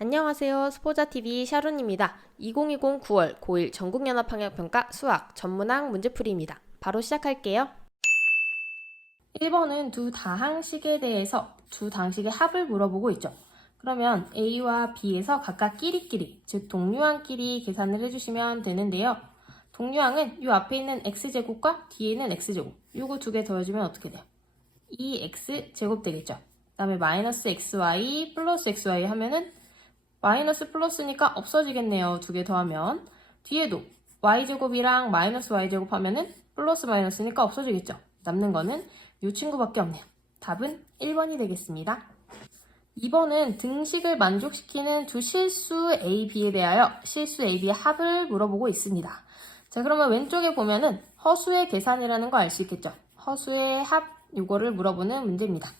안녕하세요. 스포자TV 샤론입니다. 2020 9월 고1 전국연합학력평가 수학 전문항 문제풀이입니다. 바로 시작할게요. 1번은 두 다항식에 대해서 두 다항식의 합을 물어보고 있죠. 그러면 A와 B에서 각각 끼리끼리, 즉 동류항끼리 계산을 해주시면 되는데요. 동류항은 이 앞에 있는 x제곱과 뒤에 있는 x제곱, 요거 두 개 더해주면 어떻게 돼요? 2x제곱 되겠죠. 그 다음에 마이너스 xy 플러스 xy 하면은 마이너스 플러스니까 없어지겠네요. 두 개 더하면. 뒤에도 y제곱이랑 마이너스 y제곱 하면은 플러스 마이너스니까 없어지겠죠. 남는 거는 이 친구밖에 없네요. 답은 1번이 되겠습니다. 2번은 등식을 만족시키는 두 실수 A, B에 대하여 실수 A, B의 합을 물어보고 있습니다. 자, 그러면 왼쪽에 보면은 허수의 계산이라는 거 알 수 있겠죠. 허수의 합, 이거를 물어보는 문제입니다.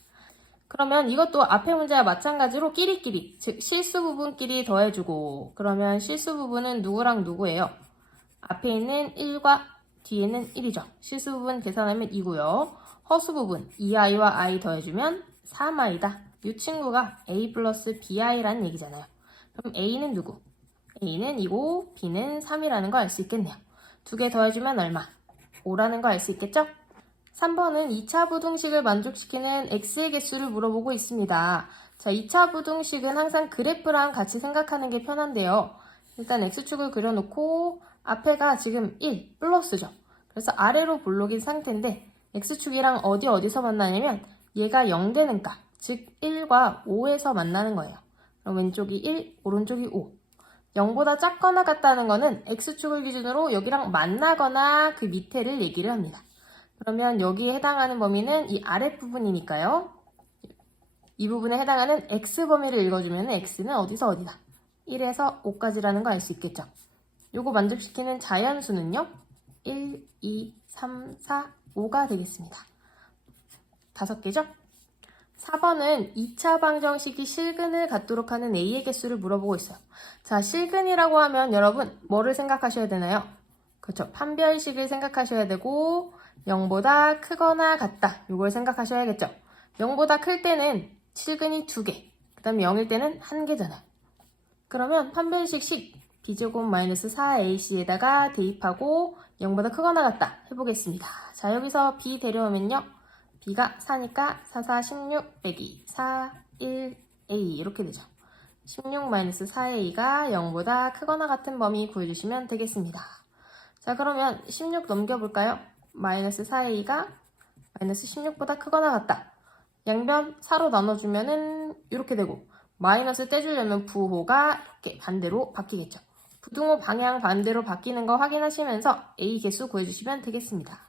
그러면 이것도 앞에 문제와 마찬가지로 끼리끼리, 즉 실수 부분끼리 더해주고, 그러면 실수 부분은 누구랑 누구예요? 앞에 있는 1과 뒤에는 1이죠. 실수 부분 계산하면 2고요. 허수 부분 2i와 i 더해주면 3i다. 이 친구가 a 플러스 bi라는 얘기잖아요. 그럼 a는 누구? a는 2고 b는 3이라는 거 알 수 있겠네요. 두 개 더해주면 얼마? 5라는 거 알 수 있겠죠? 3번은 2차 부등식을 만족시키는 x의 개수를 물어보고 있습니다. 자, 2차 부등식은 항상 그래프랑 같이 생각하는 게 편한데요. 일단 x축을 그려놓고 앞에가 지금 1 플러스죠. 그래서 아래로 볼록인 상태인데 x축이랑 어디서 만나냐면 얘가 0 되는 값, 즉 1과 5에서 만나는 거예요. 그럼 왼쪽이 1, 오른쪽이 5. 0보다 작거나 같다는 거는 x축을 기준으로 여기랑 만나거나 그 밑에를 얘기를 합니다. 그러면 여기에 해당하는 범위는 이 아랫부분이니까요. 이 부분에 해당하는 x범위를 읽어주면 x는 어디서 어디다. 1에서 5까지라는 거 알 수 있겠죠. 요거 만족시키는 자연수는요. 1, 2, 3, 4, 5가 되겠습니다. 5개죠? 4번은 2차 방정식이 실근을 갖도록 하는 A의 개수를 물어보고 있어요. 자, 실근이라고 하면 여러분 뭐를 생각하셔야 되나요? 그렇죠. 판별식을 생각하셔야 되고 0보다 크거나 같다. 이걸 생각하셔야겠죠. 0보다 클 때는 실근이 2개, 그 다음에 0일 때는 1개잖아요. 그러면 판별식 식 b제곱 마이너스 4ac에다가 대입하고 0보다 크거나 같다 해보겠습니다. 자, 여기서 b 데려오면요. b가 4니까 4, 4, 16 빼기 4, 1, a 이렇게 되죠. 16 마이너스 4a가 0보다 크거나 같은 범위 구해주시면 되겠습니다. 자, 그러면 16 넘겨볼까요? 마이너스 4a가 마이너스 16보다 크거나 같다. 양변 4로 나눠주면은 이렇게 되고 마이너스 떼주려면 부호가 이렇게 반대로 바뀌겠죠. 부등호 방향 반대로 바뀌는 거 확인하시면서 a 개수 구해주시면 되겠습니다.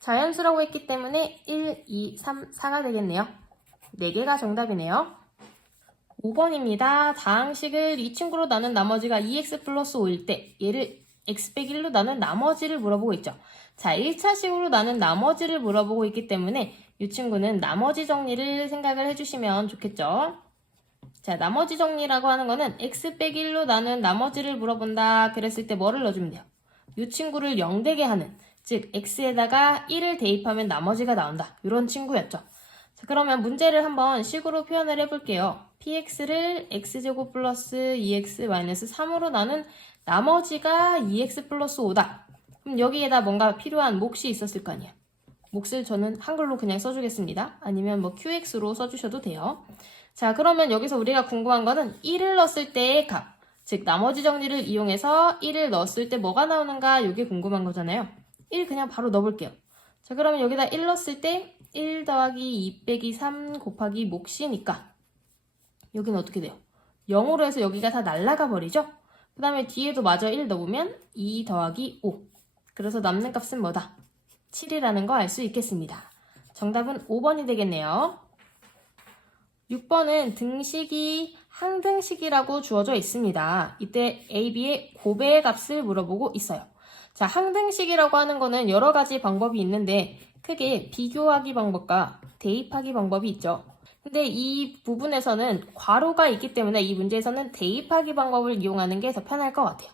자연수라고 했기 때문에 1, 2, 3, 4가 되겠네요. 4개가 정답이네요. 5번입니다. 다항식을 이 친구로 나눈 나머지가 2x 플러스 5일 때 얘를 x 빼기 1로 나눈 나머지를 물어보고 있죠. 자, 1차식으로 나눈 나머지를 물어보고 있기 때문에 이 친구는 나머지 정리를 생각을 해주시면 좋겠죠. 자, 나머지 정리라고 하는 거는 x 빼기 1로 나눈 나머지를 물어본다 그랬을 때 뭐를 넣어주면 돼요? 이 친구를 0 되게 하는, 즉 x에다가 1을 대입하면 나머지가 나온다. 이런 친구였죠. 자, 그러면 문제를 한번 식으로 표현을 해볼게요. px를 x제곱 플러스 2x 마이너스 3으로 나눈 나머지가 2x 플러스 5다. 그럼 여기에다 뭔가 필요한 몫이 있었을 거 아니에요. 몫을 저는 한글로 그냥 써주겠습니다. 아니면 뭐 qx로 써주셔도 돼요. 자, 그러면 여기서 우리가 궁금한 거는 1을 넣었을 때의 값, 즉 나머지 정리를 이용해서 1을 넣었을 때 뭐가 나오는가 이게 궁금한 거잖아요. 1 그냥 바로 넣어볼게요. 자, 그러면 여기다 1 넣었을 때 1 더하기 2 빼기 3 곱하기 몫이니까 여기는 어떻게 돼요? 0으로 해서 여기가 다 날아가 버리죠? 그 다음에 뒤에도 마저 1 넣으면 2 더하기 5. 그래서 남는 값은 뭐다? 7이라는 거 알 수 있겠습니다. 정답은 5번이 되겠네요. 6번은 등식이 항등식이라고 주어져 있습니다. 이때 A, B의 곱의 값을 물어보고 있어요. 자, 항등식이라고 하는 거는 여러 가지 방법이 있는데 크게 비교하기 방법과 대입하기 방법이 있죠. 근데 이 부분에서는 괄호가 있기 때문에 이 문제에서는 대입하기 방법을 이용하는 게 더 편할 것 같아요.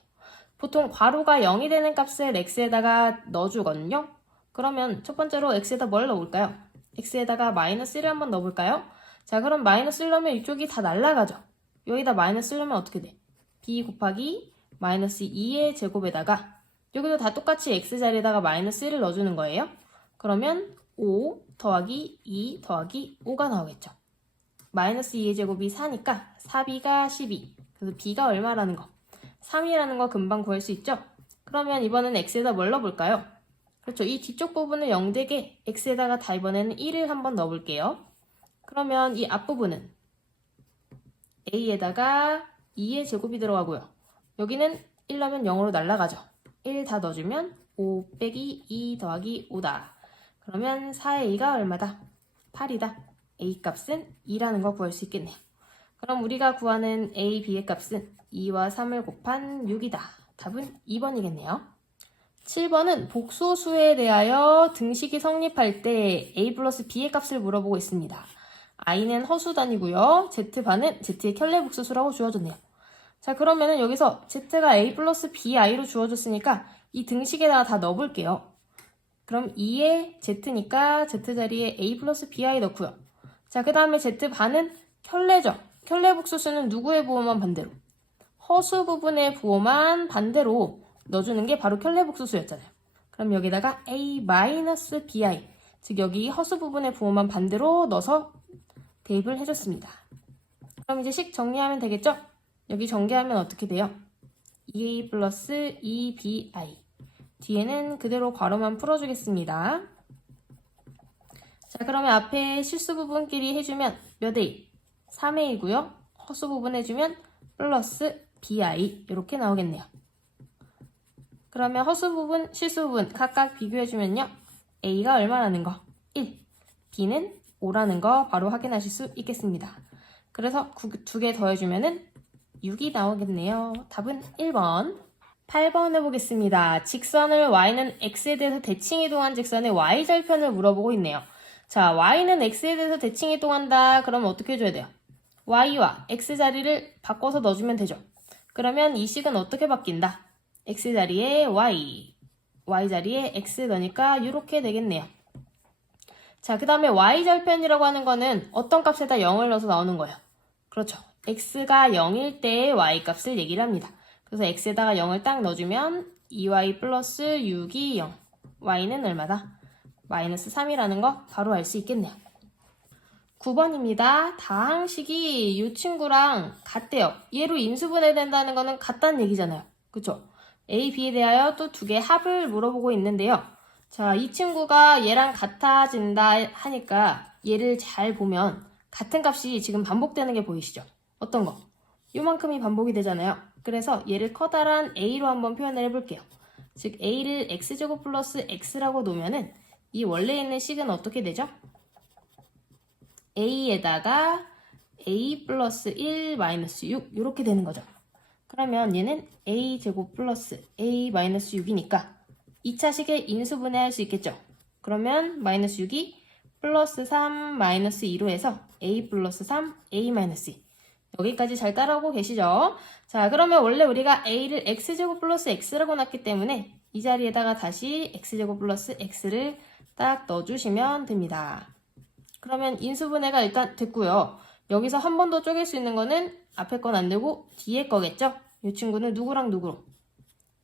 보통 괄호가 0이 되는 값을 x에다가 넣어주거든요. 그러면 첫 번째로 x에다 뭘 넣을까요? x에다가 마이너스 1을 한번 넣어볼까요? 자, 그럼 마이너스 1 넣으면 이쪽이 다 날아가죠. 여기다 마이너스 쓰려면 어떻게 돼? b 곱하기 마이너스 2의 제곱에다가 여기도 다 똑같이 x 자리에다가 마이너스 1을 넣어주는 거예요. 그러면 5 더하기 2 더하기 5가 나오겠죠. 마이너스 2의 제곱이 4니까 4b가 12. 그래서 b가 얼마라는 거? 3이라는 거 금방 구할 수 있죠? 그러면 이번엔 x에다 뭘 넣어볼까요? 그렇죠. 이 뒤쪽 부분을 0되게 x에다가 다 이번에는 1을 한번 넣어볼게요. 그러면 이 앞부분은 a에다가 2의 제곱이 들어가고요. 여기는 1 넣으면 0으로 날아가죠. 1 다 넣어주면 5 빼기 2 더하기 5다. 그러면 4의 a가 얼마다? 8이다. a 값은 2라는 거 구할 수 있겠네요. 그럼 우리가 구하는 a, b의 값은 2와 3을 곱한 6이다. 답은 2번이겠네요. 7번은 복소수에 대하여 등식이 성립할 때 a 플러스 b의 값을 물어보고 있습니다. i는 허수단이고요. z반은 z의 켤레 복소수라고 주어졌네요. 자, 그러면은 여기서 z가 a 플러스 bi로 주어졌으니까 이 등식에다가 다 넣어볼게요. 그럼 2의 z니까 z 자리에 a 플러스 bi 넣고요. 자, 그 다음에 z반은 켤레죠. 켤레 복소수는 누구의 부호만 반대로? 허수 부분의 부호만 반대로 넣어주는 게 바로 켤레 복소수였잖아요. 그럼 여기다가 a-bi, 즉 여기 허수 부분의 부호만 반대로 넣어서 대입을 해줬습니다. 그럼 이제 식 정리하면 되겠죠? 여기 전개하면 어떻게 돼요? 2a 플러스 2bi. 뒤에는 그대로 괄호만 풀어주겠습니다. 자, 그러면 앞에 실수 부분끼리 해주면 몇 a? 3a이고요. 허수 부분 해주면 플러스 bi 이렇게 나오겠네요. 그러면 허수 부분, 실수 부분 각각 비교해주면요. a가 얼마라는 거? 1. b는 5라는 거 바로 확인하실 수 있겠습니다. 그래서 두 개 더해주면은 6이 나오겠네요. 답은 1번. 8번 해보겠습니다. 직선을 y는 x에 대해서 대칭이동한 직선의 y절편을 물어보고 있네요. 자, y는 x에 대해서 대칭이동한다. 그러면 어떻게 해줘야 돼요? y와 x 자리를 바꿔서 넣어주면 되죠. 그러면 이 식은 어떻게 바뀐다? x 자리에 y, y 자리에 x 넣으니까 이렇게 되겠네요. 자, 그 다음에 y절편이라고 하는 거는 어떤 값에다 0을 넣어서 나오는 거예요? 그렇죠. x가 0일 때의 y 값을 얘기를 합니다. 그래서 x에다가 0을 딱 넣어주면 2y 플러스 6이 0. y는 얼마다? 마이너스 3이라는 거 바로 알 수 있겠네요. 9번입니다. 다항식이 이 친구랑 같대요. 얘로 인수분해 된다는 거는 같다는 얘기잖아요. 그쵸? A, B에 대하여 또 두 개의 합을 물어보고 있는데요. 자, 이 친구가 얘랑 같아진다 하니까 얘를 잘 보면 같은 값이 지금 반복되는 게 보이시죠? 어떤 거? 요만큼이 반복이 되잖아요. 그래서 얘를 커다란 A로 한번 표현을 해볼게요. 즉 A를 X제곱 플러스 X라고 놓으면은 이 원래 있는 식은 어떻게 되죠? A에다가 A 플러스 1 마이너스 6 이렇게 되는 거죠. 그러면 얘는 A제곱 플러스 A 마이너스 6이니까 2차 식에 인수분해할 수 있겠죠. 그러면 마이너스 6이 플러스 3 마이너스 2로 해서 A 플러스 3 A 마이너스 2 여기까지 잘 따라오고 계시죠? 자, 그러면 원래 우리가 A를 X제곱 플러스 X라고 놨기 때문에 이 자리에다가 다시 X제곱 플러스 X를 딱 넣어주시면 됩니다. 그러면 인수분해가 일단 됐고요. 여기서 한 번 더 쪼갤 수 있는 거는 앞에 건 안 되고 뒤에 거겠죠? 이 친구는 누구랑 누구로?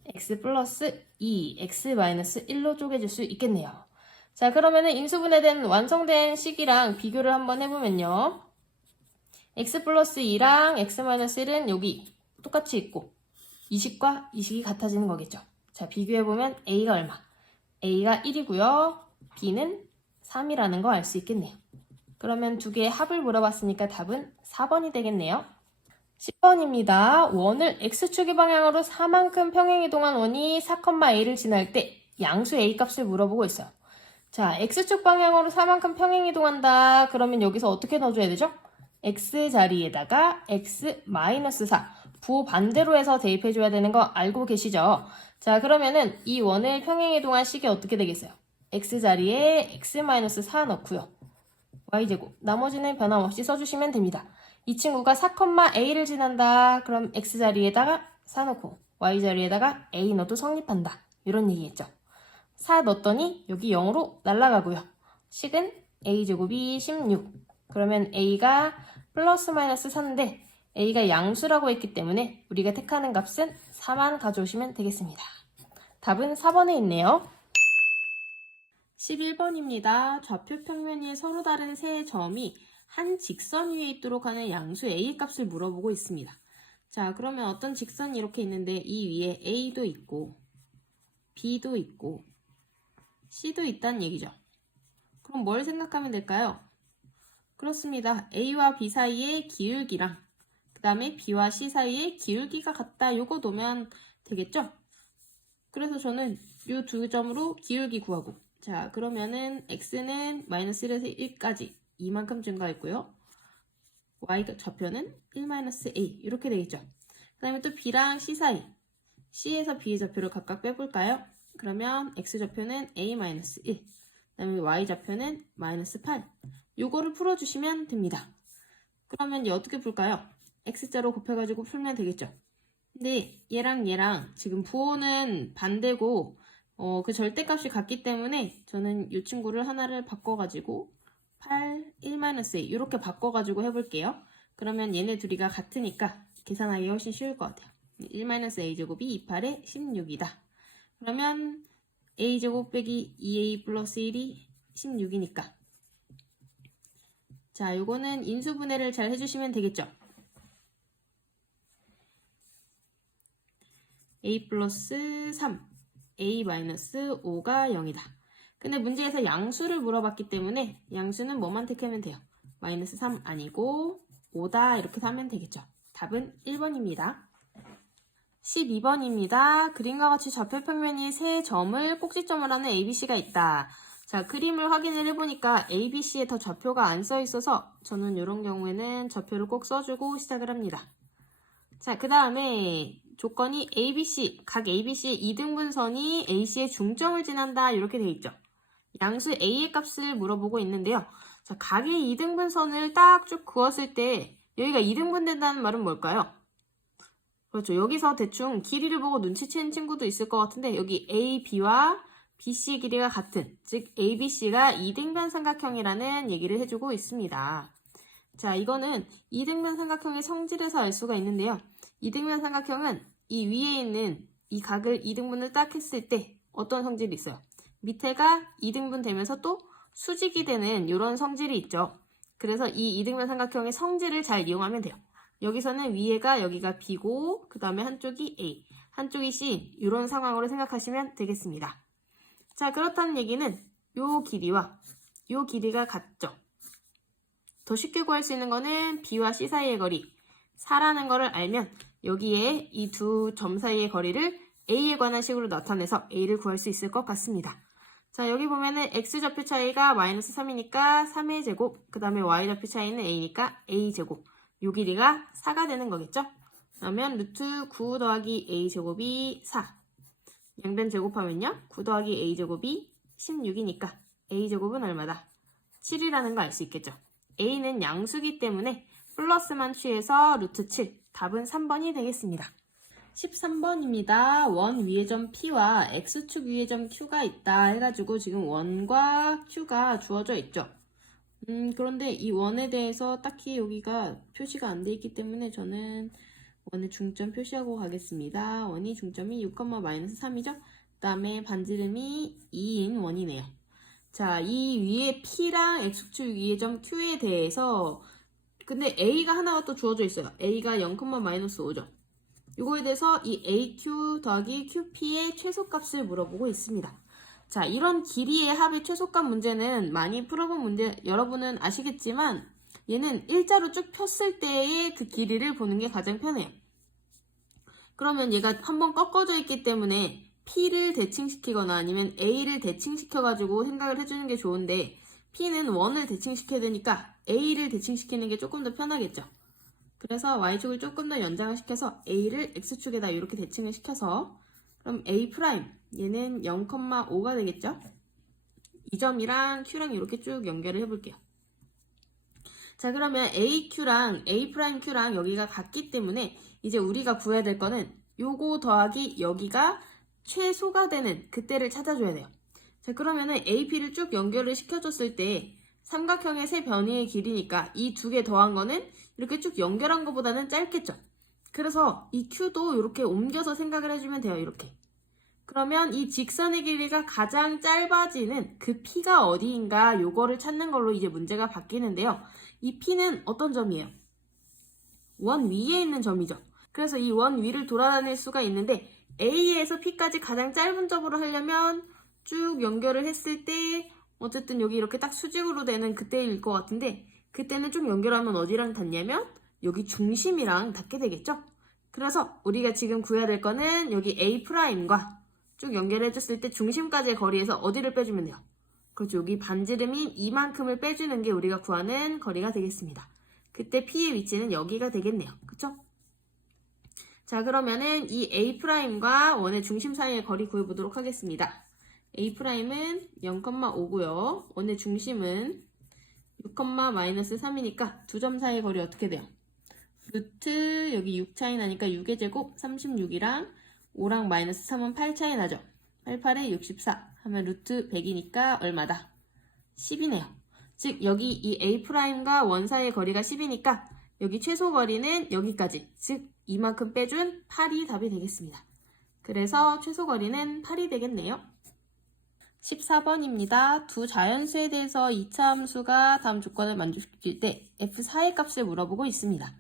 X 플러스 2, X 마이너스 1로 쪼개질 수 있겠네요. 자, 그러면은 인수분해된 완성된 식이랑 비교를 한번 해보면요. X 플러스 2랑 X 마이너스 1은 여기 똑같이 있고 이 식과 이 식이 같아지는 거겠죠. 자, 비교해보면 A가 얼마? A가 1이고요. B는 3이라는 거 알 수 있겠네요. 그러면 두 개의 합을 물어봤으니까 답은 4번이 되겠네요. 10번입니다. 원을 X축의 방향으로 4만큼 평행이동한 원이 4,A를 지날 때 양수 A 값을 물어보고 있어요. 자, X축 방향으로 4만큼 평행이동한다. 그러면 여기서 어떻게 넣어줘야 되죠? X 자리에다가 X-4 부호 반대로 해서 대입해줘야 되는 거 알고 계시죠? 자, 그러면은 이 원을 평행이동한 식이 어떻게 되겠어요? X 자리에 X-4 넣고요. Y제곱. 나머지는 변함없이 써주시면 됩니다. 이 친구가 4,A를 지난다. 그럼 X 자리에다가 4 넣고 Y 자리에다가 A 넣어도 성립한다. 이런 얘기겠죠. 4 넣었더니 여기 0으로 날아가고요. 식은 A제곱이 16. 그러면 A가 플러스 마이너스 4인데 a가 양수라고 했기 때문에 우리가 택하는 값은 4만 가져오시면 되겠습니다. 답은 4번에 있네요. 11번입니다. 좌표 평면이 서로 다른 세 점이 한 직선 위에 있도록 하는 양수 a의 값을 물어보고 있습니다. 자, 그러면 어떤 직선이 이렇게 있는데 이 위에 a도 있고 b도 있고 c도 있다는 얘기죠. 그럼 뭘 생각하면 될까요? 그렇습니다. a와 b 사이의 기울기랑 그 다음에 b와 c 사이의 기울기가 같다. 요거 놓으면 되겠죠? 그래서 저는 이 두 점으로 기울기 구하고, 자, 그러면은 x는 마이너스 1에서 1까지 이만큼 증가했고요. y 좌표는 1-a 이렇게 되겠죠. 그 다음에 또 b랑 c 사이, c에서 b의 좌표를 각각 빼볼까요? 그러면 x 좌표는 a-1, 그 다음에 y 좌표는 -8. 요거를 풀어주시면 됩니다. 그러면 어떻게 풀까요? x자로 곱해가지고 풀면 되겠죠. 근데 얘랑 지금 부호는 반대고 그 절대값이 같기 때문에 저는 이 친구를 하나를 바꿔가지고 8, 1-a 이렇게 바꿔가지고 해볼게요. 그러면 얘네 둘이가 같으니까 계산하기 훨씬 쉬울 것 같아요. 1-a제곱이 28에 16이다. 그러면 a제곱 빼기 2a 플러스 1이 16이니까 자, 요거는 인수분해를 잘 해주시면 되겠죠. a 플러스 3, a 마이너스 5가 0이다. 근데 문제에서 양수를 물어봤기 때문에 양수는 뭐만 택하면 돼요? 마이너스 3 아니고 5다 이렇게 하면 되겠죠. 답은 1번입니다. 12번입니다. 그림과 같이 좌표 평면이 세 점을 꼭지점을 하는 ABC가 있다. 자, 그림을 확인을 해보니까 ABC에 더 좌표가 안 써 있어서 저는 이런 경우에는 좌표를 꼭 써주고 시작을 합니다. 자, 그 다음에 조건이 ABC, 각 ABC의 이등분선이 AC의 중점을 지난다 이렇게 돼 있죠. 양수 A의 값을 물어보고 있는데요. 자, 각의 이등분선을 딱 쭉 그었을 때 여기가 이등분된다는 말은 뭘까요? 그렇죠. 여기서 대충 길이를 보고 눈치채는 친구도 있을 것 같은데 여기 AB와 BC 길이가 같은, 즉 ABC가 이등변 삼각형이라는 얘기를 해주고 있습니다. 자, 이거는 이등변 삼각형의 성질에서 알 수가 있는데요. 이등변 삼각형은 이 위에 있는 이 각을 이등분을 딱 했을 때 어떤 성질이 있어요? 밑에가 이등분 되면서 또 수직이 되는 이런 성질이 있죠. 그래서 이 이등변 삼각형의 성질을 잘 이용하면 돼요. 여기서는 위에가 여기가 B고 그 다음에 한쪽이 A, 한쪽이 C 이런 상황으로 생각하시면 되겠습니다. 자, 그렇다는 얘기는 요 길이와 요 길이가 같죠. 더 쉽게 구할 수 있는 거는 B와 C 사이의 거리 4라는 거를 알면 여기에 이 두 점 사이의 거리를 A에 관한 식으로 나타내서 A를 구할 수 있을 것 같습니다. 자, 여기 보면은 X좌표 차이가 마이너스 3이니까 3의 제곱, 그 다음에 Y좌표 차이는 A니까 A제곱. 요 길이가 4가 되는 거겠죠? 그러면 루트 9 더하기 A제곱이 4. 양변 제곱하면요. 9 더하기 A제곱이 16이니까 A제곱은 얼마다? 7이라는 거 알 수 있겠죠? A는 양수기 때문에 플러스만 취해서 루트 7. 답은 3번이 되겠습니다. 13번입니다. 원 위의 점 P와 X축 위의 점 Q가 있다 해가지고 지금 원과 Q가 주어져 있죠. 그런데 이 원에 대해서 딱히 여기가 표시가 안 돼 있기 때문에 저는 원의 중점 표시하고 가겠습니다. 원이 중점이 6,-3이죠. 그 다음에 반지름이 2인 원이네요. 자, 이 위에 P랑 X축 위의 점 Q에 대해서 근데 A가 하나가 또 주어져 있어요. A가 0,-5죠. 이거에 대해서 이 AQ 더하기 QP의 최소값을 물어보고 있습니다. 자, 이런 길이의 합의 최소값 문제는 많이 풀어본 문제, 여러분은 아시겠지만 얘는 일자로 쭉 폈을 때의 그 길이를 보는 게 가장 편해요. 그러면 얘가 한번 꺾어져 있기 때문에 P를 대칭시키거나 아니면 A를 대칭시켜가지고 생각을 해주는 게 좋은데 P는 1을 대칭시켜야 되니까 A를 대칭시키는 게 조금 더 편하겠죠. 그래서 Y축을 조금 더 연장을 시켜서 A를 X축에다 이렇게 대칭을 시켜서 그럼 A', 얘는 0,5가 되겠죠? 이 점이랑 Q랑 이렇게 쭉 연결을 해볼게요. 자, 그러면 AQ랑 A'Q랑 여기가 같기 때문에 이제 우리가 구해야 될 거는 요거 더하기 여기가 최소가 되는 그때를 찾아줘야 돼요. 자, 그러면은 AP를 쭉 연결을 시켜줬을 때 삼각형의 세 변이의 길이니까 이 두 개 더한 거는 이렇게 쭉 연결한 것보다는 짧겠죠. 그래서 이 Q도 이렇게 옮겨서 생각을 해주면 돼요. 이렇게. 그러면 이 직선의 길이가 가장 짧아지는 그 P가 어디인가 요거를 찾는 걸로 이제 문제가 바뀌는데요. 이 P는 어떤 점이에요? 원 위에 있는 점이죠. 그래서 이 원 위를 돌아다닐 수가 있는데 A에서 P까지 가장 짧은 점으로 하려면 쭉 연결을 했을 때 어쨌든 여기 이렇게 딱 수직으로 되는 그때일 것 같은데 그때는 좀 연결하면 어디랑 닿냐면 여기 중심이랑 닿게 되겠죠? 그래서 우리가 지금 구해야 될 거는 여기 A'과 쭉 연결해줬을 때 중심까지의 거리에서 어디를 빼주면 돼요? 그렇죠. 여기 반지름인 이만큼을 빼주는 게 우리가 구하는 거리가 되겠습니다. 그때 P의 위치는 여기가 되겠네요. 그쵸? 자, 그러면은 이 A'과 원의 중심 사이의 거리 구해보도록 하겠습니다. A'은 0,5고요. 원의 중심은 6,-3이니까 두 점 사이의 거리 어떻게 돼요? 루트 여기 6 차이 나니까 6의 제곱 36이랑 5랑 마이너스 3은 8 차이 나죠. 88에 64 하면 루트 100이니까 얼마다? 10이네요. 즉 여기 이 A'과 원 사이의 거리가 10이니까 여기 최소 거리는 여기까지, 즉 이만큼 빼준 8이 답이 되겠습니다. 그래서 최소 거리는 8이 되겠네요. 14번입니다. 두 자연수에 대해서 2차 함수가 다음 조건을 만족시킬 때 F4의 값을 물어보고 있습니다.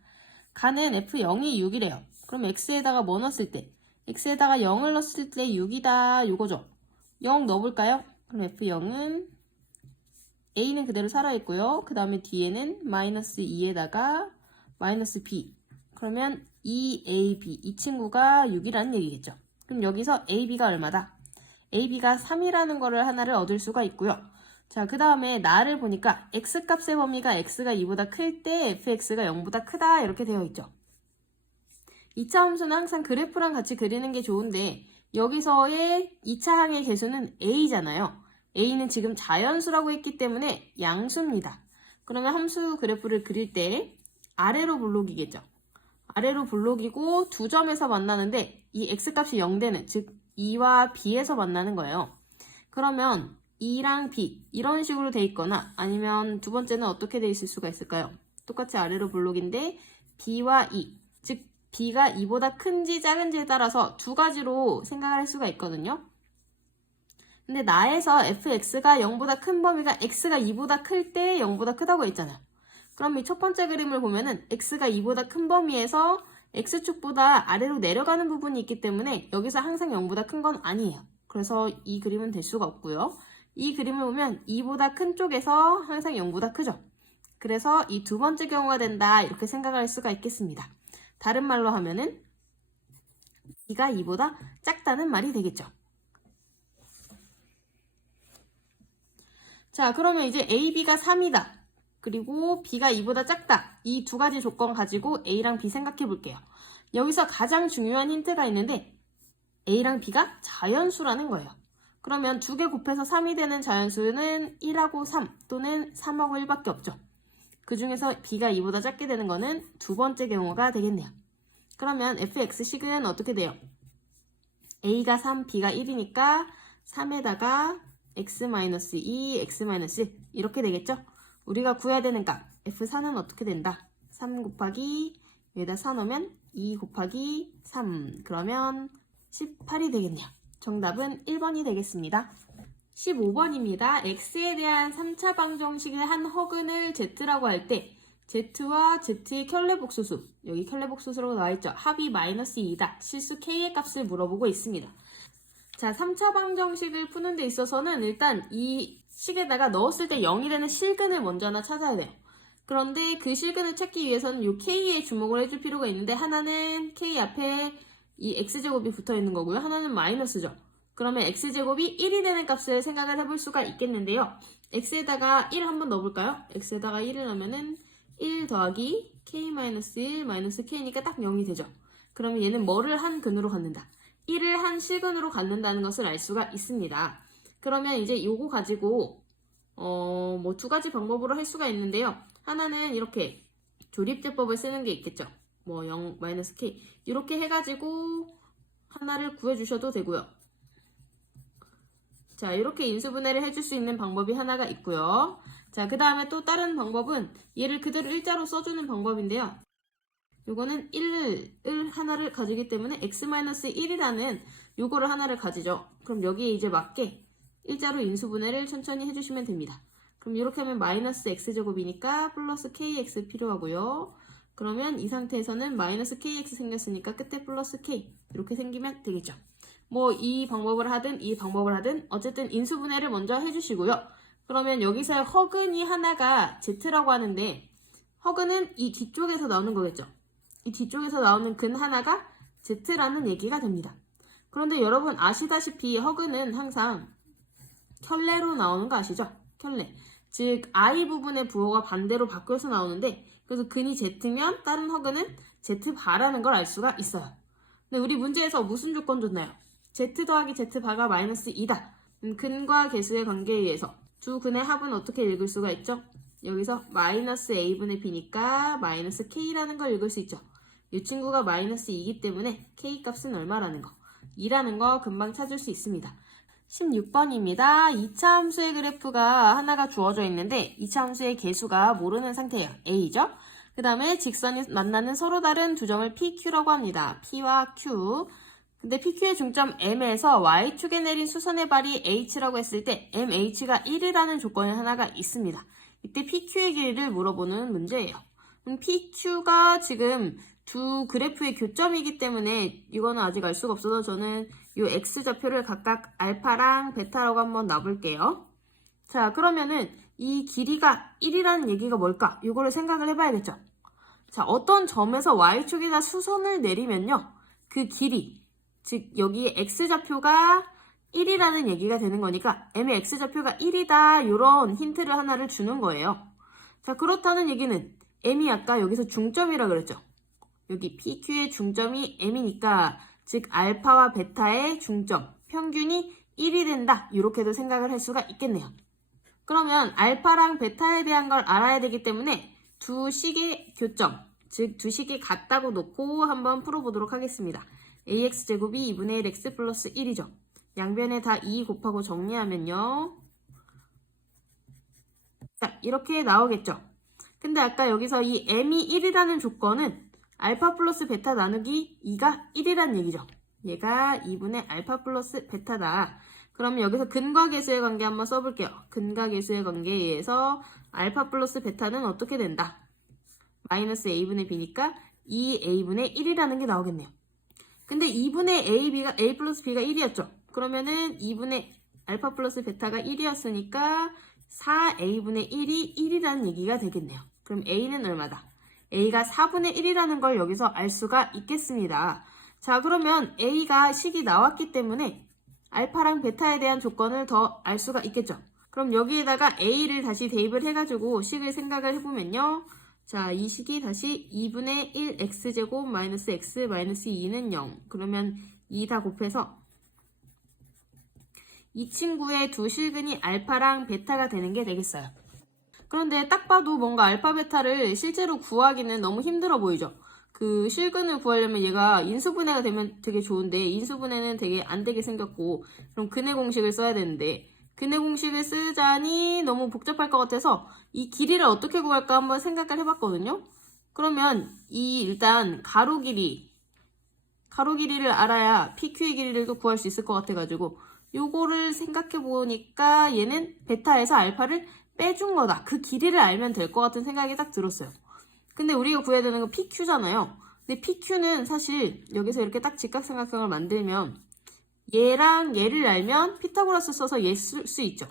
가는 F0이 6이래요. 그럼 X에다가 뭐 넣었을 때? X에다가 0을 넣었을 때 6이다 요거죠. 0 넣어볼까요? 그럼 F0은 A는 그대로 살아있고요. 그 다음에 뒤에는 마이너스 2에다가 마이너스 B. 그러면 2AB, 이 친구가 6이라는 얘기겠죠. 그럼 여기서 AB가 얼마다? AB가 3이라는 거를 하나를 얻을 수가 있고요. 자, 그 다음에 나를 보니까 X값의 범위가 X가 2보다 클 때 FX가 0보다 크다 이렇게 되어 있죠. 2차 함수는 항상 그래프랑 같이 그리는 게 좋은데 여기서의 2차 항의 개수는 A잖아요. A는 지금 자연수라고 했기 때문에 양수입니다. 그러면 함수 그래프를 그릴 때 아래로 블록이겠죠. 아래로 블록이고 두 점에서 만나는데 이 X값이 0되는, 즉 2와 B에서 만나는 거예요. 그러면 2랑 B 이런 식으로 돼 있거나 아니면 두 번째는 어떻게 돼 있을 수가 있을까요? 똑같이 아래로 블록인데 B와 E, 즉 B가 2보다 큰지 작은지에 따라서 두 가지로 생각을 할 수가 있거든요. 근데 나에서 fx가 0보다 큰 범위가 x가 2보다 클 때 0보다 크다고 했잖아요. 그럼 이 첫 번째 그림을 보면은 x가 2보다 큰 범위에서 x축보다 아래로 내려가는 부분이 있기 때문에 여기서 항상 0보다 큰 건 아니에요. 그래서 이 그림은 될 수가 없고요. 이 그림을 보면 2보다 큰 쪽에서 항상 0보다 크죠. 그래서 이 두 번째 경우가 된다 이렇게 생각할 수가 있겠습니다. 다른 말로 하면은 b가 2보다 작다는 말이 되겠죠. 자, 그러면 이제 AB가 3이다. 그리고 B가 2보다 작다. 이 두 가지 조건 가지고 A랑 B 생각해 볼게요. 여기서 가장 중요한 힌트가 있는데 A랑 B가 자연수라는 거예요. 그러면 두 개 곱해서 3이 되는 자연수는 1하고 3 또는 3하고 1밖에 없죠. 그 중에서 B가 2보다 작게 되는 거는 두 번째 경우가 되겠네요. 그러면 fx식은 어떻게 돼요? A가 3, B가 1이니까 3에다가 x-2, x-1 이렇게 되겠죠? 우리가 구해야 되는 값 f4는 어떻게 된다? 3 곱하기 여기다 4 넣으면 2 곱하기 3 그러면 18이 되겠네요. 정답은 1번이 되겠습니다. 15번입니다. x에 대한 3차 방정식의 한 허근을 z라고 할 때 z와 z의 켤레복소수, 여기 켤레복소수라고 나와있죠. 합이 마이너스 2다. 실수 k의 값을 물어보고 있습니다. 자, 3차 방정식을 푸는 데 있어서는 일단 이 식에다가 넣었을 때 0이 되는 실근을 먼저 하나 찾아야 돼요. 그런데 그 실근을 찾기 위해서는 이 k에 주목을 해줄 필요가 있는데 하나는 k 앞에 이 x제곱이 붙어 있는 거고요. 하나는 마이너스죠. 그러면 x제곱이 1이 되는 값을 생각을 해볼 수가 있겠는데요. x에다가 1 한번 넣어볼까요? x에다가 1을 넣으면은 1 더하기 k-1 마이너스 k니까 딱 0이 되죠. 그러면 얘는 뭐를 한 근으로 갖는다? 1을 한 실근으로 갖는다는 것을 알 수가 있습니다. 그러면 이제 요거 가지고 뭐 두 가지 방법으로 할 수가 있는데요. 하나는 이렇게 조립제법을 쓰는 게 있겠죠. 뭐 0, 마이너스 k 이렇게 해가지고 하나를 구해주셔도 되고요. 자, 이렇게 인수분해를 해줄 수 있는 방법이 하나가 있고요. 자, 그 다음에 또 다른 방법은 얘를 그대로 일자로 써주는 방법인데요. 요거는 1을 하나를 가지기 때문에 x-1이라는 요거를 하나를 가지죠. 그럼 여기에 이제 맞게 일자로 인수분해를 천천히 해주시면 됩니다. 그럼 이렇게 하면 마이너스 x제곱이니까 플러스 kx 필요하고요. 그러면 이 상태에서는 마이너스 kx 생겼으니까 끝에 플러스 k 이렇게 생기면 되겠죠. 뭐 이 방법을 하든 이 방법을 하든 어쨌든 인수분해를 먼저 해주시고요. 그러면 여기서의 허근이 하나가 z라고 하는데 허근은 이 뒤쪽에서 나오는 거겠죠. 이 뒤쪽에서 나오는 근 하나가 z라는 얘기가 됩니다. 그런데 여러분 아시다시피 허근은 항상 켤레로 나오는 거 아시죠? 켤레. 즉 I 부분의 부호가 반대로 바뀌어서 나오는데 그래서 근이 z면 다른 허근은 z바라는 걸 알 수가 있어요. 근데 우리 문제에서 무슨 조건 줬나요? z 더하기 z바가 마이너스 2다. 근과 개수의 관계에 의해서 두 근의 합은 어떻게 읽을 수가 있죠? 여기서 마이너스 a분의 b니까 마이너스 k라는 걸 읽을 수 있죠. 이 친구가 마이너스 2이기 때문에 k 값은 얼마라는 거? 2라는 거 금방 찾을 수 있습니다. 16번입니다. 2차 함수의 그래프가 하나가 주어져 있는데 2차 함수의 개수가 모르는 상태예요. a죠. 그 다음에 직선이 만나는 서로 다른 두 점을 PQ라고 합니다. P와 Q. 근데 PQ의 중점 M에서 Y축에 내린 수선의 발이 H라고 했을 때 MH가 1이라는 조건이 하나가 있습니다. 이때 PQ의 길이를 물어보는 문제예요. PQ가 지금 두 그래프의 교점이기 때문에 이거는 아직 알 수가 없어서 저는 이 X좌표를 각각 알파랑 베타라고 한번 놔볼게요. 자, 그러면은 이 길이가 1이라는 얘기가 뭘까? 이거를 생각을 해봐야겠죠. 자, 어떤 점에서 Y축에다 수선을 내리면요. 그 길이, 즉 여기 X좌표가 1이라는 얘기가 되는 거니까 M의 X좌표가 1이다 이런 힌트를 하나를 주는 거예요. 자, 그렇다는 얘기는 M이 아까 여기서 중점이라 그랬죠. 여기 PQ의 중점이 M이니까 즉 알파와 베타의 중점, 평균이 1이 된다 이렇게도 생각을 할 수가 있겠네요. 그러면 알파랑 베타에 대한 걸 알아야 되기 때문에 두 식의 교점, 즉 두 식이 같다고 놓고 한번 풀어보도록 하겠습니다. ax제곱이 2분의 1x 플러스 1이죠. 양변에 다 2 곱하고 정리하면요. 자, 이렇게 나오겠죠. 근데 아까 여기서 이 m이 1이라는 조건은 알파 플러스 베타 나누기 2가 1이라는 얘기죠. 얘가 2분의 알파 플러스 베타다. 그러면 여기서 근과 계수의 관계 한번 써볼게요. 근과 계수의 관계에 의해서 알파 플러스 베타는 어떻게 된다? 마이너스 a분의 b니까 2a분의 1이라는 게 나오겠네요. 근데 2분의 a 플러스 b가 1이었죠. 그러면은 2분의 알파 플러스 베타가 1이었으니까 4a분의 1이 1이라는 얘기가 되겠네요. 그럼 a는 얼마다? a가 4분의 1이라는 걸 여기서 알 수가 있겠습니다. 자, 그러면 a가 식이 나왔기 때문에 알파랑 베타에 대한 조건을 더 알 수가 있겠죠. 그럼 여기에다가 a를 다시 대입을 해가지고 식을 생각을 해보면요. 자, 이 식이 다시 2분의 1 x제곱 마이너스 x 마이너스 2는 0. 그러면 2 다 곱해서 이 친구의 두 실근이 알파랑 베타가 되는 게 되겠어요. 그런데 딱 봐도 뭔가 알파 베타를 실제로 구하기는 너무 힘들어 보이죠. 그 실근을 구하려면 얘가 인수분해가 되면 되게 좋은데 인수분해는 되게 안 되게 생겼고 그럼 근의 공식을 써야 되는데 근의 공식을 쓰자니 너무 복잡할 것 같아서 이 길이를 어떻게 구할까 한번 생각을 해봤거든요. 그러면 이 일단 가로 길이를 알아야 PQ의 길이를 또 구할 수 있을 것 같아가지고 요거를 생각해 보니까 얘는 베타에서 알파를 빼준 거다. 그 길이를 알면 될 것 같은 생각이 딱 들었어요. 근데 우리가 구해야 되는 건 PQ잖아요. 근데 PQ는 사실 여기서 이렇게 딱 직각삼각형을 만들면 얘랑 얘를 알면 피타고라스 써서 얘 쓸 수 있죠.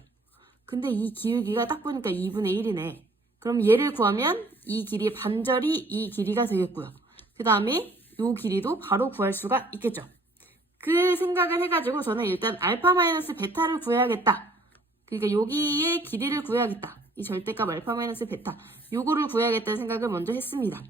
근데 이 기울기가 딱 보니까 2분의 1이네. 그럼 얘를 구하면 이 길이의 반절이 이 길이가 되겠고요. 그 다음에 이 길이도 바로 구할 수가 있겠죠. 그 생각을 해가지고 저는 일단 알파 마이너스 베타를 구해야겠다. 그러니까 여기의 길이를 구해야겠다. 이 절대값 알파 마이너스 베타 요거를 구해야겠다는 생각을 먼저 했습니다.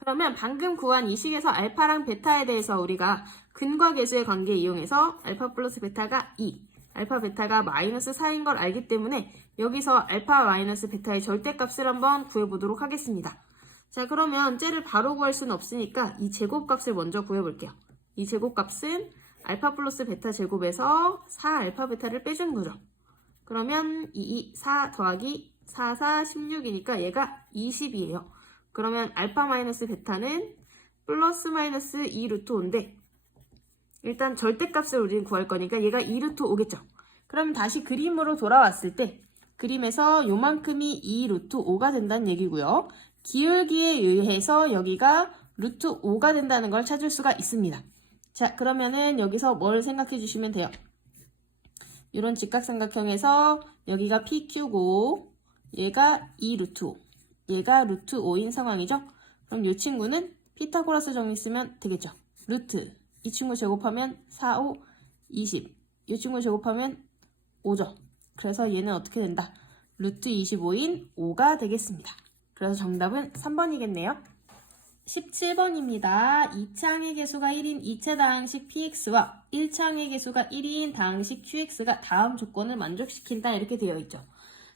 그러면 방금 구한 이 식에서 알파랑 베타에 대해서 우리가 근과 계수의 관계 이용해서 알파 플러스 베타가 2, 알파 베타가 마이너스 4인 걸 알기 때문에 여기서 알파 마이너스 베타의 절대값을 한번 구해보도록 하겠습니다. 자, 그러면 쟤를 바로 구할 수는 없으니까 이 제곱값을 먼저 구해볼게요. 이 제곱값은 알파 플러스 베타 제곱에서 4알파 베타를 빼주는 거죠. 그러면 4 더하기 4 16이니까 얘가 20이에요. 그러면 알파 마이너스 베타는 플러스 마이너스 2 루트 5인데 일단 절대값을 우리는 구할 거니까 얘가 2 루트 5겠죠. 그럼 다시 그림으로 돌아왔을 때 그림에서 요만큼이 2 루트 5가 된다는 얘기고요. 기울기에 의해서 여기가 루트 5가 된다는 걸 찾을 수가 있습니다. 자, 그러면은 여기서 뭘 생각해 주시면 돼요. 이런 직각삼각형에서 여기가 PQ고 얘가 2 루트 5, 얘가 루트 5인 상황이죠. 그럼 이 친구는 피타고라스 정리 쓰면 되겠죠. 루트, 이 친구 제곱하면 4, 5, 20, 이 친구 제곱하면 5죠. 그래서 얘는 어떻게 된다? 루트 25인 5가 되겠습니다. 그래서 정답은 3번이겠네요. 17번입니다. 2차항의 개수가 1인 2차 다항식 px와 1차항의 개수가 1인 다항식 qx가 다음 조건을 만족시킨다 이렇게 되어 있죠.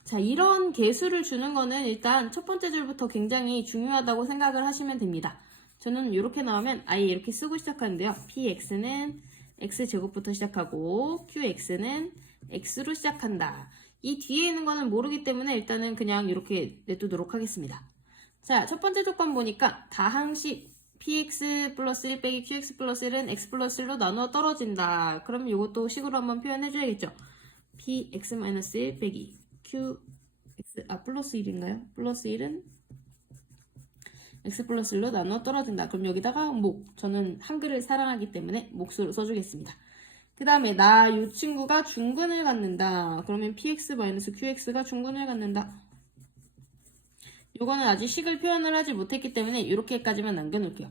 자, 이런 개수를 주는 거는 일단 첫 번째 줄부터 굉장히 중요하다고 생각을 하시면 됩니다. 저는 이렇게 나오면 아예 이렇게 쓰고 시작하는데요. px는 x제곱부터 시작하고 qx는 x로 시작한다. 이 뒤에 있는 거는 모르기 때문에 일단은 그냥 이렇게 냅두도록 하겠습니다. 자, 첫 번째 조건 보니까 다항식 px 플러스 1 빼기 qx 플러스 1은 x 플러스 1로 나누어 떨어진다. 그럼 이것도 식으로 한번 표현해줘야겠죠. px-1 빼기 qx, 플러스 1인가요? 플러스 1은 x 플러스 1로 나누어 떨어진다. 그럼 여기다가 목, 저는 한글을 사랑하기 때문에 몫으로 써주겠습니다. 그 다음에 이 친구가 중근을 갖는다. 그러면 px-qx가 중근을 갖는다. 요거는 아직 식을 표현을 하지 못했기 때문에 이렇게까지만 남겨놓을게요.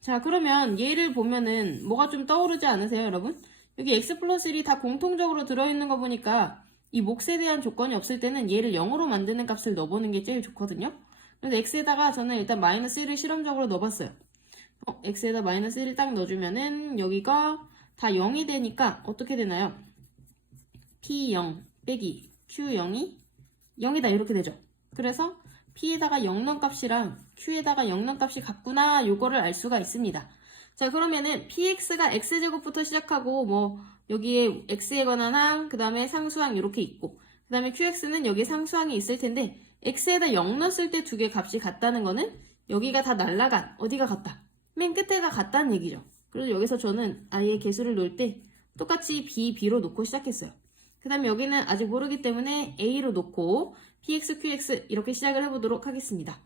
자, 그러면 얘를 보면은 뭐가 좀 떠오르지 않으세요, 여러분? 여기 x 플러스 1이 다 공통적으로 들어있는 거 보니까 이 몫에 대한 조건이 없을 때는 얘를 0으로 만드는 값을 넣어보는 게 제일 좋거든요. 그래서 x에다가 저는 일단 마이너스 1을 실험적으로 넣어봤어요. x에다 마이너스 1을 딱 넣어주면은 여기가 다 0이 되니까 어떻게 되나요? p0 빼기 q0이 0이다 이렇게 되죠. 그래서 p에다가 0넣은 값이랑 q에다가 0넣은 값이 같구나 요거를 알 수가 있습니다. 자, 그러면은 px가 x제곱부터 시작하고 뭐 여기에 x에 관한 항, 그 다음에 상수항 이렇게 있고 그 다음에 qx는 여기 상수항이 있을 텐데 x에다 0 넣었을 때 두 개 값이 같다는 거는 여기가 다 날라간 어디가 같다? 맨 끝에가 같다는 얘기죠. 그래서 여기서 저는 아예 개수를 놓을 때 똑같이 b로 놓고 시작했어요. 그 다음에 여기는 아직 모르기 때문에 a로 놓고 px, qx 이렇게 시작을 해보도록 하겠습니다.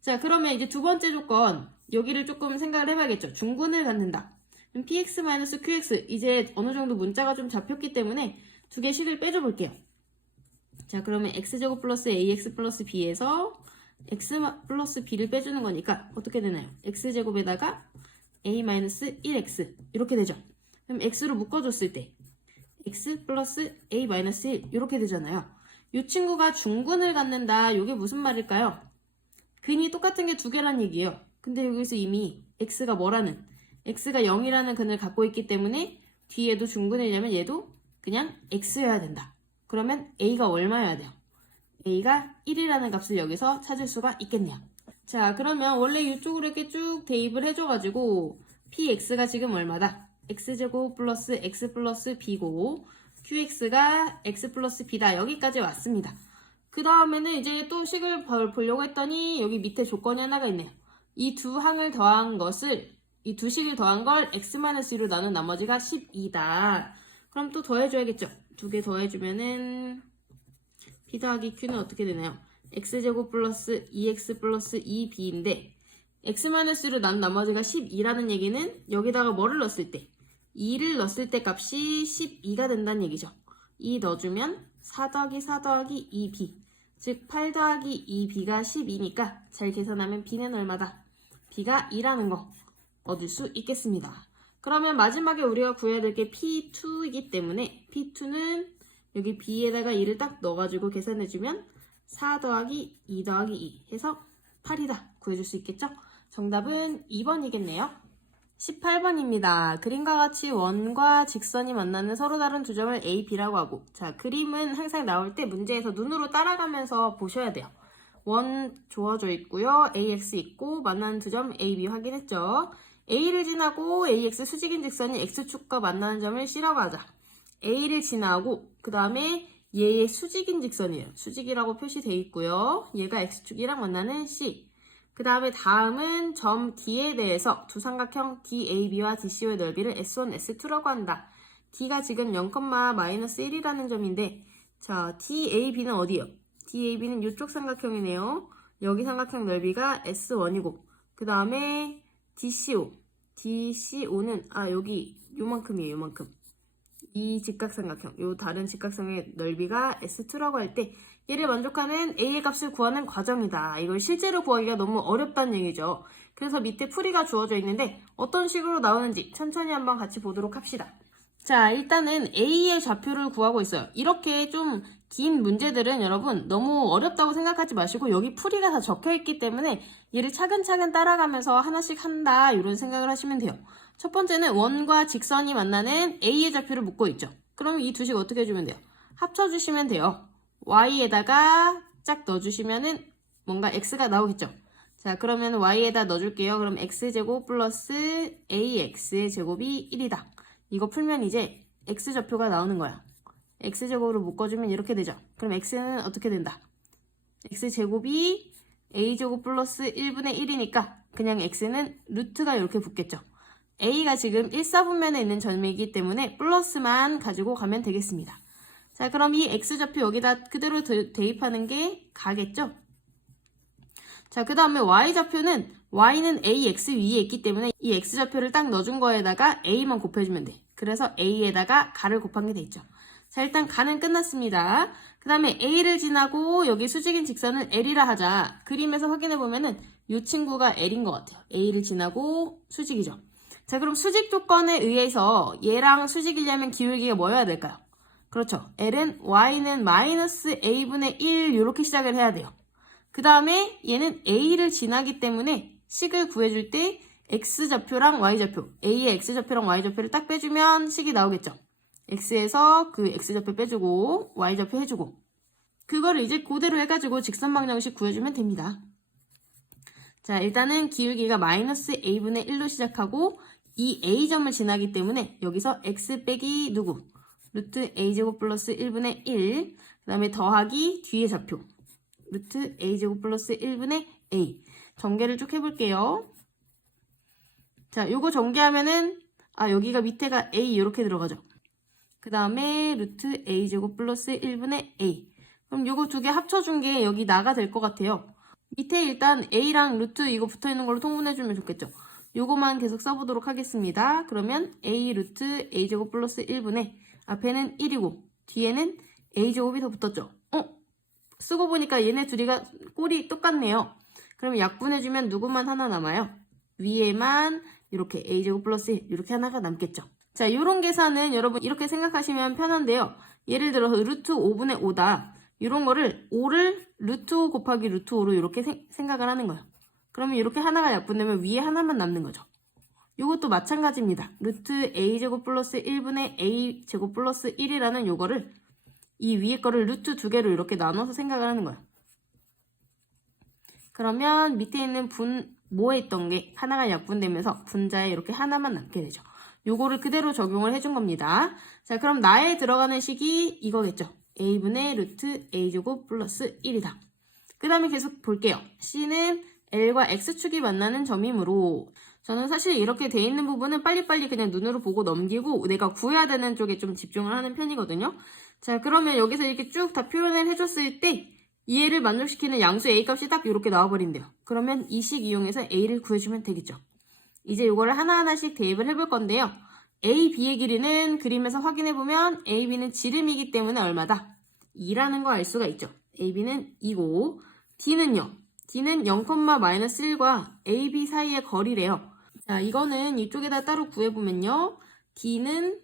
자, 그러면 이제 두 번째 조건 여기를 조금 생각을 해봐야겠죠. 중근을 갖는다. px-qx 이제 어느 정도 문자가 좀 잡혔기 때문에 두 개 식을 빼줘 볼게요. 자, 그러면 x제곱 플러스 ax 플러스 b에서 x 플러스 b를 빼주는 거니까 어떻게 되나요? x제곱에다가 a-1x 이렇게 되죠. 그럼 x로 묶어줬을 때 x 플러스 a-1 이렇게 되잖아요. 이 친구가 중근을 갖는다. 이게 무슨 말일까요? 근이 똑같은 게 두 개란 얘기예요. 근데 여기서 이미 x가 뭐라는 x가 0이라는 근을 갖고 있기 때문에 뒤에도 중근이려면 얘도 그냥 x여야 된다. 그러면 a가 얼마여야 돼요? a가 1이라는 값을 여기서 찾을 수가 있겠네요. 자, 그러면 원래 이쪽으로 이렇게 쭉 대입을 해줘가지고 px가 지금 얼마다? x제곱 플러스 x 플러스 b고 qx가 x 플러스 b다. 여기까지 왔습니다. 그 다음에는 이제 또 식을 보려고 했더니 여기 밑에 조건이 하나가 있네요. 이 두 항을 더한 것을 이 두 식을 더한 걸 x-2로 나눈 나머지가 12다. 그럼 또 더해줘야겠죠. 두 개 더해주면은 p 더하기 q는 어떻게 되나요? x제곱 플러스 2x 플러스 2b인데 x-2로 나눈 나머지가 12라는 얘기는 여기다가 뭐를 넣었을 때 2를 넣었을 때 값이 12가 된다는 얘기죠. 2 넣어주면 4 더하기 4 더하기 2b 즉 8 더하기 2b가 12니까 잘 계산하면 b는 얼마다? b가 2라는 거 얻을 수 있겠습니다. 그러면 마지막에 우리가 구해야 될 게 p2이기 때문에 p2는 여기 b에다가 2를 딱 넣어가지고 계산해주면 4 더하기 2 더하기 2 해서 8이다 구해줄 수 있겠죠? 정답은 2번이겠네요. 18번입니다. 그림과 같이 원과 직선이 만나는 서로 다른 두 점을 A, B라고 하고 자, 그림은 항상 나올 때 문제에서 눈으로 따라가면서 보셔야 돼요. 원 주어져 있고요. AX 있고 만나는 두 점 A, B 확인했죠. A를 지나고 AX 수직인 직선이 X축과 만나는 점을 C라고 하자. A를 지나고 그 다음에 얘의 수직인 직선이에요. 수직이라고 표시되어 있고요. 얘가 X축이랑 만나는 C. 그 다음에 다음은 점 D에 대해서 두 삼각형 DAB와 DCO의 넓이를 S1, S2라고 한다. D가 지금 0,-1이라는 점인데 자, DAB는 어디요? DAB는 이쪽 삼각형이네요. 여기 삼각형 넓이가 S1이고 그 다음에 DCO는 여기 요만큼이에요. 요만큼. 이 직각삼각형, 요 다른 직각삼각형의 넓이가 S2라고 할 때 얘를 만족하는 A의 값을 구하는 과정이다. 이걸 실제로 구하기가 너무 어렵다는 얘기죠. 그래서 밑에 풀이가 주어져 있는데 어떤 식으로 나오는지 천천히 한번 같이 보도록 합시다. 자, 일단은 A의 좌표를 구하고 있어요. 이렇게 좀 긴 문제들은 여러분 너무 어렵다고 생각하지 마시고 여기 풀이가 다 적혀있기 때문에 얘를 차근차근 따라가면서 하나씩 한다 이런 생각을 하시면 돼요. 첫 번째는 원과 직선이 만나는 A의 좌표를 묻고 있죠. 그럼 이 두식 어떻게 해주면 돼요? 합쳐주시면 돼요. Y에다가 짝 넣어주시면은 뭔가 X가 나오겠죠. 자, 그러면 Y에다 넣어줄게요. 그럼 X제곱 플러스 AX의 제곱이 1이다. 이거 풀면 이제 X좌표가 나오는 거야. X제곱으로 묶어주면 이렇게 되죠. 그럼 X는 어떻게 된다? X제곱이 A제곱 플러스 1분의 1이니까 그냥 X는 루트가 이렇게 붙겠죠. A가 지금 1사분면에 있는 점이기 때문에 플러스만 가지고 가면 되겠습니다. 자, 그럼 이 X좌표 여기다 그대로 대입하는 게 가겠죠? 자, 그 다음에 Y좌표는 Y는 AX 위에 있기 때문에 이 X좌표를 딱 넣어준 거에다가 A만 곱해주면 돼. 그래서 A에다가 가를 곱한 게 돼 있죠. 자, 일단 가는 끝났습니다. 그 다음에 A를 지나고 여기 수직인 직선은 L이라 하자. 그림에서 확인해보면은 이 친구가 L인 것 같아요. A를 지나고 수직이죠. 자, 그럼 수직 조건에 의해서 얘랑 수직이려면 기울기가 뭐여야 될까요? 그렇죠. L은 Y는 마이너스 A분의 1 이렇게 시작을 해야 돼요. 그 다음에 얘는 A를 지나기 때문에 식을 구해줄 때 X좌표랑 Y좌표, A의 X좌표랑 Y좌표를 딱 빼주면 식이 나오겠죠. X에서 그 X좌표 빼주고 Y좌표 해주고 그거를 이제 그대로 해가지고 직선 방정식 구해주면 됩니다. 자, 일단은 기울기가 마이너스 A분의 1로 시작하고 이 A점을 지나기 때문에 여기서 X 빼기 누구? 루트 A제곱 플러스 1분의 1 그 다음에 더하기 뒤의 좌표 루트 A제곱 플러스 1분의 A 전개를 쭉 해볼게요. 자, 요거 전개하면은 여기가 밑에가 A 이렇게 들어가죠. 그 다음에 루트 A제곱 플러스 1분의 A 그럼 요거 두 개 합쳐준 게 여기 나가 될 것 같아요. 밑에 일단 A랑 루트 이거 붙어있는 걸로 통분해주면 좋겠죠. 요거만 계속 써보도록 하겠습니다. 그러면 A 루트 A제곱 플러스 1분의 앞에는 1이고 뒤에는 A제곱이 더 붙었죠. 쓰고 보니까 얘네 둘이가 꼴이 똑같네요. 그럼 약분해주면 누구만 하나 남아요? 위에만 이렇게 A제곱 플러스 1 이렇게 하나가 남겠죠. 자, 이런 계산은 여러분 이렇게 생각하시면 편한데요. 예를 들어서 루트 5분의 5다. 이런 거를 5를 루트 5 곱하기 루트 5로 이렇게 생각을 하는 거예요. 그러면 이렇게 하나가 약분되면 위에 하나만 남는 거죠. 이것도 마찬가지입니다. 루트 A제곱 플러스 1분의 A제곱 플러스 1이라는 요거를 이 위에 거를 루트 두 개로 이렇게 나눠서 생각을 하는 거예요. 그러면 밑에 있는 모에 있던 게 하나가 약분되면서 분자에 이렇게 하나만 남게 되죠. 요거를 그대로 적용을 해준 겁니다. 자, 그럼 나에 들어가는 식이 이거겠죠. A분의 루트 A제곱 플러스 1이다. 그 다음에 계속 볼게요. C는 L과 X축이 만나는 점이므로 저는 사실 이렇게 돼 있는 부분은 빨리빨리 그냥 눈으로 보고 넘기고 내가 구해야 되는 쪽에 좀 집중을 하는 편이거든요. 자, 그러면 여기서 이렇게 쭉 다 표현을 해줬을 때 얘를 만족시키는 양수 A 값이 딱 이렇게 나와버린대요. 그러면 이 식 이용해서 A를 구해주면 되겠죠. 이제 이거를 하나하나씩 대입을 해볼 건데요. A, B의 길이는 그림에서 확인해보면 A, B는 지름이기 때문에 얼마다? 2라는 거 알 수가 있죠. A, B는 2고 D는요. D는 0,-1과 A, B 사이의 거리래요. 자, 이거는 이쪽에다 따로 구해보면요. D는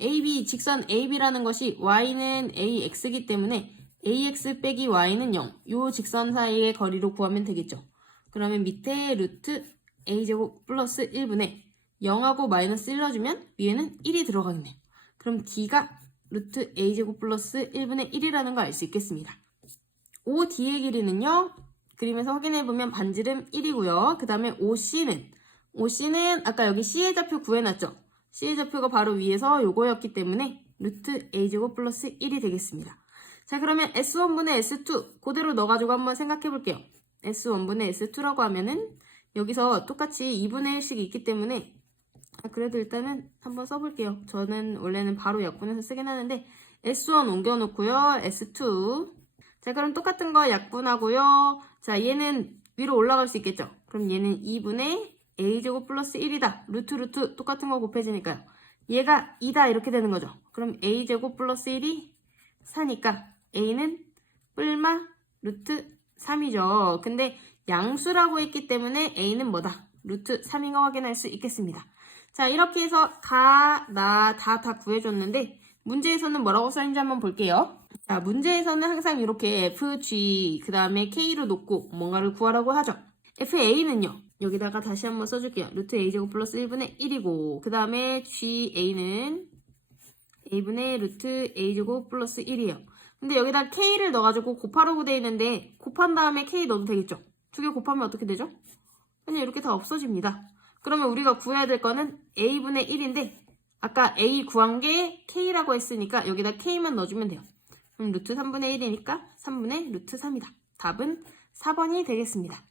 AB, 직선 AB라는 것이 Y는 AX이기 때문에 AX 빼기 Y는 0. 요 직선 사이의 거리로 구하면 되겠죠. 그러면 밑에 루트 A제곱 플러스 1분의 0하고 마이너스 1 넣어주면 위에는 1이 들어가겠네요. 그럼 D가 루트 A제곱 플러스 1분의 1이라는 거 알 수 있겠습니다. OD의 길이는요. 그림에서 확인해보면 반지름 1이고요. 그 다음에 OC는 아까 여기 C의 좌표 구해놨죠? C의 좌표가 바로 위에서 요거였기 때문에 루트 A제곱 플러스 1이 되겠습니다. 자, 그러면 S1분의 S2 그대로 넣어가지고 한번 생각해볼게요. S1분의 S2라고 하면은 여기서 똑같이 2분의 1씩 있기 때문에 그래도 일단은 한번 써볼게요. 저는 원래는 바로 약분해서 쓰긴 하는데 S1 옮겨놓고요. S2 자, 그럼 똑같은 거 약분하고요. 자, 얘는 위로 올라갈 수 있겠죠? 그럼 얘는 2분의 A제곱 플러스 1이다. 루트 똑같은 거 곱해지니까요. 얘가 2다 이렇게 되는 거죠. 그럼 A제곱 플러스 1이 4니까 A는 뿔마 루트 3이죠. 근데 양수라고 했기 때문에 A는 뭐다? 루트 3인 거 확인할 수 있겠습니다. 자, 이렇게 해서 다 구해줬는데 문제에서는 뭐라고 써있는지 한번 볼게요. 자, 문제에서는 항상 이렇게 F, G, 그 다음에 K로 놓고 뭔가를 구하라고 하죠. FA는요. 여기다가 다시 한번 써줄게요. 루트 A제곱 플러스 1분의 1이고 그 다음에 GA는 A분의 루트 A제곱 플러스 1이에요. 근데 여기다 K를 넣어가지고 곱하라고 돼 있는데 곱한 다음에 K 넣어도 되겠죠? 두 개 곱하면 어떻게 되죠? 그냥 이렇게 다 없어집니다. 그러면 우리가 구해야 될 거는 A분의 1인데 아까 A 구한 게 K라고 했으니까 여기다 K만 넣어주면 돼요. 그럼 루트 3분의 1이니까 3분의 루트 3이다. 답은 4번이 되겠습니다.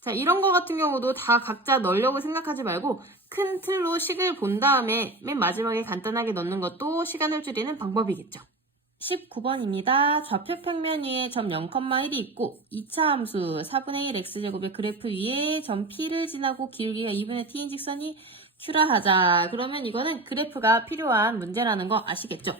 자, 이런 거 같은 경우도 다 각자 넣으려고 생각하지 말고 큰 틀로 식을 본 다음에 맨 마지막에 간단하게 넣는 것도 시간을 줄이는 방법이겠죠. 19번입니다. 좌표 평면 위에 점 0,1이 있고 2차 함수 4분의 1 x제곱의 그래프 위에 점 P를 지나고 기울기가 2분의 T인 직선이 Q라 하자. 그러면 이거는 그래프가 필요한 문제라는 거 아시겠죠?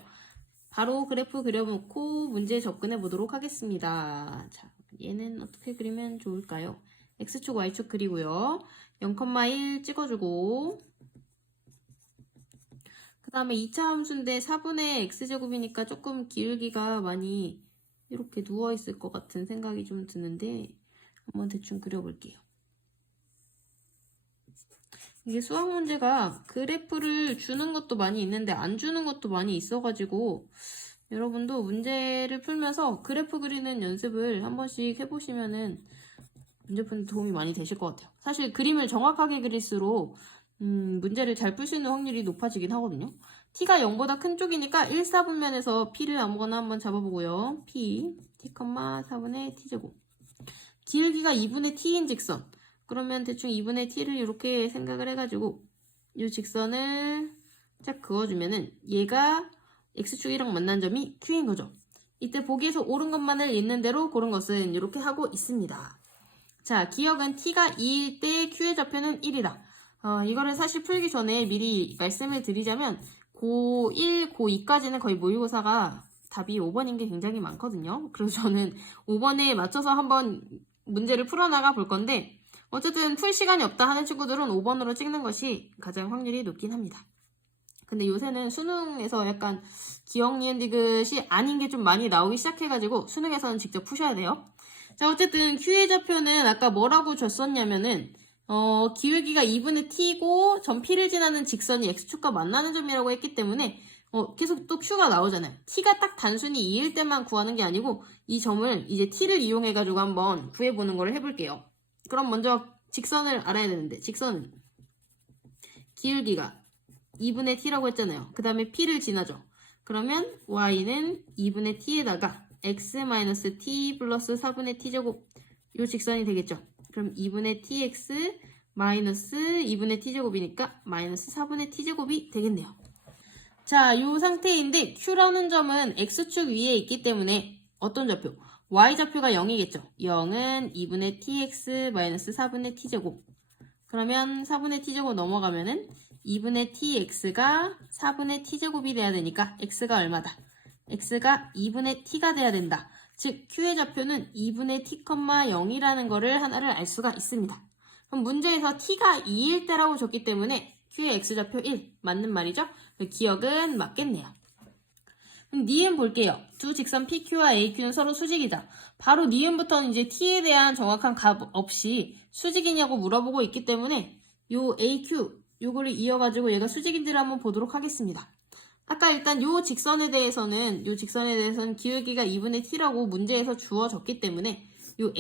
바로 그래프 그려놓고 문제 접근해 보도록 하겠습니다. 자, 얘는 어떻게 그리면 좋을까요? X축, Y축 그리고요. 0,1 찍어주고 그 다음에 2차 함수인데 4분의 X제곱이니까 조금 기울기가 많이 이렇게 누워있을 것 같은 생각이 좀 드는데 한번 대충 그려볼게요. 이게 수학 문제가 그래프를 주는 것도 많이 있는데 안 주는 것도 많이 있어가지고 여러분도 문제를 풀면서 그래프 그리는 연습을 한 번씩 해보시면은 문제 푸는 데 도움이 많이 되실 것 같아요. 사실 그림을 정확하게 그릴수록 문제를 잘 풀 수 있는 확률이 높아지긴 하거든요. t가 0보다 큰 쪽이니까 1, 4분면에서 p를 아무거나 한번 잡아보고요. p, t, 4분의 t제곱. 기울기가 2분의 t인 직선. 그러면 대충 2분의 t를 이렇게 생각을 해가지고 이 직선을 쫙 그어주면은 얘가 x축이랑 만난 점이 q인 거죠. 이때 보기에서 옳은 것만을 있는 대로 고른 것은 이렇게 하고 있습니다. 자, 기억은 t가 2일 때 q의 좌표는 1이다. 이거를 사실 풀기 전에 미리 말씀을 드리자면 고1, 고2까지는 거의 모의고사가 답이 5번인 게 굉장히 많거든요. 그래서 저는 5번에 맞춰서 한번 문제를 풀어나가 볼 건데 어쨌든 풀 시간이 없다 하는 친구들은 5번으로 찍는 것이 가장 확률이 높긴 합니다. 근데 요새는 수능에서 약간 기억, 니은, 디귿이 아닌 게 좀 많이 나오기 시작해가지고 수능에서는 직접 푸셔야 돼요. 자, 어쨌든 Q의 좌표는 아까 뭐라고 줬었냐면은 기울기가 2분의 t고 점 P를 지나는 직선이 x축과 만나는 점이라고 했기 때문에 계속 또 Q가 나오잖아요. t가 딱 단순히 2일 때만 구하는 게 아니고 이 점을 이제 t를 이용해가지고 한번 구해보는 걸 해볼게요. 그럼 먼저 직선을 알아야 되는데 직선은 기울기가 2분의 t라고 했잖아요. 그 다음에 P를 지나죠. 그러면 y는 2분의 t에다가 x-t 플러스 4분의 t제곱 이 직선이 되겠죠. 그럼 2분의 tx 마이너스 2분의 t제곱이니까 마이너스 4분의 t제곱이 되겠네요. 자, 이 상태인데 q라는 점은 x축 위에 있기 때문에 어떤 좌표? y좌표가 0이겠죠. 0은 2분의 tx 마이너스 4분의 t제곱. 그러면 4분의 t제곱 넘어가면은 2분의 tx가 4분의 t제곱이 돼야 되니까 x가 얼마다? x가 2분의 t가 돼야 된다. 즉 q의 좌표는 2분의 t, 0이라는 거를 하나를 알 수가 있습니다. 그럼 문제에서 t가 2일 때라고 줬기 때문에 q의 x좌표 1 맞는 말이죠? 기억은 맞겠네요. 그럼 니은 볼게요. 두 직선 PQ와 AQ는 서로 수직이죠. 바로 니은부터는 이제 t에 대한 정확한 값 없이 수직이냐고 물어보고 있기 때문에 요 AQ 요거를 이어가지고 얘가 수직인지를 한번 보도록 하겠습니다. 아까 일단 요 직선에 대해서는 기울기가 2분의 t라고 문제에서 주어졌기 때문에 요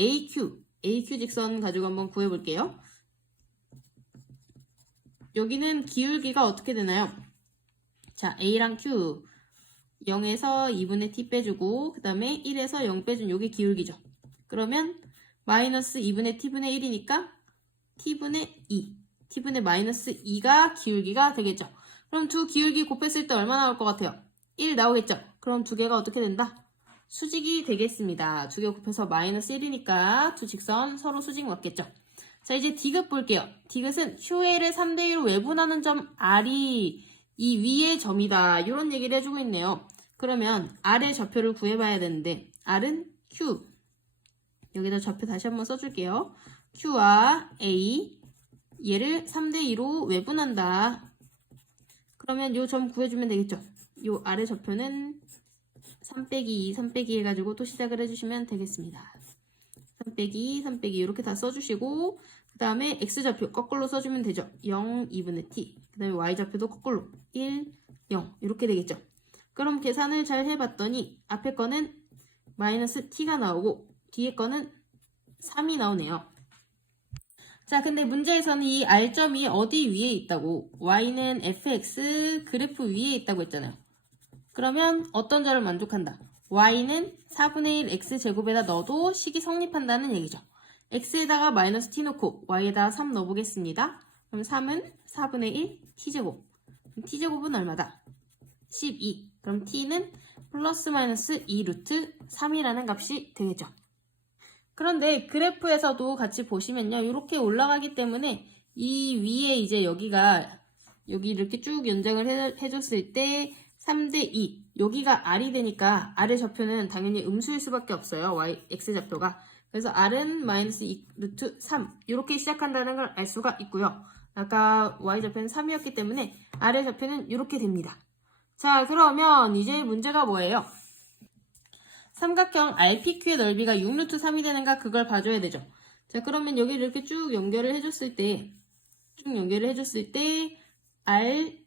AQ 직선 가지고 한번 구해볼게요. 여기는 기울기가 어떻게 되나요? 자, A랑 Q 0에서 2분의 t 빼주고 그 다음에 1에서 0 빼준 요게 기울기죠. 그러면 마이너스 2분의 t분의 1이니까 t분의 2 t분의 마이너스 2가 기울기가 되겠죠. 그럼 두 기울기 곱했을 때 얼마 나올 것 같아요? 1 나오겠죠. 그럼 두 개가 어떻게 된다? 수직이 되겠습니다. 두 개 곱해서 마이너스 1이니까 두 직선 서로 수직 맞겠죠. 자, 이제 디귿 볼게요. 디귿은 QL의 3대1로 외분하는 점 R이 이 위의 점이다. 이런 얘기를 해주고 있네요. 그러면 R의 좌표를 구해봐야 되는데 R은 Q. 여기다 좌표 다시 한번 써줄게요. Q와 A 얘를 3대2로 외분한다. 그러면 이 점 구해주면 되겠죠. 이 R의 좌표는 3 빼기 2, 3 빼기 해가지고 또 시작을 해주시면 되겠습니다. 3 빼기 3 빼기 이렇게 다 써주시고 그 다음에 X좌표 거꾸로 써주면 되죠. 0, 2분의 t 그 다음에 Y좌표도 거꾸로 1, 0 이렇게 되겠죠. 그럼 계산을 잘 해봤더니 앞에 거는 마이너스 t가 나오고 뒤에 거는 3이 나오네요. 자, 근데 문제에서는 이 R점이 어디 위에 있다고? Y는 fx 그래프 위에 있다고 했잖아요. 그러면 어떤 점을 만족한다? Y는 4분의 1 x제곱에다 넣어도 식이 성립한다는 얘기죠. x에다가 마이너스 t 넣고 y에다가 3 넣어보겠습니다. 그럼 3은 4분의 1 t제곱. t제곱은 얼마다? 12. 그럼 t는 플러스 마이너스 2 루트 3이라는 값이 되겠죠. 그런데 그래프에서도 같이 보시면요. 이렇게 올라가기 때문에 이 위에 이제 여기 이렇게 쭉 연장을 해줬을 때 3대2 여기가 R이 되니까 R의 좌표는 당연히 음수일 수밖에 없어요. X좌표가. 그래서 R은 마이너스 2 루트 3 이렇게 시작한다는 걸 알 수가 있고요. 아까 Y좌표는 3이었기 때문에 R의 좌표는 이렇게 됩니다. 자, 그러면 이제 문제가 뭐예요? 삼각형 RPQ의 넓이가 6 루트 3이 되는가 그걸 봐줘야 되죠. 자, 그러면 여기를 이렇게 쭉 연결을 해줬을 때 R,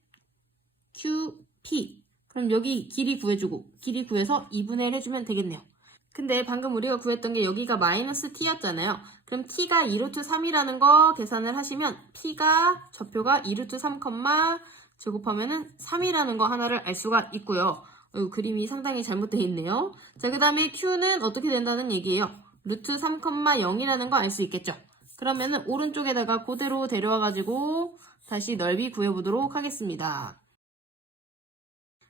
Q, P 그럼 여기 길이 구해주고 길이 구해서 2분의 1 해주면 되겠네요. 근데 방금 우리가 구했던 게 여기가 마이너스 t였잖아요. 그럼 t가 2루트 3이라는 거 계산을 하시면 p가 좌표가 2루트 3, 제곱하면은 3이라는 거 하나를 알 수가 있고요. 그림이 상당히 잘못되어 있네요. 자, 그 다음에 q는 어떻게 된다는 얘기예요. 루트 3, 0이라는 거 알 수 있겠죠. 그러면은 오른쪽에다가 그대로 데려와가지고 다시 넓이 구해보도록 하겠습니다.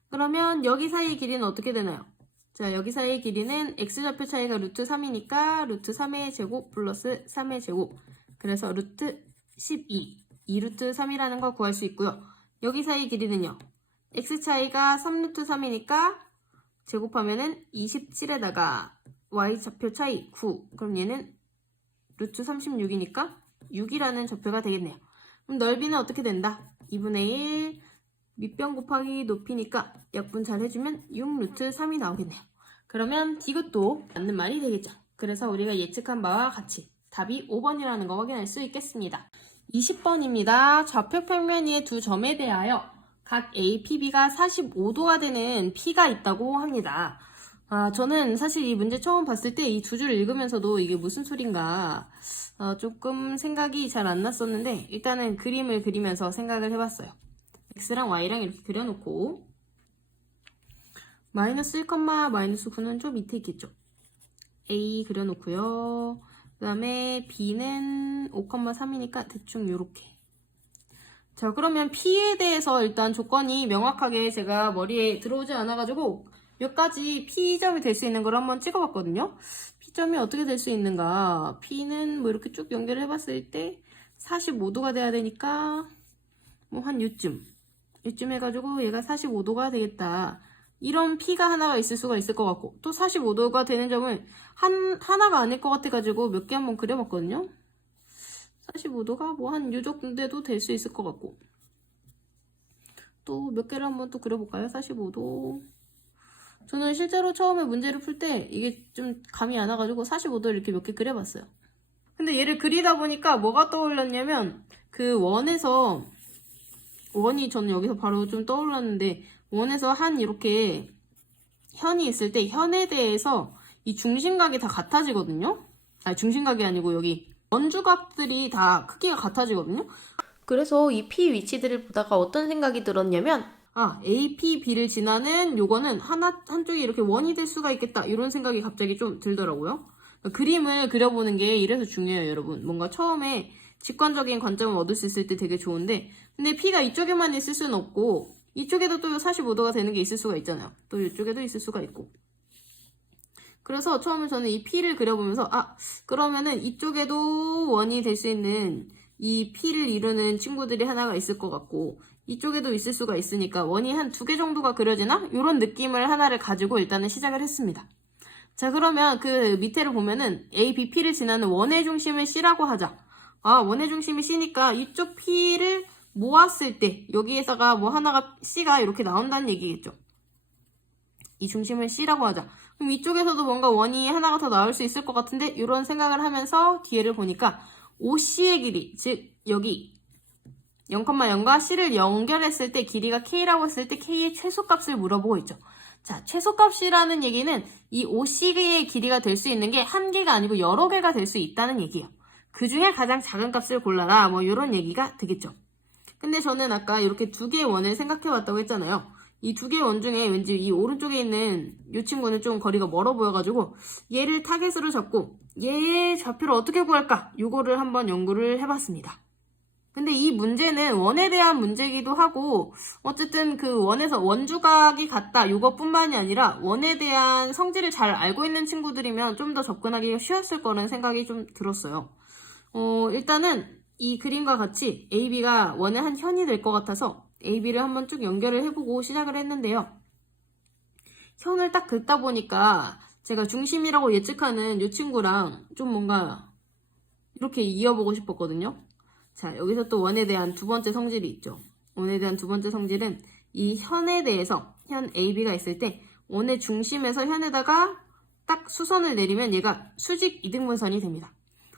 그러면 여기 사이의 길이는 어떻게 되나요? 자, 여기 사이의 길이는 x좌표 차이가 루트 3이니까 루트 3의 제곱 플러스 3의 제곱 그래서 루트 12 2루트 3이라는 거 구할 수 있고요. 여기 사이의 길이는요. x 차이가 3루트 3이니까 제곱하면은 27에다가 y좌표 차이 9 그럼 얘는 루트 36이니까 6이라는 좌표가 되겠네요. 그럼 넓이는 어떻게 된다? 2분의 1 밑변 곱하기 높이니까 약분 잘 해주면 6 루트 3이 나오겠네요. 그러면 디귿도 맞는 말이 되겠죠. 그래서 우리가 예측한 바와 같이 답이 5번이라는 거 확인할 수 있겠습니다. 20번입니다. 좌표 평면 위의 두 점에 대하여 각 A, P, B가 45도가 되는 P가 있다고 합니다. 저는 사실 이 문제 처음 봤을 때 이 두 줄 읽으면서도 이게 무슨 소린가 조금 생각이 잘 안 났었는데 일단은 그림을 그리면서 생각을 해봤어요. X랑 Y랑 이렇게 그려놓고 마이너스 1, 마이너스 9는 좀 밑에 있겠죠. A 그려놓고요. 그 다음에 B는 5, 3이니까 대충 요렇게. 자, 그러면 P에 대해서 일단 조건이 명확하게 제가 머리에 들어오지 않아가지고 몇 가지 P점이 될 수 있는 걸 한번 찍어봤거든요. P점이 어떻게 될 수 있는가. P는 뭐 이렇게 쭉 연결을 해봤을 때 45도가 돼야 되니까 뭐 한 요쯤 해가지고 얘가 45도가 되겠다. 이런 P가 하나가 있을 수가 있을 것 같고 또 45도가 되는 점은 하나가 아닐 것 같아가지고 몇 개 한번 그려봤거든요. 45도가 뭐 한 요 정도도 될 수 있을 것 같고 또 몇 개를 한번 또 그려볼까요? 45도 저는 실제로 처음에 문제를 풀 때 이게 좀 감이 안 와가지고 45도를 이렇게 몇 개 그려봤어요. 근데 얘를 그리다 보니까 뭐가 떠올랐냐면 그 원이 저는 여기서 바로 좀 떠올랐는데 원에서 한 이렇게 현이 있을 때 현에 대해서 이 중심각이 다 같아지거든요. 중심각이 아니고 여기 원주각들이 다 크기가 같아지거든요. 그래서 이 P 위치들을 보다가 어떤 생각이 들었냐면 A, P, B를 지나는 요거는 한쪽이 이렇게 원이 될 수가 있겠다 이런 생각이 갑자기 좀 들더라고요. 그림을 그려보는 게 이래서 중요해요, 여러분. 뭔가 처음에 직관적인 관점을 얻을 수 있을 때 되게 좋은데 근데 P가 이쪽에만 있을 수는 없고 이쪽에도 또 45도가 되는 게 있을 수가 있잖아요. 또 이쪽에도 있을 수가 있고 그래서 처음에 저는 이 P를 그려보면서 그러면은 이쪽에도 원이 될 수 있는 이 P를 이루는 친구들이 하나가 있을 것 같고 이쪽에도 있을 수가 있으니까 원이 한 2개 정도가 그려지나? 이런 느낌을 하나를 가지고 일단은 시작을 했습니다. 자, 그러면 그 밑에를 보면은 A, B, P를 지나는 원의 중심을 C라고 하자. 원의 중심이 C니까 이쪽 P를 모았을 때 여기에다가 뭐 하나가 C가 이렇게 나온다는 얘기겠죠. 이 중심을 C라고 하자. 그럼 이쪽에서도 뭔가 원이 하나가 더 나올 수 있을 것 같은데 이런 생각을 하면서 뒤에를 보니까 OC의 길이, 즉 여기 0,0과 C를 연결했을 때 길이가 K라고 했을 때 K의 최소값을 물어보고 있죠. 자, 최소값이라는 얘기는 이 OC의 길이가 될 수 있는 게 한 개가 아니고 여러 개가 될 수 있다는 얘기예요. 그 중에 가장 작은 값을 골라라 뭐 이런 얘기가 되겠죠. 근데 저는 아까 이렇게 2개의 원을 생각해 왔다고 했잖아요. 이 2개의 원 중에 왠지 이 오른쪽에 있는 이 친구는 좀 거리가 멀어 보여가지고 얘를 타겟으로 잡고 얘의 좌표를 어떻게 구할까? 요거를 한번 연구를 해봤습니다. 근데 이 문제는 원에 대한 문제이기도 하고 어쨌든 그 원에서 원주각이 같다 요것뿐만이 아니라 원에 대한 성질을 잘 알고 있는 친구들이면 좀 더 접근하기가 쉬웠을 거라는 생각이 좀 들었어요. 일단은 이 그림과 같이 AB가 원의 한 현이 될 것 같아서 AB를 한번 쭉 연결을 해보고 시작을 했는데요. 현을 딱 긋다 보니까 제가 중심이라고 예측하는 이 친구랑 좀 뭔가 이렇게 이어보고 싶었거든요. 자, 여기서 또 원에 대한 두 번째 성질이 있죠. 원에 대한 두 번째 성질은 이 현에 대해서 현 AB가 있을 때 원의 중심에서 현에다가 딱 수선을 내리면 얘가 수직 이등분선이 됩니다.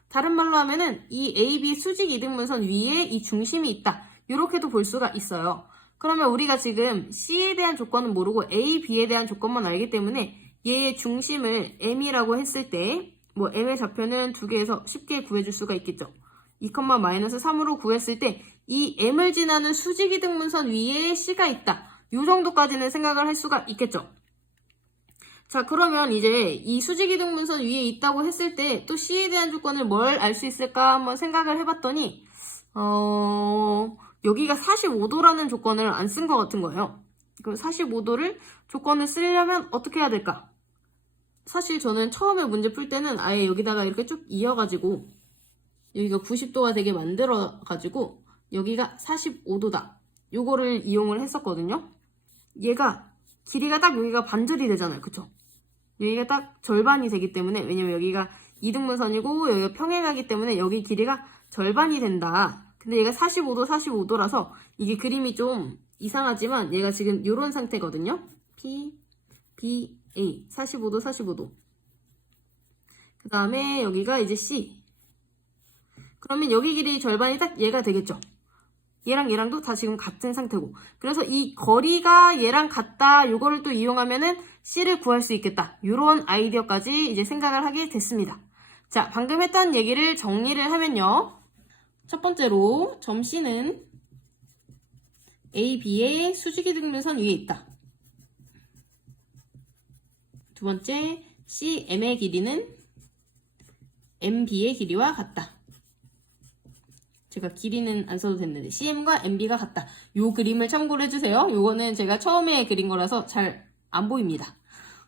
다른 말로 하면은 이 AB 수직 이등분선 위에 이 중심이 있다. 이렇게도 볼 수가 있어요. 그러면 우리가 지금 C에 대한 조건은 모르고 A, B에 대한 조건만 알기 때문에 얘의 중심을 M이라고 했을 때 뭐 M의 좌표는 2개에서 쉽게 구해줄 수가 있겠죠. 2,-3으로 구했을 때 이 M을 지나는 수직 이등분선 위에 C가 있다. 이 정도까지는 생각을 할 수가 있겠죠. 자, 그러면 이제 이 수직 이등분선 위에 있다고 했을 때 또 C에 대한 조건을 뭘 알 수 있을까 한번 생각을 해봤더니 여기가 45도라는 조건을 안 쓴 것 같은 거예요. 그럼 45도를 조건을 쓰려면 어떻게 해야 될까? 사실 저는 처음에 문제 풀 때는 아예 여기다가 이렇게 쭉 이어가지고 여기가 90도가 되게 만들어가지고 여기가 45도다. 요거를 이용을 했었거든요. 얘가 길이가 딱 여기가 반절이 되잖아요. 그쵸? 여기가 딱 절반이 되기 때문에 왜냐면 여기가 이등분선이고 여기가 평행하기 때문에 여기 길이가 절반이 된다. 근데 얘가 45도라서 이게 그림이 좀 이상하지만 얘가 지금 이런 상태거든요. P, B, A 45도 그 다음에 여기가 이제 C. 그러면 여기 길이 절반이 딱 얘가 되겠죠. 얘랑도 다 지금 같은 상태고 그래서 이 거리가 얘랑 같다 요거를 또 이용하면은 C를 구할 수 있겠다 요런 아이디어까지 이제 생각을 하게 됐습니다. 자, 방금 했던 얘기를 정리를 하면요. 첫 번째로 점 C는 A, B의 수직이등분선 위에 있다. 두 번째, C, M의 길이는 M, B의 길이와 같다. 제가 길이는 안 써도 됐는데 CM과 MB가 같다. 요 그림을 참고를 해주세요. 요거는 제가 처음에 그린 거라서 잘 안 보입니다.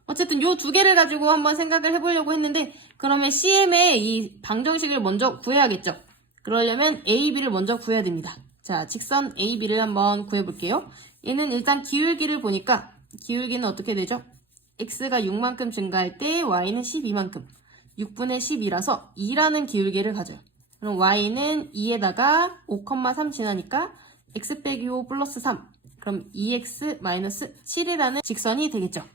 어쨌든 요 두 개를 가지고 한번 생각을 해보려고 했는데 그러면 CM의 이 방정식을 먼저 구해야겠죠. 그러려면 AB를 먼저 구해야 됩니다. 자, 직선 AB를 한번 구해볼게요. 얘는 일단 기울기를 보니까 기울기는 어떻게 되죠? X가 6만큼 증가할 때 Y는 12만큼 6분의 10이라서 2라는 기울기를 가져요. 그럼 Y는 2에다가 5,3 지나니까 X 빼기 5 플러스 3 그럼 2X 마이너스 7이라는 직선이 되겠죠.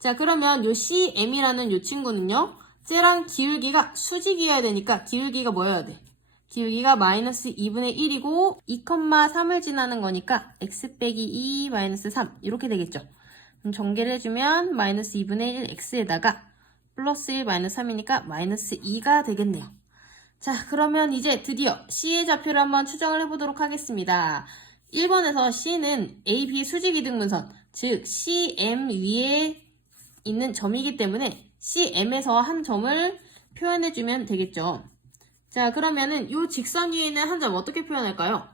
자, 그러면 요 CM이라는 요 친구는요. 쟤랑 기울기가 수직이어야 되니까 기울기가 뭐여야 돼? 기울기가 마이너스 2분의 1이고 2,3을 지나는 거니까 X 빼기 2 마이너스 3 이렇게 되겠죠. 그럼 전개를 해주면 마이너스 2분의 1 X에다가 플러스 1 마이너스 3이니까 마이너스 2가 되겠네요. 자, 그러면 이제 드디어 C의 좌표를 한번 추정을 해보도록 하겠습니다. 1번에서 C는 A, B 수직이등분선, 즉 CM 위에 있는 점이기 때문에 CM에서 한 점을 표현해주면 되겠죠. 자, 그러면은 이 직선 위에 있는 한 점 어떻게 표현할까요?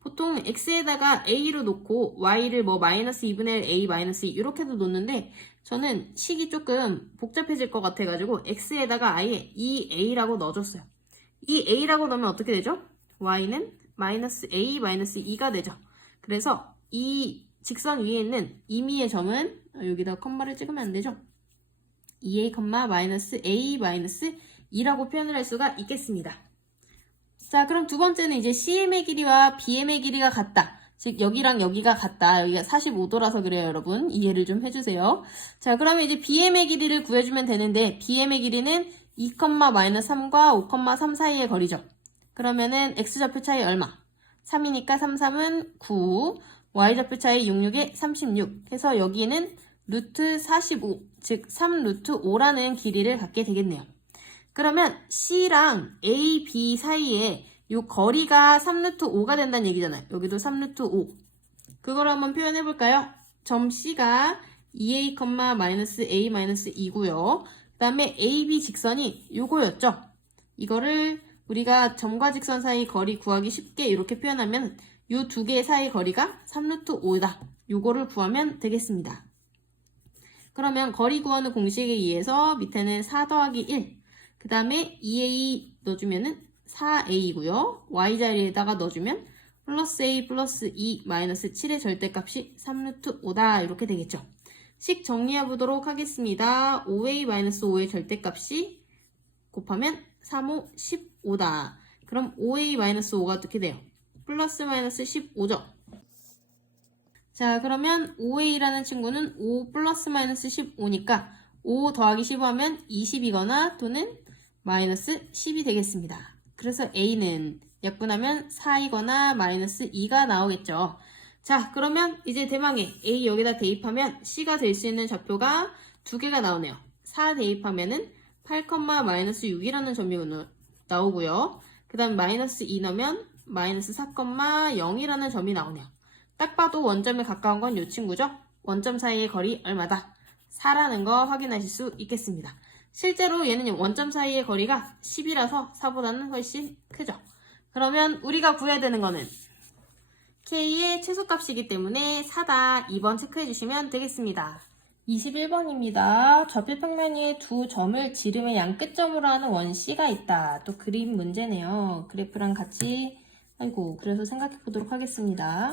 보통 X에다가 A로 놓고 Y를 뭐 마이너스 2분의 1 A 마이너스 2 이렇게도 놓는데 저는 식이 조금 복잡해질 것 같아가지고 X에다가 아예 2A라고 넣어줬어요. 이 A라고 넣으면 어떻게 되죠? Y는 마이너스 A 마이너스 2가 되죠. 그래서 이 직선 위에 있는 임의의 점은 여기다 컴마를 찍으면 안 되죠? 2A, 마이너스 A 마이너스 2라고 표현을 할 수가 있겠습니다. 자, 그럼 두 번째는 이제 CM의 길이와 BM의 길이가 같다. 즉 여기랑 여기가 같다. 여기가 45도라서 그래요, 여러분. 이해를 좀 해주세요. 자, 그러면 이제 BM의 길이를 구해주면 되는데 BM의 길이는 2, 마이너스 3과 5, 3 사이의 거리죠. 그러면은 X좌표 차이 얼마? 3이니까 3, 3은 9, Y좌표 차이 6, 6에 36 해서 여기는 루트 45, 즉 3 루트 5라는 길이를 갖게 되겠네요. 그러면 C랑 A, B 사이에 이 거리가 3 루트 5가 된다는 얘기잖아요. 여기도 3 루트 5. 그걸 한번 표현해 볼까요? 점 C가 2A, 마이너스 A 마이너스 2고요. 그 다음에 AB 직선이 요거였죠. 이거를 우리가 점과 직선 사이 거리 구하기 쉽게 이렇게 표현하면 이 두 개 사이 거리가 3 루트 5다. 요거를 구하면 되겠습니다. 그러면 거리 구하는 공식에 의해서 밑에는 4 더하기 1, 그 다음에 2A 넣어주면은 4A고요. Y 자리에다가 넣어주면 플러스 A 플러스 2 마이너스 7의 절대값이 3 루트 5다. 이렇게 되겠죠. 식 정리해 보도록 하겠습니다. 5A 마이너스 5의 절대값이 곱하면 3, 5, 15다. 그럼 5A 마이너스 5가 어떻게 돼요? 플러스 마이너스 15죠. 자, 그러면 5A라는 친구는 5 플러스 마이너스 15니까 5 더하기 15하면 20이거나 또는 마이너스 10이 되겠습니다. 그래서 A는 약분하면 4이거나 마이너스 2가 나오겠죠. 자, 그러면 이제 대망의 A 여기다 대입하면 C가 될 수 있는 좌표가 두 개가 나오네요. 4 대입하면은 8, 마이너스 6이라는 점이 나오고요. 그 다음 마이너스 2 넣으면 마이너스 4, 0이라는 점이 나오네요. 딱 봐도 원점에 가까운 건 이 친구죠. 원점 사이의 거리 얼마다? 4라는 거 확인하실 수 있겠습니다. 실제로 얘는 원점 사이의 거리가 10이라서 4보다는 훨씬 크죠. 그러면 우리가 구해야 되는 거는 K의 최소값이기 때문에 4다. 2번 체크해 주시면 되겠습니다. 21번입니다. 좌표평면 위에 두 점을 지름의 양끝점으로 하는 원C가 있다. 또 그림 문제네요. 그래프랑 같이 그래서 생각해 보도록 하겠습니다.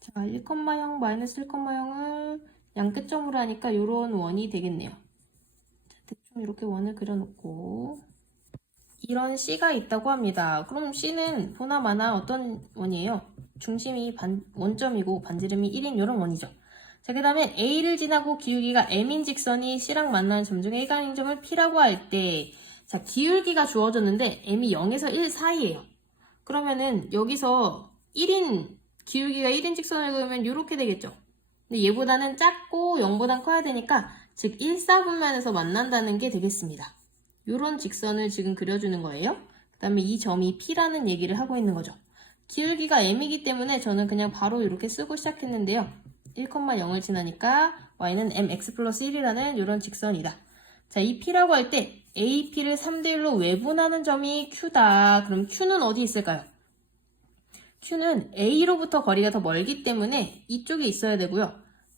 자, 1,0, 마이너스 1,0을 양끝점으로 하니까 이런 원이 되겠네요. 자, 대충 이렇게 원을 그려놓고 이런 C가 있다고 합니다. 그럼 C는 보나마나 어떤 원이에요? 중심이 원점이고 반지름이 1인 이런 원이죠. 자, 그 다음에 A를 지나고 기울기가 M인 직선이 C랑 만나는 점 중에 일간인 점을 P라고 할 때, 자, 기울기가 주어졌는데 M이 0에서 1 사이예요. 그러면은 여기서 기울기가 1인 직선을 그으면 이렇게 되겠죠. 근데 얘보다는 작고 0보단 커야 되니까 즉 1사분면에서 만난다는 게 되겠습니다. 이런 직선을 지금 그려주는 거예요. 그 다음에 이 점이 P라는 얘기를 하고 있는 거죠. 기울기가 M이기 때문에 저는 그냥 바로 이렇게 쓰고 시작했는데요. 1,0을 지나니까 Y는 MX 플러스 1이라는 이런 직선이다. 자, 이 P라고 할 때 AP를 3대1로 외분하는 점이 Q다. 그럼 Q는 어디 있을까요? Q는 A로부터 거리가 더 멀기 때문에 이쪽에 있어야 되고요.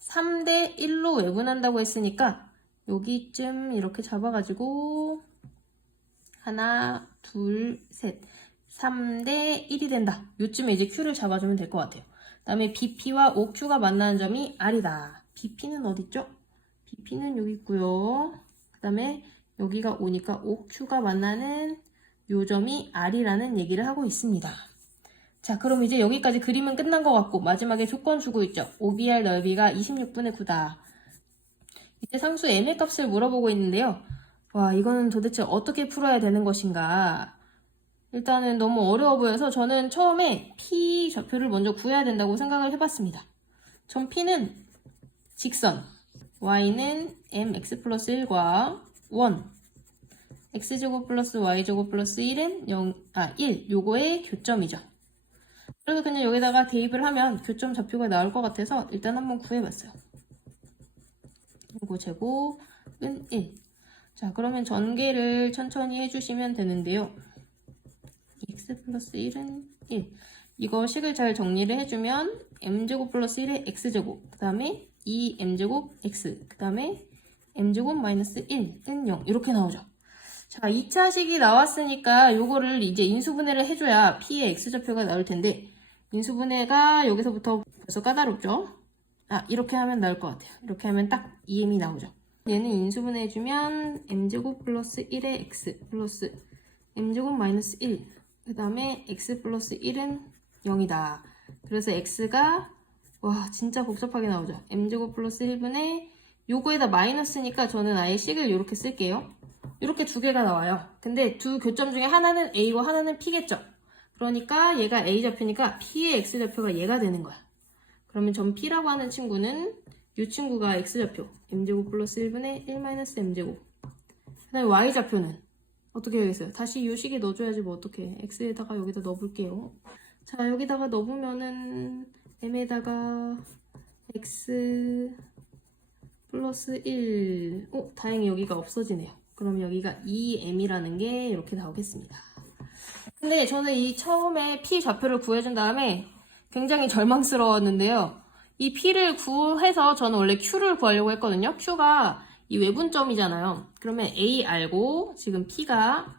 3대1로 외분한다고 했으니까 여기쯤 이렇게 잡아가지고 하나, 둘, 셋 3대1이 된다. 요쯤에 이제 Q를 잡아주면 될 것 같아요. 그 다음에 BP와 OQ가 만나는 점이 R이다. BP는 어디 있죠? BP는 여기 있고요. 그 다음에 여기가 오니까 OQ가 만나는 요 점이 R이라는 얘기를 하고 있습니다. 자, 그럼 이제 여기까지 그림은 끝난 것 같고 마지막에 조건 주고 있죠. OBR 넓이가 26분의 9다. 이제 상수 M의 값을 물어보고 있는데요. 와, 이거는 도대체 어떻게 풀어야 되는 것인가? 일단은 너무 어려워 보여서 저는 처음에 P 좌표를 먼저 구해야 된다고 생각을 해봤습니다. 점 P는 직선, y는 mx 플러스 1과 1, x제곱 플러스 y제곱 플러스 1은 1, 요거의 교점이죠. 그래서 그냥 여기다가 대입을 하면 교점 좌표가 나올 것 같아서 일단 한번 구해봤어요. 요거 제곱은 1. 자, 그러면 전개를 천천히 해주시면 되는데요. x 플러스 1은 1. 이거 식을 잘 정리를 해주면 m제곱 플러스 1의 x제곱, 그 다음에 2m제곱 x, 그 다음에 m제곱 마이너스 1은 0 이렇게 나오죠. 자, 2차 식이 나왔으니까 요거를 이제 인수분해를 해줘야 p의 x좌표가 나올 텐데 인수분해가 여기서부터 벌써 까다롭죠? 이렇게 하면 나올 것 같아요. 이렇게 하면 딱 2m이 나오죠. 얘는 인수분해 해주면 m제곱 플러스 1의 x 플러스 m제곱 마이너스 1, 그 다음에 x 플러스 1은 0이다. 그래서 x가 진짜 복잡하게 나오죠. m제곱 플러스 1분의 요거에다 마이너스니까 저는 아예 식을 이렇게 쓸게요. 이렇게 두 개가 나와요. 근데 두 교점 중에 하나는 a고 하나는 p겠죠. 그러니까 얘가 a좌표니까 p의 x좌표가 얘가 되는 거야. 그러면 전 p라고 하는 친구는 이 친구가 x좌표 m제곱 플러스 1분의 1 마이너스 m제곱, 그 다음에 y좌표는 어떻게 해야겠어요? 다시 이 식에 넣어줘야지 뭐 어떻게 x에다가 여기다 넣어볼게요. 자, 여기다가 넣어보면은 m에다가 x 플러스 1, 다행히 여기가 없어지네요. 그럼 여기가 2m이라는 게 이렇게 나오겠습니다. 근데 저는 이 처음에 p 좌표를 구해준 다음에 굉장히 절망스러웠는데요. 이 p를 구해서 저는 원래 q를 구하려고 했거든요. q가 이 외분점이잖아요. 그러면 a 알고 지금 p가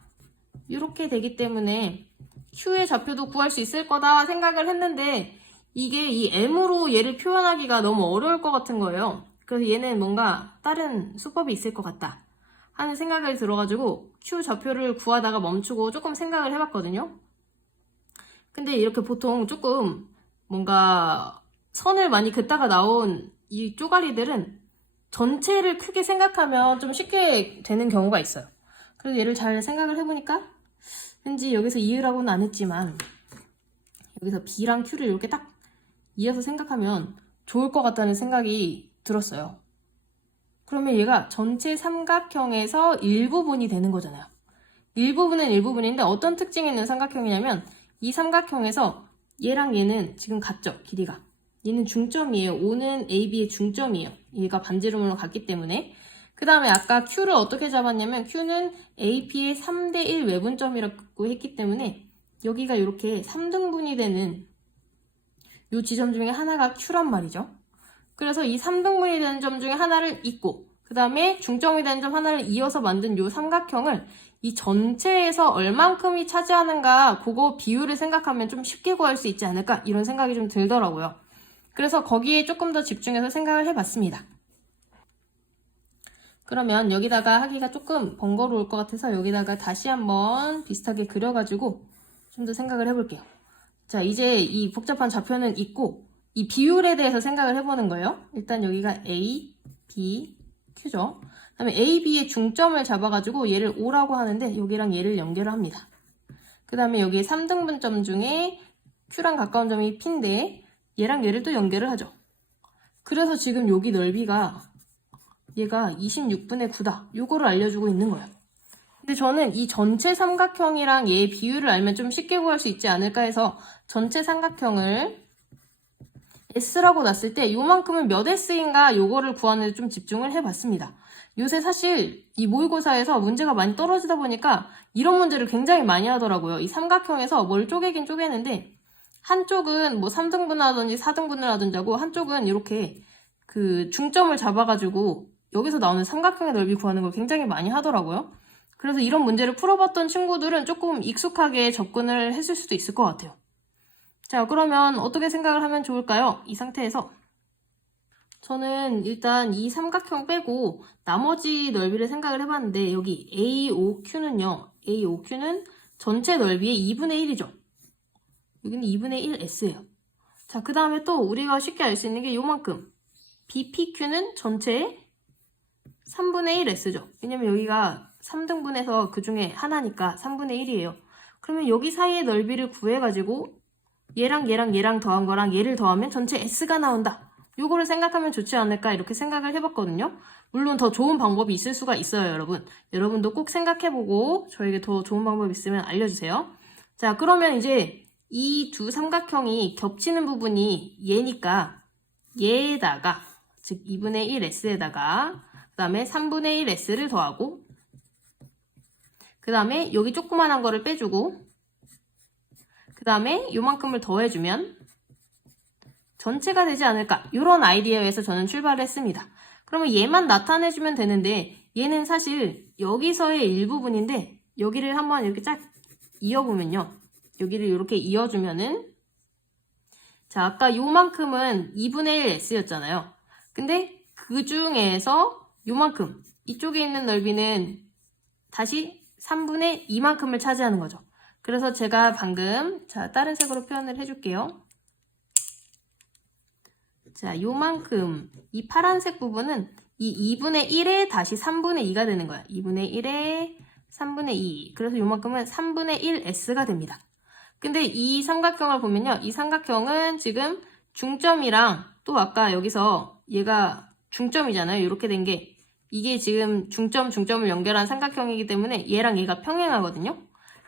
이렇게 되기 때문에 q의 좌표도 구할 수 있을 거다 생각을 했는데 이게 이 m으로 얘를 표현하기가 너무 어려울 것 같은 거예요. 그래서 얘는 뭔가 다른 수법이 있을 것 같다 하는 생각이 들어가지고 q 좌표를 구하다가 멈추고 조금 생각을 해봤거든요. 근데 이렇게 보통 조금 뭔가 선을 많이 긋다가 나온 이 쪼가리들은 전체를 크게 생각하면 좀 쉽게 되는 경우가 있어요. 그래서 얘를 잘 생각을 해보니까 왠지 여기서 이으라고는 안 했지만 여기서 b랑 q를 이렇게 딱 이어서 생각하면 좋을 것 같다는 생각이 들었어요. 그러면 얘가 전체 삼각형에서 일부분이 되는 거잖아요. 일부분은 일부분인데 어떤 특징이 있는 삼각형이냐면 이 삼각형에서 얘랑 얘는 지금 같죠? 길이가. 얘는 중점이에요. O는 AB의 중점이에요. 얘가 반지름으로 같기 때문에. 그 다음에 아까 Q를 어떻게 잡았냐면 Q는 AP의 3대1 외분점이라고 했기 때문에 여기가 이렇게 3등분이 되는 이 지점 중에 하나가 Q란 말이죠. 그래서 이 3등분이 되는 점 중에 하나를 잇고 그 다음에 중점이 되는 점 하나를 이어서 만든 이 삼각형을 이 전체에서 얼만큼이 차지하는가 그거 비율을 생각하면 좀 쉽게 구할 수 있지 않을까 이런 생각이 좀 들더라고요. 그래서 거기에 조금 더 집중해서 생각을 해봤습니다. 그러면 여기다가 하기가 조금 번거로울 것 같아서 여기다가 다시 한번 비슷하게 그려가지고 좀 더 생각을 해볼게요. 자, 이제 이 복잡한 좌표는 있고 이 비율에 대해서 생각을 해보는 거예요. 일단 여기가 A, B, Q죠. 그 다음에 A, B의 중점을 잡아가지고 얘를 O라고 하는데 여기랑 얘를 연결을 합니다. 그 다음에 여기에 3등분점 중에 Q랑 가까운 점이 P인데 얘랑 얘를 또 연결을 하죠. 그래서 지금 여기 넓이가 얘가 26분의 9다. 요거를 알려주고 있는 거예요. 근데 저는 이 전체 삼각형이랑 얘의 비율을 알면 좀 쉽게 구할 수 있지 않을까 해서 전체 삼각형을 S라고 놨을 때 요만큼은 몇 S인가 요거를 구하는 데 좀 집중을 해봤습니다. 요새 사실 이 모의고사에서 문제가 많이 떨어지다 보니까 이런 문제를 굉장히 많이 하더라고요. 이 삼각형에서 뭘 쪼개긴 쪼개는데 한쪽은 뭐 3등분을 하든지 4등분을 하든지 하고 한쪽은 이렇게 그 중점을 잡아가지고 여기서 나오는 삼각형의 넓이 구하는 걸 굉장히 많이 하더라고요. 그래서 이런 문제를 풀어봤던 친구들은 조금 익숙하게 접근을 했을 수도 있을 것 같아요. 자, 그러면 어떻게 생각을 하면 좋을까요? 이 상태에서 저는 일단 이 삼각형 빼고 나머지 넓이를 생각을 해봤는데 여기 AOQ는요. AOQ는 전체 넓이의 2분의 1이죠. 여기는 2분의 1S예요. 자, 그 다음에 또 우리가 쉽게 알 수 있는 게 요만큼 BPQ는 전체의 3분의 1S죠. 왜냐면 여기가 3등분해서 그 중에 하나니까 3분의 1이에요. 그러면 여기 사이의 넓이를 구해가지고 얘랑 얘랑 얘랑 더한 거랑 얘를 더하면 전체 S가 나온다. 요거를 생각하면 좋지 않을까 이렇게 생각을 해봤거든요. 물론 더 좋은 방법이 있을 수가 있어요, 여러분. 여러분도 꼭 생각해보고 저에게 더 좋은 방법이 있으면 알려주세요. 자, 그러면 이제 이 두 삼각형이 겹치는 부분이 얘니까 얘에다가, 즉 2분의 1s에다가 그 다음에 3분의 1s를 더하고 그 다음에 여기 조그만한 거를 빼주고 그 다음에 요만큼을 더해주면 전체가 되지 않을까, 이런 아이디어에서 저는 출발을 했습니다. 그러면 얘만 나타내주면 되는데 얘는 사실 여기서의 일부분인데 여기를 한번 이렇게 쫙 이어보면요, 여기를 이렇게 이어주면은, 자, 아까 요만큼은 2분의 1s였잖아요. 근데 그 중에서 요만큼, 이쪽에 있는 넓이는 다시 3분의 2만큼을 차지하는 거죠. 그래서 제가 방금, 자, 다른 색으로 표현을 해줄게요. 자, 요만큼, 이 파란색 부분은 이 2분의 1에 다시 3분의 2가 되는 거야. 2분의 1에 3분의 2. 그래서 요만큼은 3분의 1s가 됩니다. 근데 이 삼각형을 보면요, 이 삼각형은 지금 중점이랑 또 아까 여기서 얘가 중점이잖아요. 이렇게 된 게, 이게 지금 중점을 연결한 삼각형이기 때문에 얘랑 얘가 평행하거든요.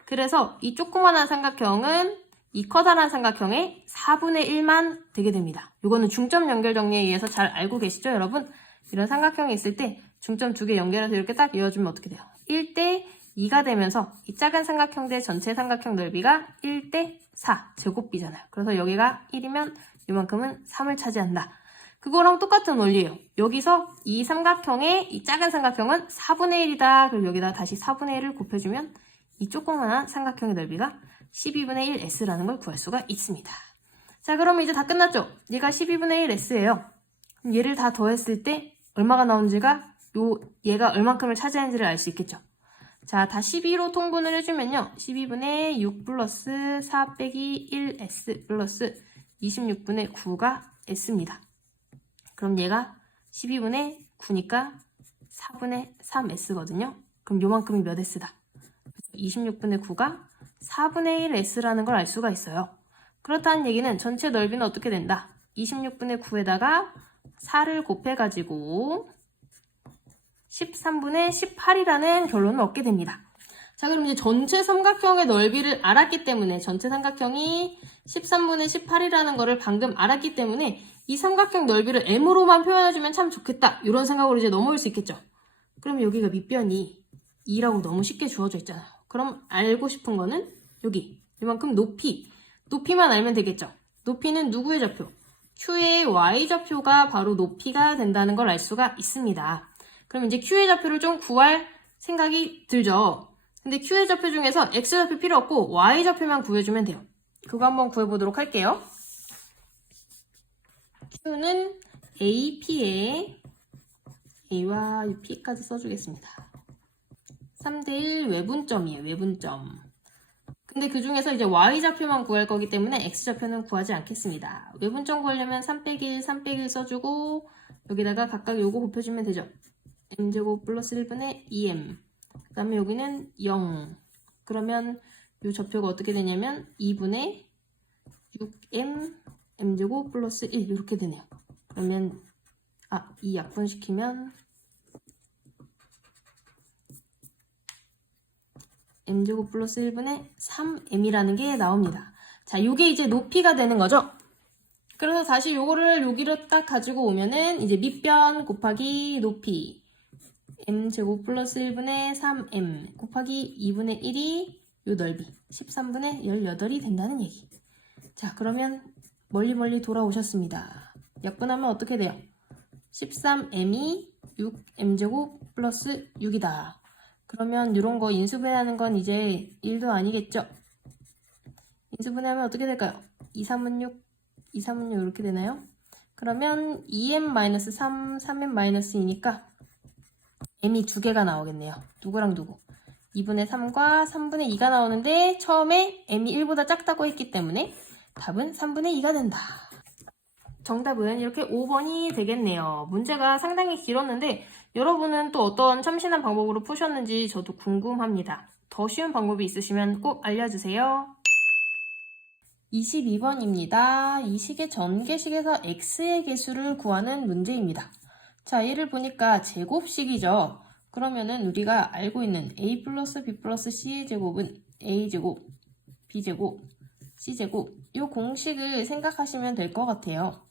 그래서 이 조그만한 삼각형은 이 커다란 삼각형의 4분의 1만 되게 됩니다. 이거는 중점 연결 정리에 의해서 잘 알고 계시죠, 여러분? 이런 삼각형이 있을 때 중점 두 개 연결해서 이렇게 딱 이어주면 어떻게 돼요? 1대 2가 되면서 이 작은 삼각형 대 전체 삼각형 넓이가 1대 4 제곱비잖아요. 그래서 여기가 1이면 이만큼은 3을 차지한다. 그거랑 똑같은 원리예요. 여기서 이 삼각형의 이 작은 삼각형은 4분의 1이다. 그리고 여기다 다시 4분의 1을 곱해주면 이 조그만한 삼각형의 넓이가 12분의 1s라는 걸 구할 수가 있습니다. 자, 그러면 이제 다 끝났죠? 얘가 12분의 1s예요. 그럼 얘를 다 더했을 때 얼마가 나오는지가 얘가 얼만큼을 차지하는지를 알 수 있겠죠? 자, 다 12로 통분을 해주면요, 12분의 6 플러스 4 빼기 1s 플러스 26분의 9가 s입니다. 그럼 얘가 12분의 9니까 4분의 3s거든요. 그럼 요만큼이 몇 s다? 26분의 9가 4분의 1s라는 걸 알 수가 있어요. 그렇다는 얘기는 전체 넓이는 어떻게 된다? 26분의 9에다가 4를 곱해가지고 13분의 18이라는 결론을 얻게 됩니다. 자, 그럼 이제 전체 삼각형의 넓이를 알았기 때문에, 전체 삼각형이 13분의 18이라는 거를 방금 알았기 때문에 이 삼각형 넓이를 m으로만 표현해주면 참 좋겠다, 이런 생각으로 이제 넘어올 수 있겠죠. 그럼 여기가 밑변이 2라고 너무 쉽게 주어져 있잖아요. 그럼 알고 싶은 거는 여기 이만큼 높이만 알면 되겠죠. 높이는 누구의 좌표? Q의 Y좌표가 바로 높이가 된다는 걸 알 수가 있습니다. 그럼 이제 Q의 좌표를 좀 구할 생각이 들죠. 근데 Q의 좌표 중에서 X좌표 필요 없고 Y좌표만 구해주면 돼요. 그거 한번 구해보도록 할게요. Q는 AP에 A와 P까지 써주겠습니다. 3대1 외분점이에요, 외분점. 근데 그 중에서 이제 Y좌표만 구할 거기 때문에 X좌표는 구하지 않겠습니다. 외분점 구하려면 3 빼기 1, 3 빼기 1 써주고 여기다가 각각 요거 곱해주면 되죠. m제곱 플러스 1분의 2m. 그 다음에 여기는 0. 그러면 요 좌표가 어떻게 되냐면 2분의 6m m제곱 플러스 1 이렇게 되네요. 그러면 이 약분시키면 m제곱 플러스 1분의 3m이라는 게 나옵니다. 자, 요게 이제 높이가 되는 거죠. 그래서 다시 요거를 여기를 딱 가지고 오면은 이제 밑변 곱하기 높이 m제곱 플러스 1분의 3m 곱하기 2분의 1이 요 넓이 13분의 18이 된다는 얘기. 자, 그러면 멀리 돌아오셨습니다. 약분하면 어떻게 돼요? 13m이 6m제곱 플러스 6이다. 그러면 이런 거 인수분해하는 건 이제 1도 아니겠죠? 인수분해하면 어떻게 될까요? 2, 3은 6, 2, 3은 6 이렇게 되나요? 그러면 2m-3, 3m-2니까 m이 두 개가 나오겠네요. 누구랑 누구? 2분의 3과 3분의 2가 나오는데 처음에 m이 1보다 작다고 했기 때문에 답은 3분의 2가 된다. 정답은 이렇게 5번이 되겠네요. 문제가 상당히 길었는데 여러분은 또 어떤 참신한 방법으로 푸셨는지 저도 궁금합니다. 더 쉬운 방법이 있으시면 꼭 알려주세요. 22번입니다. 이 식의 전개식에서 x의 개수를 구하는 문제입니다. 자, 얘를 보니까 제곱식이죠. 그러면은 우리가 알고 있는 a 플러스 b 플러스 c의 제곱은 a제곱, b제곱, c제곱 이 공식을 생각하시면 될 것 같아요.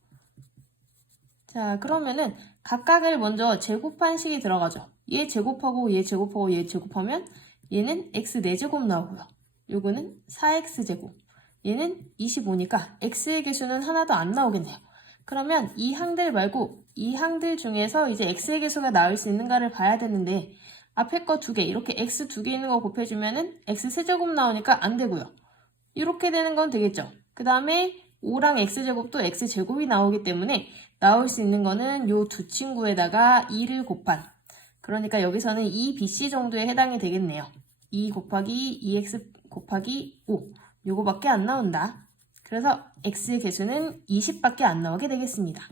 자, 그러면은 각각을 먼저 제곱한 식이 들어가죠. 얘 제곱하고 얘 제곱하고 얘 제곱하면 얘는 x 4제곱 나오고요. 요거는 4x제곱. 얘는 25니까 x의 개수는 하나도 안 나오겠네요. 그러면 이 항들 말고 이 항들 중에서 이제 x의 개수가 나올 수 있는가를 봐야 되는데 앞에 거 2개, 이렇게 x 2개 있는 거 곱해주면은 x 세제곱 나오니까 안 되고요. 이렇게 되는 건 되겠죠. 그 다음에 5랑 x제곱도 x제곱이 나오기 때문에 나올 수 있는 거는 요 두 친구에다가 2를 곱한, 그러니까 여기서는 2bc 정도에 해당이 되겠네요. 2 곱하기 2x 곱하기 5 요거밖에 안 나온다. 그래서 x의 개수는 20밖에 안 나오게 되겠습니다.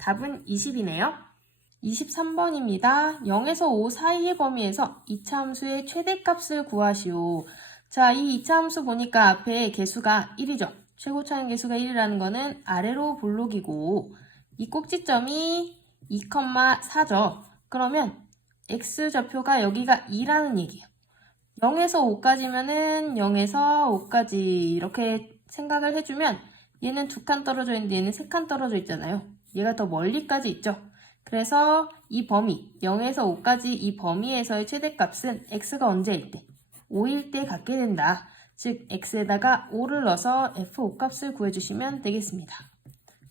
답은 20이네요. 23번입니다. 0에서 5 사이의 범위에서 2차 함수의 최대값을 구하시오. 자, 이 2차 함수 보니까 앞에 개수가 1이죠. 최고차는 개수가 1이라는 거는 아래로 볼록이고 이 꼭지점이 2,4죠. 그러면 x좌표가 여기가 2라는 얘기예요. 0에서 5까지면은 0에서 5까지 이렇게 생각을 해주면 얘는 2칸 떨어져 있는데 얘는 3칸 떨어져 있잖아요. 얘가 더 멀리까지 있죠. 그래서 이 범위, 0에서 5까지 이 범위에서의 최대값은 x가 언제일 때? 5일 때 갖게 된다. 즉 x에다가 5를 넣어서 f5 값을 구해주시면 되겠습니다.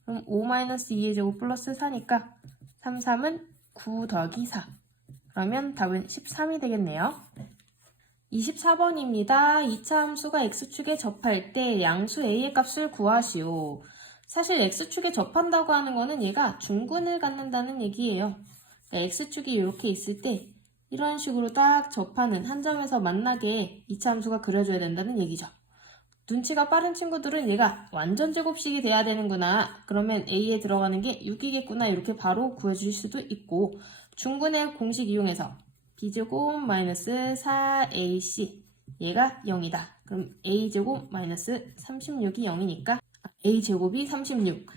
그럼 5-2의 제곱 플러스 4니까 3, 3은 9 더하기 4. 그러면 답은 13이 되겠네요. 24번입니다. 2차 함수가 x축에 접할 때 양수 a의 값을 구하시오. 사실 x축에 접한다고 하는 거는 얘가 중근을 갖는다는 얘기예요. 그러니까 x축이 이렇게 있을 때 이런 식으로 딱 접하는 한 점에서 만나게 2차 함수가 그려줘야 된다는 얘기죠. 눈치가 빠른 친구들은 얘가 완전 제곱식이 돼야 되는구나. 그러면 a에 들어가는 게 6이겠구나. 이렇게 바로 구해줄 수도 있고, 중근의 공식 이용해서 b제곱 마이너스 4ac 얘가 0이다. 그럼 a제곱 마이너스 36이 0이니까 a제곱이 36.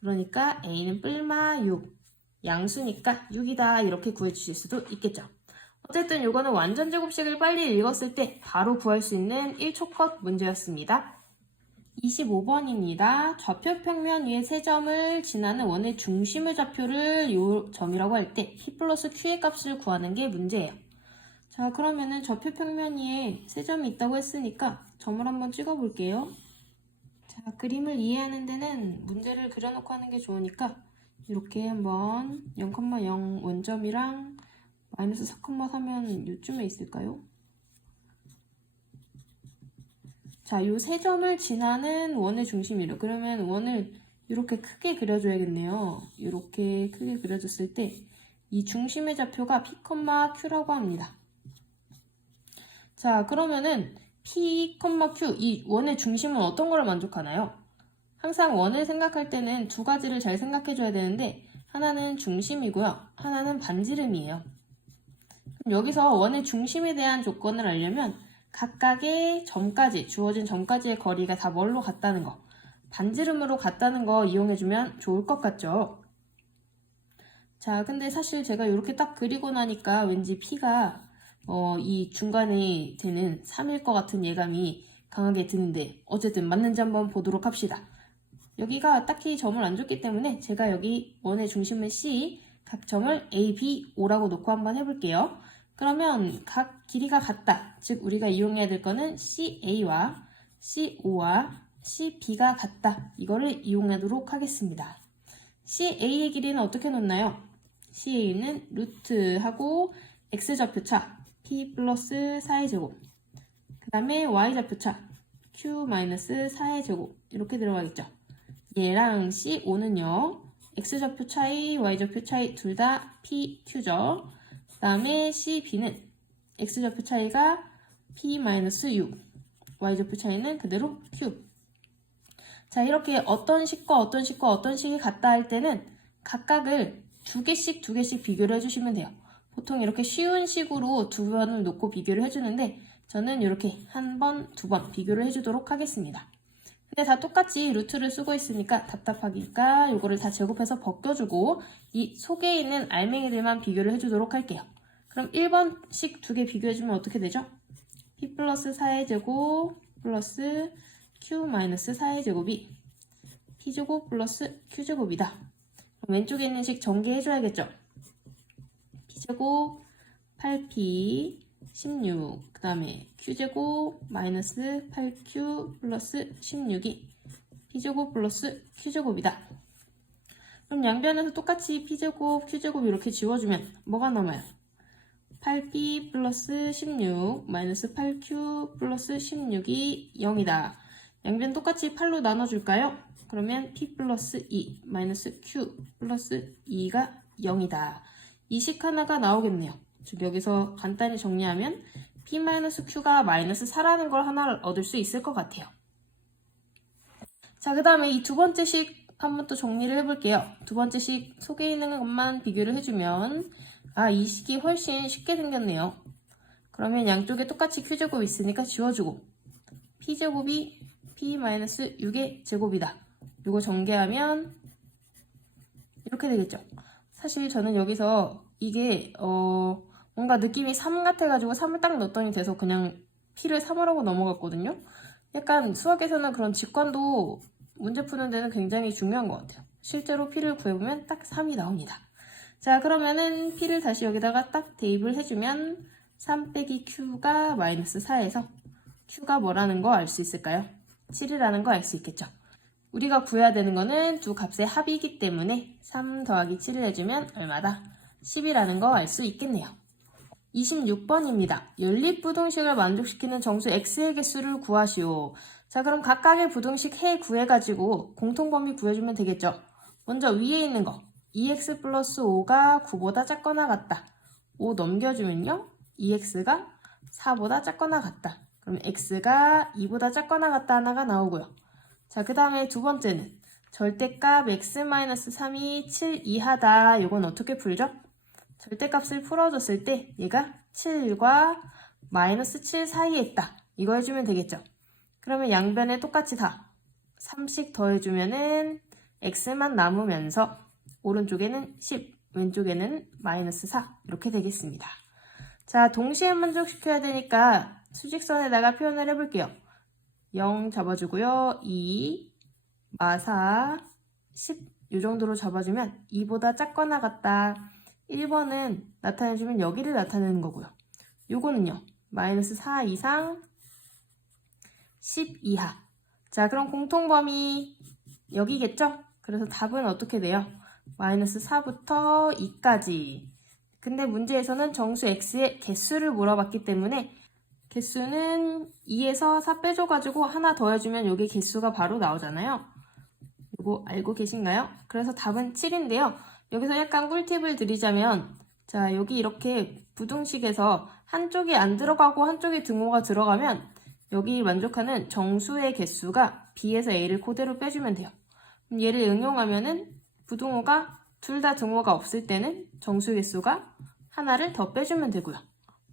그러니까 a는 뿔마 6. 양수니까 6이다. 이렇게 구해주실 수도 있겠죠. 어쨌든 이거는 완전 제곱식을 빨리 읽었을 때 바로 구할 수 있는 1초 컷 문제였습니다. 25번입니다. 좌표 평면 위에 세 점을 지나는 원의 중심의 좌표를 요 점이라고 할 때 P 플러스 Q의 값을 구하는 게 문제예요. 자, 그러면은 좌표 평면 위에 세 점이 있다고 했으니까 점을 한번 찍어 볼게요. 자, 그림을 이해하는 데는 문제를 그려놓고 하는 게 좋으니까 이렇게 한번 0,0 원점이랑 마이너스 4,3면 요쯤에 있을까요? 자, 요 세 점을 지나는 원의 중심이래. 그러면 원을 이렇게 크게 그려줘야겠네요. 이렇게 크게 그려줬을 때 이 중심의 좌표가 P, Q라고 합니다. 자, 그러면은 P, Q 이 원의 중심은 어떤 걸 만족하나요? 항상 원을 생각할 때는 두 가지를 잘 생각해줘야 되는데 하나는 중심이고요. 하나는 반지름이에요. 그럼 여기서 원의 중심에 대한 조건을 알려면 각각의 점까지, 주어진 점까지의 거리가 다 뭘로 같다는 거, 반지름으로 같다는 거 이용해주면 좋을 것 같죠? 자, 근데 사실 제가 이렇게 딱 그리고 나니까 왠지 P가 이 중간에 되는 3일 것 같은 예감이 강하게 드는데 어쨌든 맞는지 한번 보도록 합시다. 여기가 딱히 점을 안 줬기 때문에 제가 여기 원의 중심은 C, 각 점을 A, B, O라고 놓고 한번 해볼게요. 그러면 각 길이가 같다. 즉 우리가 이용해야 될 거는 CA와 CO와 CB가 같다. 이거를 이용하도록 하겠습니다. CA의 길이는 어떻게 놓나요? CA는 루트하고 X좌표차 P 플러스 4의 제곱, 그 다음에 Y좌표차 Q 마이너스 4의 제곱 이렇게 들어가겠죠. 얘랑 CO는요. X좌표 차이, Y좌표 차이 둘 다 P, Q죠. 그 다음에 CB는 X좌표 차이가 P-6, Y좌표 차이는 그대로 Q. 자, 이렇게 어떤 식과 어떤 식과 어떤 식이 같다 할 때는 각각을 두 개씩 비교를 해주시면 돼요. 보통 이렇게 쉬운 식으로 두 번을 놓고 비교를 해주는데 저는 이렇게 한 번, 두 번 비교를 해주도록 하겠습니다. 근데 다 똑같이 루트를 쓰고 있으니까 답답하니까 요거를 다 제곱해서 벗겨주고 이 속에 있는 알맹이들만 비교를 해주도록 할게요. 그럼 1번씩 두 개 비교해주면 어떻게 되죠? p 플러스 4의 제곱 플러스 q 마이너스 4의 제곱이 p제곱 플러스 q제곱이다. 그럼 왼쪽에 있는 식 전개해줘야겠죠? p제곱 8p 16, 그 다음에 q제곱 마이너스 8q 플러스 16이 p제곱 플러스 q제곱이다. 그럼 양변에서 똑같이 p제곱, q제곱 이렇게 지워주면 뭐가 남아요? 8p 플러스 16 마이너스 8q 플러스 16이 0이다. 양변 똑같이 8로 나눠줄까요? 그러면 p 플러스 2 마이너스 q 플러스 2가 0이다. 이 식 하나가 나오겠네요. 즉 여기서 간단히 정리하면 p-q가 마이너스 4라는 걸 하나 얻을 수 있을 것 같아요. 자, 그 다음에 이 두 번째 식 한번 또 정리를 해볼게요. 두 번째 식 속에 있는 것만 비교를 해주면 이 식이 훨씬 쉽게 생겼네요. 그러면 양쪽에 똑같이 q제곱 있으니까 지워주고 p제곱이 p-6의 제곱이다. 이거 전개하면 이렇게 되겠죠. 사실 저는 여기서 이게 뭔가 느낌이 3 같아가지고 3을 딱 넣었더니 돼서 그냥 p를 3을 하고 넘어갔거든요. 약간 수학에서는 그런 직관도 문제 푸는 데는 굉장히 중요한 것 같아요. 실제로 p를 구해보면 딱 3이 나옵니다. 자, 그러면은 p를 다시 여기다가 딱 대입을 해주면 3 빼기 q가 마이너스 4에서 q가 뭐라는 거 알 수 있을까요? 7이라는 거 알 수 있겠죠. 우리가 구해야 되는 거는 두 값의 합이기 때문에 3 더하기 7을 해주면 얼마다? 10이라는 거 알 수 있겠네요. 26번입니다. 연립부등식을 만족시키는 정수 x의 개수를 구하시오. 자, 그럼 각각의 부등식 해 구해가지고 공통범위 구해주면 되겠죠. 먼저 위에 있는 거 2x 플러스 5가 9보다 작거나 같다. 5 넘겨주면요 2x가 4보다 작거나 같다. 그럼 x가 2보다 작거나 같다 하나가 나오고요. 자, 그 다음에 두 번째는 절대값 x-3이 7 이하다. 이건 어떻게 풀죠? 절대값을 풀어줬을 때 얘가 7과 마이너스 7 사이에 있다. 이거 해주면 되겠죠. 그러면 양변에 똑같이 다 3씩 더해주면은 x만 남으면서 오른쪽에는 10, 왼쪽에는 마이너스 4 이렇게 되겠습니다. 자, 동시에 만족시켜야 되니까 수직선에다가 표현을 해볼게요. 0 잡아주고요. 2, 마4, 10 이 정도로 잡아주면 2보다 작거나 같다. 1번은 나타내주면 여기를 나타내는 거고요. 요거는요. 마이너스 4 이상 10 이하. 자, 그럼 공통범위 여기겠죠? 그래서 답은 어떻게 돼요? 마이너스 4부터 2까지. 근데 문제에서는 정수 x의 개수를 물어봤기 때문에 개수는 2에서 4 빼줘가지고 하나 더해주면 여기 개수가 바로 나오잖아요. 이거 알고 계신가요? 그래서 답은 7인데요. 여기서 약간 꿀팁을 드리자면 자, 여기 이렇게 부등식에서 한쪽이 안 들어가고 한쪽에 등호가 들어가면 여기 만족하는 정수의 개수가 b에서 a를 그대로 빼주면 돼요. 그럼 얘를 응용하면은 부등호가 둘 다 등호가 없을 때는 정수 개수가 하나를 더 빼주면 되고요.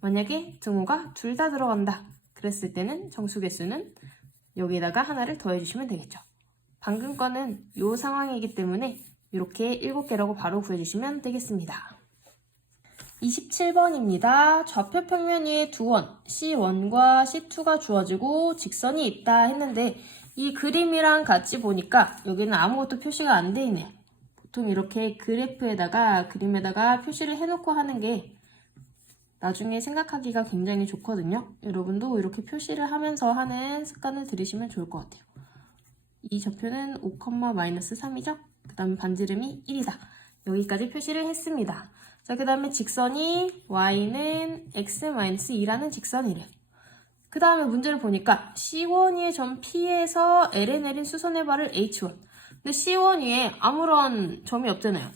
만약에 등호가 둘 다 들어간다 그랬을 때는 정수 개수는 여기에다가 하나를 더해주시면 되겠죠. 방금 거는 이 상황이기 때문에 이렇게 7개라고 바로 구해주시면 되겠습니다. 27번입니다. 좌표 평면 위에 두 원, C1과 C2가 주어지고 직선이 있다 했는데 이 그림이랑 같이 보니까 여기는 아무것도 표시가 안 돼 있네요. 보통 이렇게 그래프에다가 그림에다가 표시를 해놓고 하는 게 나중에 생각하기가 굉장히 좋거든요. 여러분도 이렇게 표시를 하면서 하는 습관을 들이시면 좋을 것 같아요. 이 좌표는 5,-3이죠? 그 다음에 반지름이 1이다. 여기까지 표시를 했습니다. 자, 그 다음에 직선이 y는 x-2라는 직선이래요. 그 다음에 문제를 보니까 C1 위의 점 P에서 L에 내린 수선의 발을 H1. 근데 C1 위에 아무런 점이 없잖아요.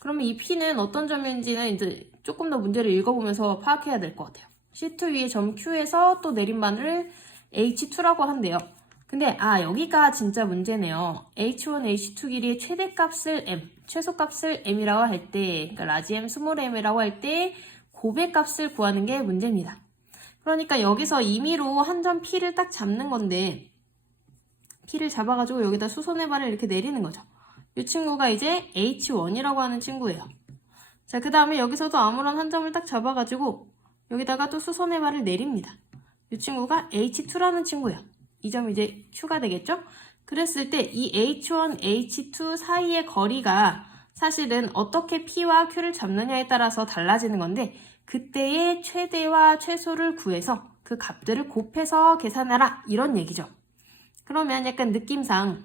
그러면 이 P는 어떤 점인지는 이제 조금 더 문제를 읽어보면서 파악해야 될 것 같아요. C2 위의 점 Q에서 또 내린 바를 H2라고 한대요. 근데 여기가 진짜 문제네요. H1, H2 길이의 최대값을 M, 최소값을 M이라고 할 때, 그러니까 라지 M, 스몰 M이라고 할 때 고배값을 구하는 게 문제입니다. 그러니까 여기서 임의로 한 점 P를 딱 잡는 건데 P를 잡아가지고 여기다 수선의 발을 이렇게 내리는 거죠. 이 친구가 이제 H1이라고 하는 친구예요. 자, 그 다음에 여기서도 아무런 한 점을 딱 잡아가지고 여기다가 또 수선의 발을 내립니다. 이 친구가 H2라는 친구예요. 이 점이 이제 Q가 되겠죠? 그랬을 때 이 H1, H2 사이의 거리가 사실은 어떻게 P와 Q를 잡느냐에 따라서 달라지는 건데 그때의 최대와 최소를 구해서 그 값들을 곱해서 계산하라 이런 얘기죠. 그러면 약간 느낌상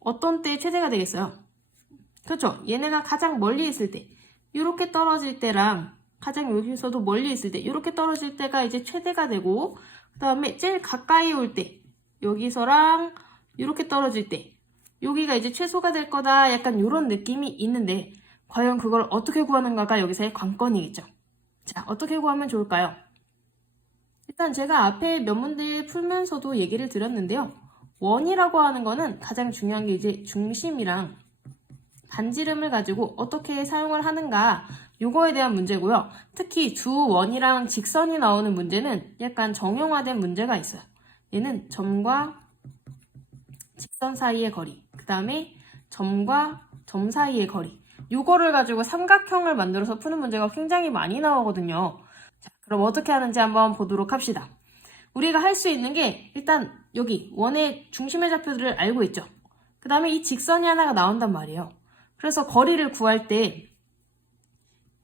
어떤 때 최대가 되겠어요? 그렇죠? 얘네가 가장 멀리 있을 때 이렇게 떨어질 때랑 가장 여기서도 멀리 있을 때 이렇게 떨어질 때가 이제 최대가 되고 그 다음에 제일 가까이 올 때 여기서랑 이렇게 떨어질 때 여기가 이제 최소가 될 거다 약간 이런 느낌이 있는데 과연 그걸 어떻게 구하는가가 여기서의 관건이겠죠. 자, 어떻게 구하면 좋을까요? 일단 제가 앞에 몇 문제 풀면서도 얘기를 드렸는데요. 원이라고 하는 거는 가장 중요한 게 이제 중심이랑 반지름을 가지고 어떻게 사용을 하는가 요거에 대한 문제고요. 특히 두 원이랑 직선이 나오는 문제는 약간 정형화된 문제가 있어요. 얘는 점과 직선 사이의 거리, 그 다음에 점과 점 사이의 거리 요거를 가지고 삼각형을 만들어서 푸는 문제가 굉장히 많이 나오거든요. 자, 그럼 어떻게 하는지 한번 보도록 합시다. 우리가 할 수 있는 게 일단 여기 원의 중심의 좌표들을 알고 있죠. 그 다음에 이 직선이 하나가 나온단 말이에요. 그래서 거리를 구할 때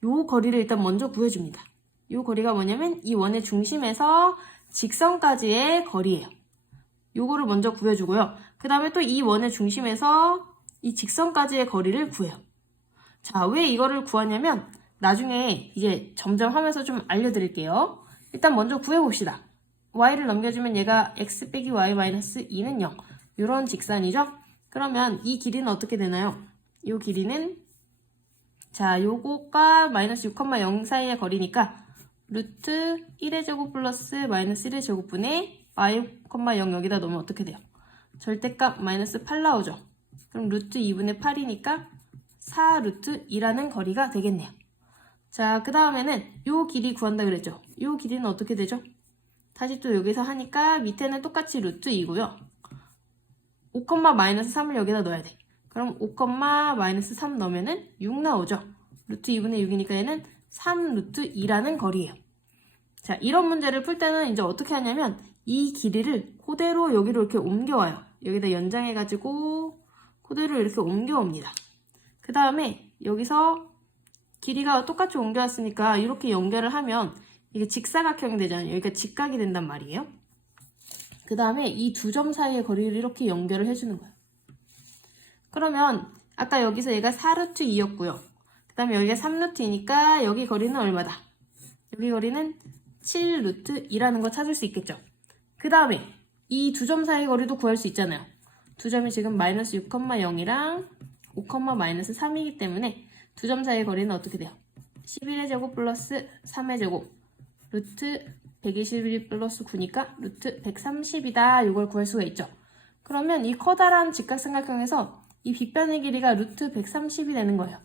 요 거리를 일단 먼저 구해줍니다. 요 거리가 뭐냐면 이 원의 중심에서 직선까지의 거리예요. 요거를 먼저 구해주고요. 그 다음에 또 이 원의 중심에서 이 직선까지의 거리를 구해요. 자, 왜 이거를 구하냐면 나중에 이제 점점 하면서 좀 알려드릴게요. 일단 먼저 구해봅시다. y를 넘겨주면 얘가 x 빼기 y 마이너스 2는 0. 이런 직선이죠? 그러면 이 길이는 어떻게 되나요? 이 길이는 자, 요거가 마이너스 6,0 사이의 거리니까 루트 1의 제곱 플러스 마이너스 1의 제곱분의 y,0 여기다 넣으면 어떻게 돼요? 절대값 마이너스 8 나오죠? 그럼 루트 2분의 8이니까 4 루트 2라는 거리가 되겠네요. 자, 그 다음에는 요 길이 구한다 그랬죠? 요 길이는 어떻게 되죠? 다시 또 여기서 하니까 밑에는 똑같이 루트 2고요. 5, 마이너스 3을 여기다 넣어야 돼. 그럼 5, 마이너스 3 넣으면은 6 나오죠. 루트 2분의 6이니까 얘는 3 루트 2라는 거리예요. 자, 이런 문제를 풀 때는 이제 어떻게 하냐면 이 길이를 그대로 여기로 이렇게 옮겨와요. 여기다 연장해가지고 그대로 이렇게 옮겨옵니다. 그 다음에 여기서 길이가 똑같이 옮겨왔으니까 이렇게 연결을 하면 이게 직사각형이 되잖아요. 여기가 직각이 된단 말이에요. 그 다음에 이 두 점 사이의 거리를 이렇게 연결을 해주는 거예요. 그러면 아까 여기서 얘가 4루트 2였고요. 그 다음에 여기가 3루트이니까 여기 거리는 얼마다? 여기 거리는 7루트 2라는 거 찾을 수 있겠죠. 그 다음에 이 두 점 사이의 거리도 구할 수 있잖아요. 두 점이 지금 마이너스 6,0이랑 5, 마이너스 3이기 때문에 두 점 사이의 거리는 어떻게 돼요? 11의 제곱 플러스 3의 제곱 루트 121 플러스 9니까 루트 130이다. 이걸 구할 수가 있죠. 그러면 이 커다란 직각삼각형에서 이 빗변의 길이가 루트 130이 되는 거예요.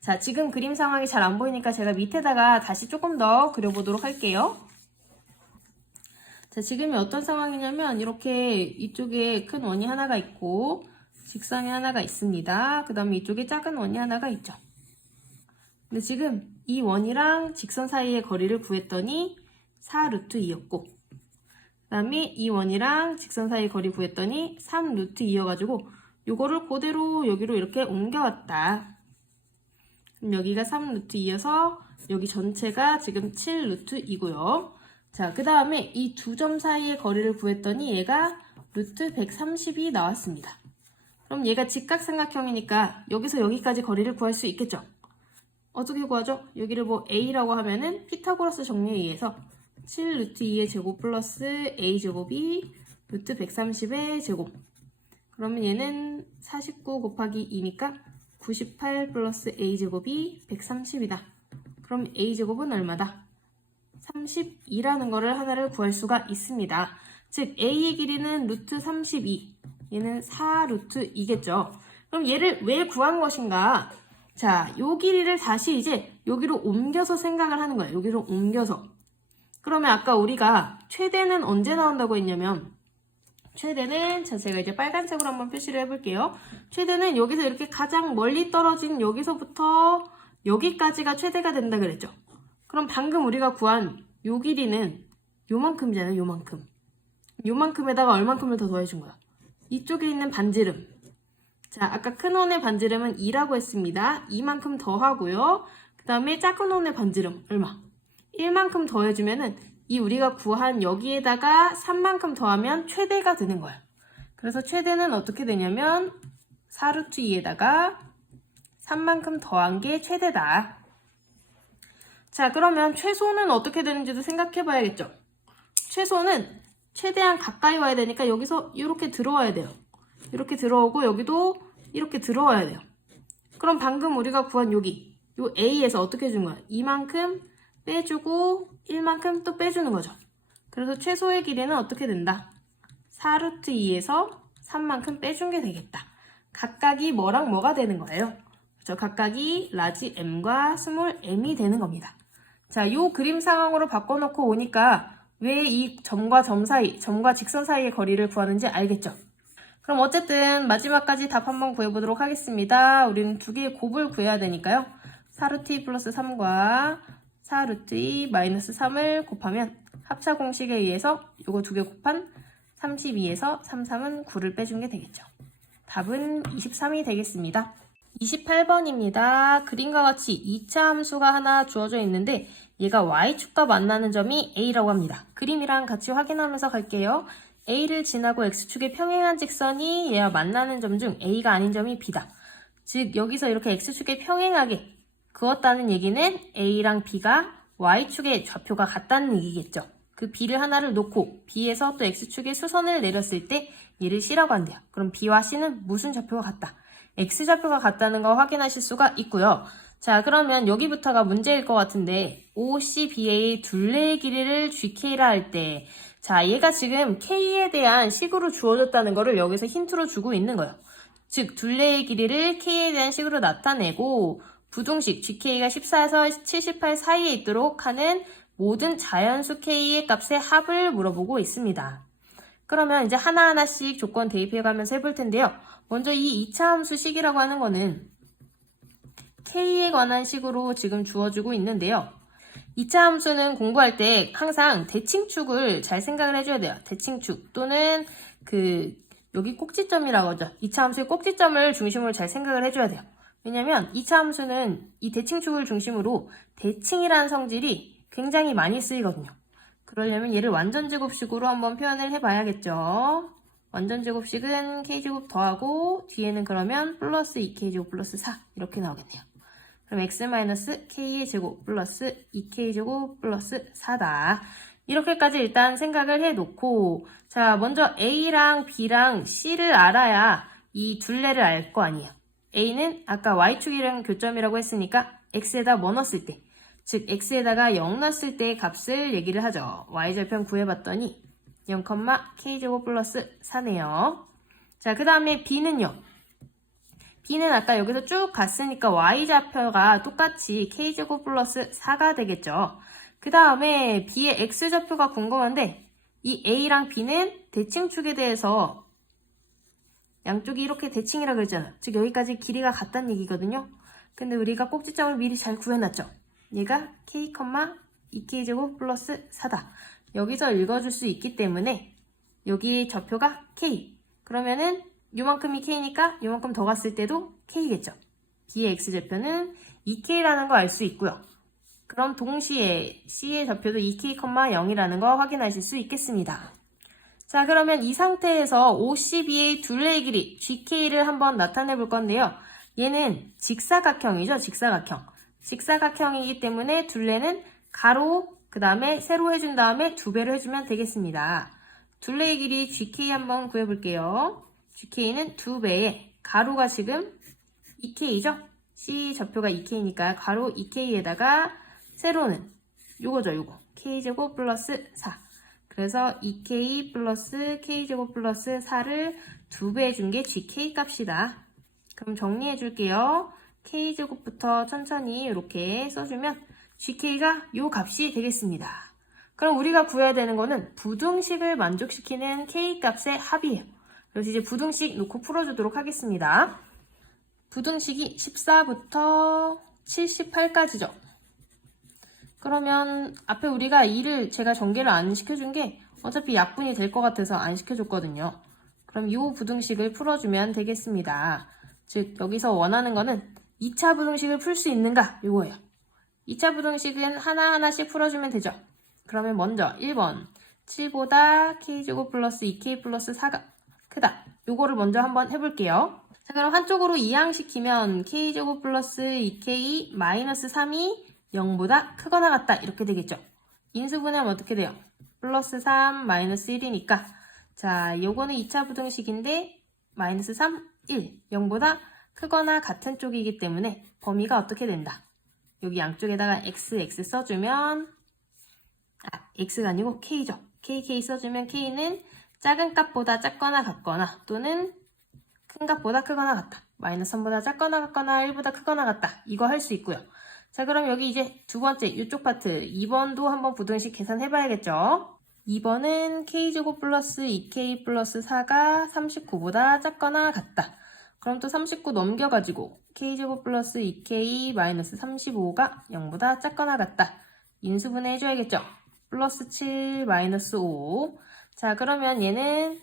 자, 지금 그림 상황이 잘 안 보이니까 제가 밑에다가 다시 조금 더 그려보도록 할게요. 자, 지금이 어떤 상황이냐면 이렇게 이쪽에 큰 원이 하나가 있고 직선이 하나가 있습니다. 그 다음에 이쪽에 작은 원이 하나가 있죠. 근데 지금 이 원이랑 직선 사이의 거리를 구했더니 4루트 2였고 그 다음에 이 원이랑 직선 사이의 거리 구했더니 3루트 2여가지고 요거를 그대로 여기로 이렇게 옮겨왔다. 그럼 여기가 3루트 2여서 여기 전체가 지금 7루트 2고요. 자, 그 다음에 이 두 점 사이의 거리를 구했더니 얘가 루트 130이 나왔습니다. 그럼 얘가 직각삼각형이니까 여기서 여기까지 거리를 구할 수 있겠죠? 어떻게 구하죠? 여기를 뭐 a라고 하면은 피타고라스 정리에 의해서 7 루트 2의 제곱 플러스 a 제곱이 루트 130의 제곱. 그러면 얘는 49 곱하기 2니까 98 플러스 a 제곱이 130이다. 그럼 a 제곱은 얼마다? 32라는 거를 하나를 구할 수가 있습니다. 즉 a의 길이는 루트 32, 얘는 4 루트 2겠죠. 그럼 얘를 왜 구한 것인가? 자, 요 길이를 다시 이제 여기로 옮겨서 생각을 하는 거예요. 여기로 옮겨서. 그러면 아까 우리가 최대는 언제 나온다고 했냐면 최대는, 자, 제가 이제 빨간색으로 한번 표시를 해볼게요. 최대는 여기서 이렇게 가장 멀리 떨어진 여기서부터 여기까지가 최대가 된다 그랬죠. 그럼 방금 우리가 구한 요 길이는 요만큼이잖아요, 요만큼. 요만큼에다가 얼만큼을 더 더해준 거야. 이쪽에 있는 반지름. 자, 아까 큰 원의 반지름은 2라고 했습니다. 2만큼 더하고요. 그 다음에 작은 원의 반지름, 얼마? 1만큼 더해주면은 이 우리가 구한 여기에다가 3만큼 더하면 최대가 되는 거예요. 그래서 최대는 어떻게 되냐면 4루트 2에다가 3만큼 더한 게 최대다. 자, 그러면 최소는 어떻게 되는지도 생각해 봐야겠죠. 최소는 최대한 가까이 와야 되니까 여기서 이렇게 들어와야 돼요. 이렇게 들어오고 여기도 이렇게 들어와야 돼요. 그럼 방금 우리가 구한 여기 요 A에서 어떻게 해준 거야? 이만큼 빼주고 1만큼 또 빼주는 거죠. 그래서 최소의 길이는 어떻게 된다? 4루트 2에서 3만큼 빼준 게 되겠다. 각각이 뭐랑 뭐가 되는 거예요? 그렇죠? 각각이 라지 m과 스몰 m이 되는 겁니다. 자, 요 그림 상황으로 바꿔놓고 오니까 왜 이 점과 점 사이, 점과 직선 사이의 거리를 구하는지 알겠죠? 그럼 어쨌든 마지막까지 답 한번 구해보도록 하겠습니다. 우리는 두 개의 곱을 구해야 되니까요. 4루트 2 플러스 3과 4루트 2 마이너스 3을 곱하면 합차 공식에 의해서 요거 두 개 곱한 32에서 33은 9를 빼준 게 되겠죠. 답은 23이 되겠습니다. 28번입니다. 그림과 같이 2차 함수가 하나 주어져 있는데 얘가 y축과 만나는 점이 a라고 합니다. 그림이랑 같이 확인하면서 갈게요. a를 지나고 x축에 평행한 직선이 얘와 만나는 점 중 a가 아닌 점이 b다. 즉 여기서 이렇게 x축에 평행하게 그었다는 얘기는 a랑 b가 y축의 좌표가 같다는 얘기겠죠. 그 b를 하나를 놓고 b에서 또 x축에 수선을 내렸을 때 얘를 c라고 한대요. 그럼 b와 c는 무슨 좌표가 같다? x좌표가 같다는 거 확인하실 수가 있고요. 자, 그러면 여기부터가 문제일 것 같은데 OCBA의 둘레의 길이를 GK라 할 때 자, 얘가 지금 K에 대한 식으로 주어졌다는 거를 여기서 힌트로 주고 있는 거예요. 즉, 둘레의 길이를 K에 대한 식으로 나타내고 부등식 GK가 14에서 78 사이에 있도록 하는 모든 자연수 K의 값의 합을 물어보고 있습니다. 그러면 이제 하나하나씩 조건 대입해가면서 해볼 텐데요. 먼저 이 2차 함수 식이라고 하는 거는 K에 관한 식으로 지금 주어지고 있는데요. 2차 함수는 공부할 때 항상 대칭축을 잘 생각을 해줘야 돼요. 대칭축 또는 여기 꼭지점이라고 하죠. 2차 함수의 꼭지점을 중심으로 잘 생각을 해줘야 돼요. 왜냐면 2차 함수는 이 대칭축을 중심으로 대칭이라는 성질이 굉장히 많이 쓰이거든요. 그러려면 얘를 완전제곱식으로 한번 표현을 해봐야겠죠. 완전제곱식은 k제곱 더하고 뒤에는 그러면 플러스 2k제곱 플러스 4 이렇게 나오겠네요. 그럼 x-k의 제곱 플러스 2k제곱 플러스 4다. 이렇게까지 일단 생각을 해놓고 자 먼저 a랑 b랑 c를 알아야 이 둘레를 알 거 아니에요. a는 아까 y축이랑 교점이라고 했으니까 x에다 뭐 넣었을 때 즉 x에다가 0 넣었을 때의 값을 얘기를 하죠. y절편 구해봤더니 0,k제곱 플러스 4네요. 자, 그 다음에 b는요. b는 아까 여기서 쭉 갔으니까 y좌표가 똑같이 k제곱 플러스 4가 되겠죠. 그 다음에 b의 x좌표가 궁금한데 이 a랑 b는 대칭축에 대해서 양쪽이 이렇게 대칭이라고 그랬잖아. 즉 여기까지 길이가 같다는 얘기거든요. 근데 우리가 꼭지점을 미리 잘 구해놨죠. 얘가 k, 2k제곱 플러스 4다. 여기서 읽어줄 수 있기 때문에 여기 좌표가 k. 그러면은 요만큼이 k니까 요만큼 더 갔을 때도 k겠죠. b의 x좌표는 2k라는 거 알 수 있고요. 그럼 동시에 c의 좌표도 2k, 0이라는 거 확인하실 수 있겠습니다. 자, 그러면 이 상태에서 OCB의 둘레의 길이 GK를 한번 나타내 볼 건데요. 얘는 직사각형이죠. 직사각형. 직사각형이기 때문에 둘레는 가로, 그 다음에 세로 해준 다음에 2배로 해주면 되겠습니다. 둘레의 길이 GK 한번 구해볼게요. GK는 2배에 가로가 지금 2K죠? C 좌표가 2K니까 가로 2K에다가 세로는 요거죠, 요거. K제곱 플러스 4. 그래서 2K 플러스 K제곱 플러스 4를 2배 해준 게 GK 값이다. 그럼 정리해 줄게요. K제곱부터 천천히 이렇게 써주면 GK가 요 값이 되겠습니다. 그럼 우리가 구해야 되는 거는 부등식을 만족시키는 K값의 합이에요. 그래서 이제 부등식 놓고 풀어주도록 하겠습니다. 부등식이 14부터 78까지죠. 그러면 앞에 우리가 2를 제가 전개를 안 시켜준 게 어차피 약분이 될 것 같아서 안 시켜줬거든요. 그럼 이 부등식을 풀어주면 되겠습니다. 즉 여기서 원하는 거는 2차 부등식을 풀 수 있는가? 이거예요. 2차 부등식은 하나하나씩 풀어주면 되죠. 그러면 먼저 1번 7보다 k제곱 플러스 2k 플러스 4가 크다. 요거를 먼저 한번 해볼게요. 자, 그럼 한쪽으로 이항시키면 k제곱 플러스 2k 마이너스 3이 0보다 크거나 같다. 이렇게 되겠죠. 인수분해하면 어떻게 돼요? 플러스 3 마이너스 1이니까 자, 요거는 2차 부등식인데 마이너스 3, 1, 0보다 크거나 같은 쪽이기 때문에 범위가 어떻게 된다? 여기 양쪽에다가 x 써주면 x가 아니고 k죠. k 써주면 k는 작은 값보다 작거나 같거나 또는 큰 값보다 크거나 같다. 마이너스 3보다 작거나 같거나 1보다 크거나 같다. 이거 할 수 있고요. 자, 그럼 여기 이제 두 번째 이쪽 파트 2번도 한번 부등식 계산해봐야겠죠. 2번은 k제곱 플러스 2k 플러스 4가 39보다 작거나 같다. 그럼 또 39 넘겨가지고 k제곱 플러스 2k 마이너스 35가 0보다 작거나 같다. 인수분해 해줘야겠죠. 플러스 7 마이너스 5. 자, 그러면 얘는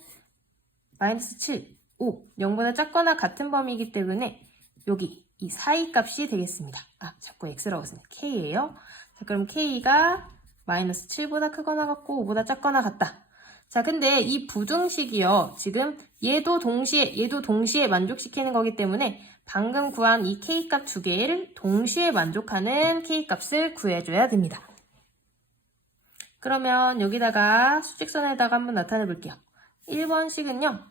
마이너스 7, 5, 0보다 작거나 같은 범위이기 때문에 여기 이 사이 값이 되겠습니다. 자꾸 x라고 했습니다. k예요. 자, 그럼 k가 마이너스 7보다 크거나 같고 5보다 작거나 같다. 자, 근데 이 부등식이요. 지금 얘도 동시에 만족시키는 거기 때문에 방금 구한 이 k값 두 개를 동시에 만족하는 k값을 구해줘야 됩니다. 그러면 여기다가 수직선에다가 한번 나타내 볼게요. 1번식은요.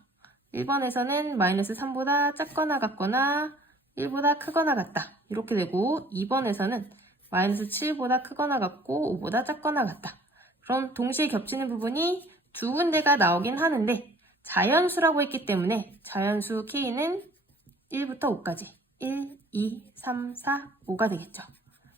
1번에서는 마이너스 3보다 작거나 같거나 1보다 크거나 같다. 이렇게 되고 2번에서는 마이너스 7보다 크거나 같고 5보다 작거나 같다. 그럼 동시에 겹치는 부분이 두 군데가 나오긴 하는데 자연수라고 했기 때문에 자연수 k는 1부터 5까지 1, 2, 3, 4, 5가 되겠죠.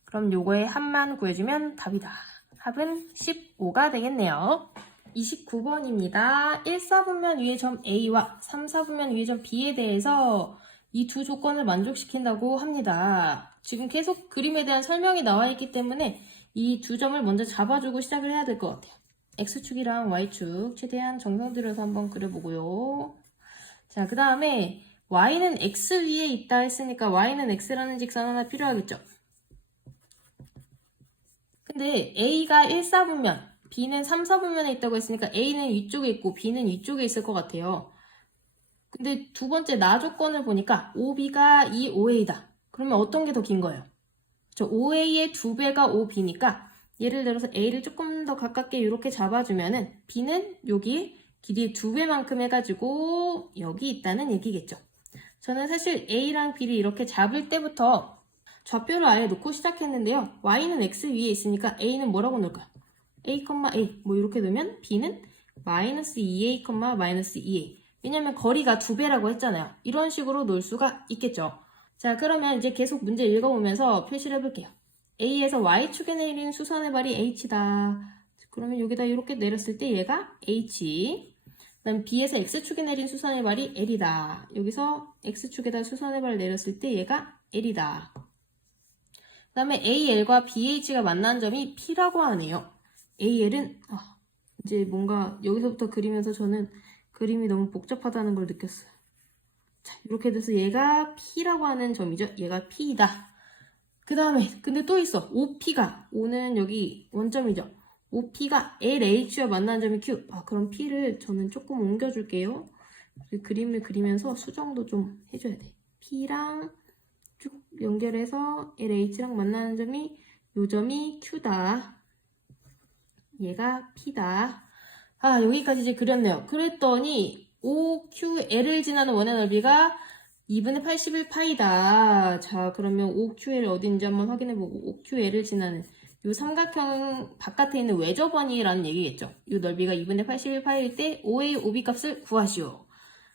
그럼 요거의 합만 구해주면 답이다. 합은 15가 되겠네요. 29번입니다. 1, 4분면 위의 점 A와 3, 4분면 위의 점 B에 대해서 이 두 조건을 만족시킨다고 합니다. 지금 계속 그림에 대한 설명이 나와 있기 때문에 이 두 점을 먼저 잡아주고 시작을 해야 될 것 같아요. X축이랑 Y축 최대한 정성 들여서 한번 그려보고요. 자, 그 다음에 Y는 X 위에 있다 했으니까 Y는 X라는 직선 하나 필요하겠죠. 근데 A가 1, 4분면, B는 3, 4분면에 있다고 했으니까 A는 위쪽에 있고 B는 위쪽에 있을 것 같아요. 근데 두 번째 나 조건을 보니까 OB가 2OA다. 그러면 어떤 게 더 긴 거예요? 저 OA의 2배가 OB니까 예를 들어서 A를 조금 더 가깝게 이렇게 잡아주면은 B는 여기 길이의 2배만큼 해가지고 여기 있다는 얘기겠죠. 저는 사실 A랑 B를 이렇게 잡을 때부터 좌표를 아예 놓고 시작했는데요. Y는 X 위에 있으니까 A는 뭐라고 놓을까요? A, A 뭐 이렇게 놓으면 B는 마이너스 2A, 마이너스 2A. 왜냐면 거리가 2배라고 했잖아요. 이런 식으로 놓을 수가 있겠죠. 자, 그러면 이제 계속 문제 읽어보면서 표시를 해볼게요. A에서 Y축에 내린 수선의 발이 H다. 그러면 여기다 이렇게 내렸을 때 얘가 H. 그다음 B에서 X축에 내린 수선의 발이 L이다. 여기서 X축에다 수선의 발을 내렸을 때 얘가 L이다. 그 다음에 AL과 BH가 만난 점이 P라고 하네요. AL은 이제 뭔가 여기서부터 그리면서 저는 그림이 너무 복잡하다는 걸 느꼈어요. 자, 이렇게 돼서 얘가 P라고 하는 점이죠. 얘가 P이다. 그 다음에 근데 또 있어. OP가 O는 여기 원점이죠. OP가 LH와 만나는 점이 Q. 그럼 P를 저는 조금 옮겨줄게요. 그림을 그리면서 수정도 좀 해줘야 돼. P랑 쭉 연결해서 LH랑 만나는 점이 요 점이 Q다. 얘가 P다. 여기까지 이제 그렸네요. 그랬더니 OQL을 지나는 원의 넓이가 2분의 81파이다. 자, 그러면 OQL 어딘지 한번 확인해보고 OQL을 지나는 이 삼각형 바깥에 있는 외접원이라는 얘기겠죠. 이 넓이가 2분의 81파일 때 OA, OB 값을 구하시오.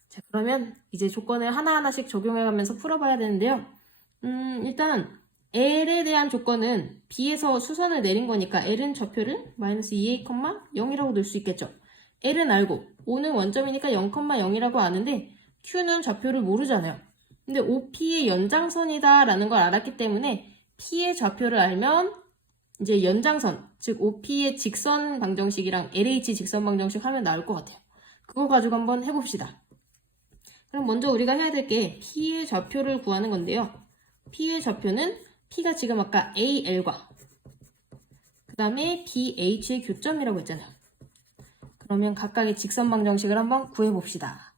자, 그러면 이제 조건을 하나하나씩 적용해가면서 풀어봐야 되는데요. 일단 L에 대한 조건은 B에서 수선을 내린 거니까 L은 좌표를 마이너스 2a, 0이라고 넣을 수 있겠죠. L은 알고 O는 원점이니까 0,0이라고 아는데 Q는 좌표를 모르잖아요. 근데 OP의 연장선이다 라는 걸 알았기 때문에 P의 좌표를 알면 이제 연장선, 즉 OP의 직선 방정식이랑 LH 직선 방정식 하면 나올 것 같아요. 그거 가지고 한번 해봅시다. 그럼 먼저 우리가 해야 될 게 P의 좌표를 구하는 건데요. P의 좌표는 P가 지금 아까 AL과 그 다음에 BH의 교점이라고 했잖아요. 그러면 각각의 직선 방정식을 한번 구해봅시다.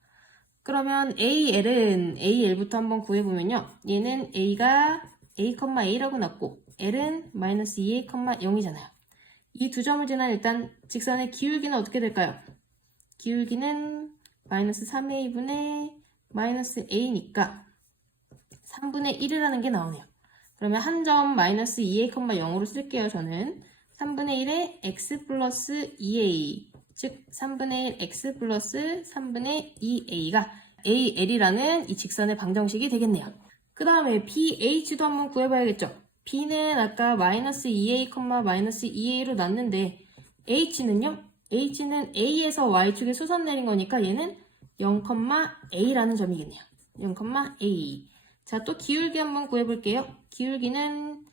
그러면 AL은 AL부터 한번 구해보면요. 얘는 A가 A,A라고 났고 L은 마이너스 2a, 0이잖아요. 이 두 점을 지난 일단 직선의 기울기는 어떻게 될까요? 기울기는 마이너스 3a분의 마이너스 a니까 3분의 1이라는 게 나오네요. 그러면 한 점 마이너스 2a, 0으로 쓸게요. 저는 3분의 1에 x 플러스 2a 즉 3분의 1 x 플러스 3분의 2a가 AL이라는 이 직선의 방정식이 되겠네요. 그 다음에 BH도 한번 구해봐야겠죠. B는 아까 마이너스 2a, 마이너스 2a로 났는데 H는요? H는 A에서 Y축에 수선 내린 거니까 얘는 0,a라는 점이겠네요. 0,a. 자, 또 기울기 한번 구해볼게요. 기울기는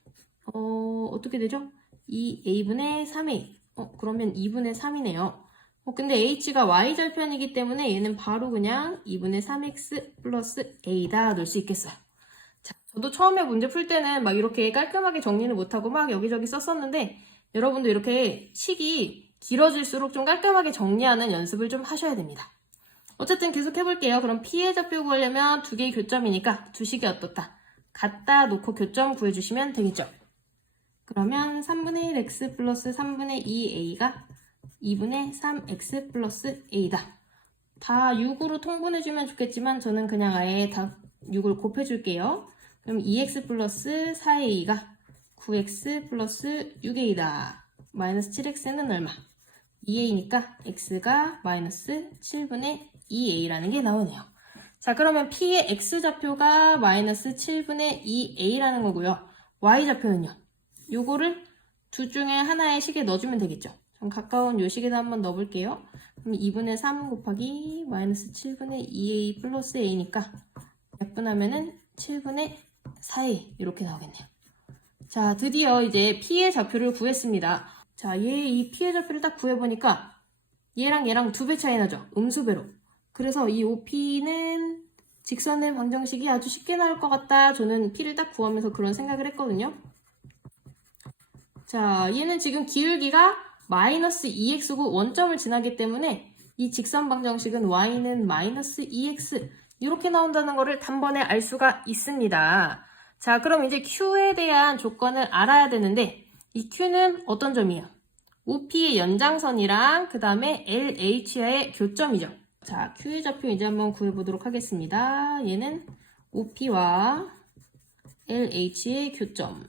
어떻게 되죠? 2a분의 3a. 그러면 2분의 3이네요. 근데 h가 y절편이기 때문에 얘는 바로 그냥 2분의 3x 플러스 a다 넣을 수 있겠어요. 자, 저도 처음에 문제 풀 때는 막 이렇게 깔끔하게 정리는 못하고 막 여기저기 썼었는데 여러분도 이렇게 식이 길어질수록 좀 깔끔하게 정리하는 연습을 좀 하셔야 됩니다. 어쨌든 계속 해볼게요. 그럼 P의 좌표 구하려면 두 개의 교점이니까 두 식이 어떻다? 갖다 놓고 교점 구해주시면 되겠죠. 그러면 3분의 1x 플러스 3분의 2a가 2분의 3x 플러스 a다. 다 6으로 통분해주면 좋겠지만 저는 그냥 아예 다 6을 곱해줄게요. 그럼 2x 플러스 4a가 9x 플러스 6a다. 마이너스 7x는 얼마? 2a니까 x가 마이너스 7분의 2a라는 게 나오네요. 자, 그러면 P의 x좌표가 마이너스 7분의 2a라는 거고요. y좌표는요? 요거를 둘 중에 하나의 식에 넣어주면 되겠죠. 좀 가까운 요 식에다 한번 넣어볼게요. 그럼 2분의 3 곱하기 마이너스 7분의 2a 플러스 a니까 약분하면은 7분의 4a 이렇게 나오겠네요. 자, 드디어 이제 P의 좌표를 구했습니다. 자, 이 P의 좌표를 딱 구해보니까 얘랑 얘랑 2배 차이 나죠? 음수배로. 그래서 이 OP는 직선의 방정식이 아주 쉽게 나올 것 같다. 저는 P를 딱 구하면서 그런 생각을 했거든요. 자, 얘는 지금 기울기가 마이너스 2x고 원점을 지나기 때문에 이 직선 방정식은 y는 마이너스 2x 이렇게 나온다는 것을 단번에 알 수가 있습니다. 자, 그럼 이제 Q에 대한 조건을 알아야 되는데 이 Q는 어떤 점이에요? OP의 연장선이랑 그 다음에 LH와의 교점이죠. 자, Q의 좌표 이제 한번 구해보도록 하겠습니다. 얘는 OP와 LH의 교점.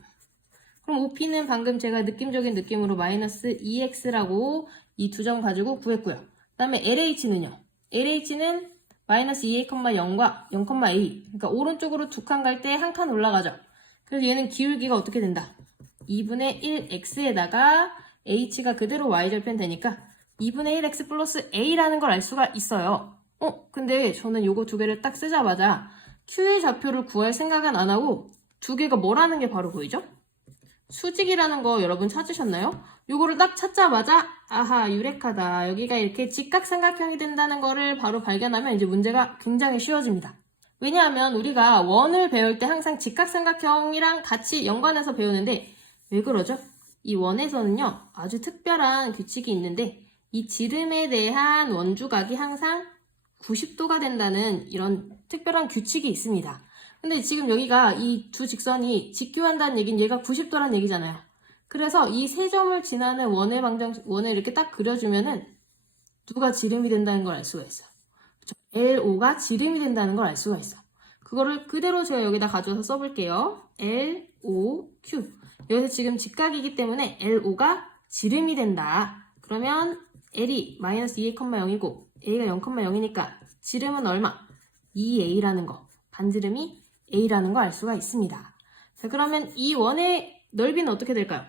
그럼 OP는 방금 제가 느낌적인 느낌으로 마이너스 2x라고 이 두 점 가지고 구했고요. 그 다음에 LH는요. LH는 마이너스 2a, 0과 0,a. 그러니까 오른쪽으로 두 칸 갈 때 한 칸 올라가죠. 그래서 얘는 기울기가 어떻게 된다? 2분의 1x에다가 h가 그대로 y절편 되니까 2분의 1x 플러스 a라는 걸 알 수가 있어요. 근데 저는 요거 두 개를 딱 쓰자마자 q의 좌표를 구할 생각은 안 하고 두 개가 뭐라는 게 바로 보이죠? 수직이라는 거 여러분 찾으셨나요? 요거를 딱 찾자마자 아하 유레카다. 여기가 이렇게 직각삼각형이 된다는 거를 바로 발견하면 이제 문제가 굉장히 쉬워집니다. 왜냐하면 우리가 원을 배울 때 항상 직각삼각형이랑 같이 연관해서 배우는데 왜 그러죠? 이 원에서는요 아주 특별한 규칙이 있는데 이 지름에 대한 원주각이 항상 90도가 된다는 이런 특별한 규칙이 있습니다. 근데 지금 여기가 이 두 직선이 직교한다는 얘기는 얘가 90도라는 얘기잖아요. 그래서 이 세 점을 지나는 원을 이렇게 딱 그려주면은 누가 지름이 된다는 걸 알 수가 있어요. LO가 지름이 된다는 걸 알 수가 있어. 그거를 그대로 제가 여기다 가져와서 써볼게요. LOQ. 여기서 지금 직각이기 때문에 LO가 지름이 된다. 그러면 L이 마이너스 2a, 0이고 A가 0,0이니까 지름은 얼마? 2a라는 거. 반지름이 a라는 거 알 수가 있습니다. 자, 그러면 이 원의 넓이는 어떻게 될까요?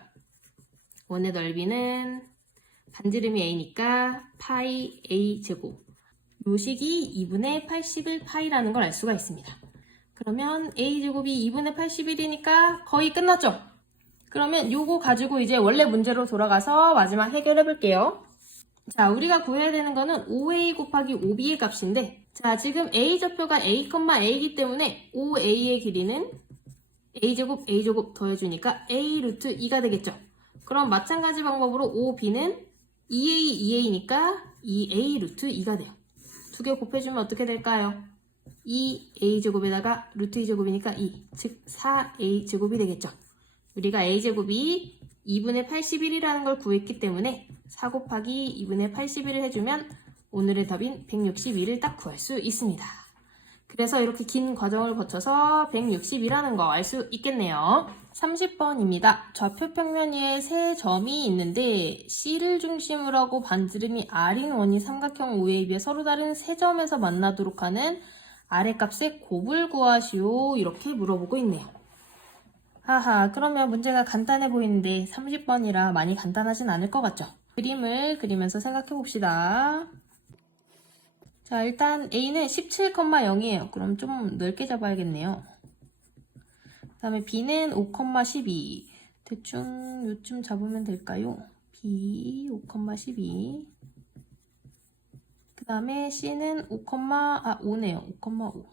원의 넓이는 반지름이 a니까 파이 a 제곱. 요 식이 2분의 81파이라는 걸 알 수가 있습니다. 그러면 a 제곱이 2분의 81이니까 거의 끝났죠? 그러면 요거 가지고 이제 원래 문제로 돌아가서 마지막 해결해 볼게요. 자, 우리가 구해야 되는 거는 5a 곱하기 5b의 값인데, 자, 지금 a 좌표가 a, a이기 때문에 5a의 길이는 a제곱 더해주니까 a 루트 2가 되겠죠. 그럼 마찬가지 방법으로 5b는 2a, 2a니까 2a 루트 2가 돼요. 두 개 곱해주면 어떻게 될까요? 2a제곱에다가 루트 2제곱이니까 2, 즉 4a제곱이 되겠죠. 우리가 a제곱이 2분의 81이라는 걸 구했기 때문에 4 곱하기 2분의 81을 해주면 오늘의 답인 162를 딱 구할 수 있습니다. 그래서 이렇게 긴 과정을 거쳐서 162라는 거 알 수 있겠네요. 30번입니다. 좌표 평면 위에 세 점이 있는데 C를 중심으로 하고 반지름이 R인 원이 삼각형 OAB의 서로 다른 세 점에서 만나도록 하는 아래값의 곱을 구하시오. 이렇게 물어보고 있네요. 하하, 그러면 문제가 간단해 보이는데 30번이라 많이 간단하진 않을 것 같죠? 그림을 그리면서 생각해 봅시다. 자, 일단 A는 17,0이에요. 그럼 좀 넓게 잡아야겠네요. 그 다음에 B는 5,12. 대충 요쯤 잡으면 될까요? B 5,12. 그 다음에 C는 5네요. 5,5.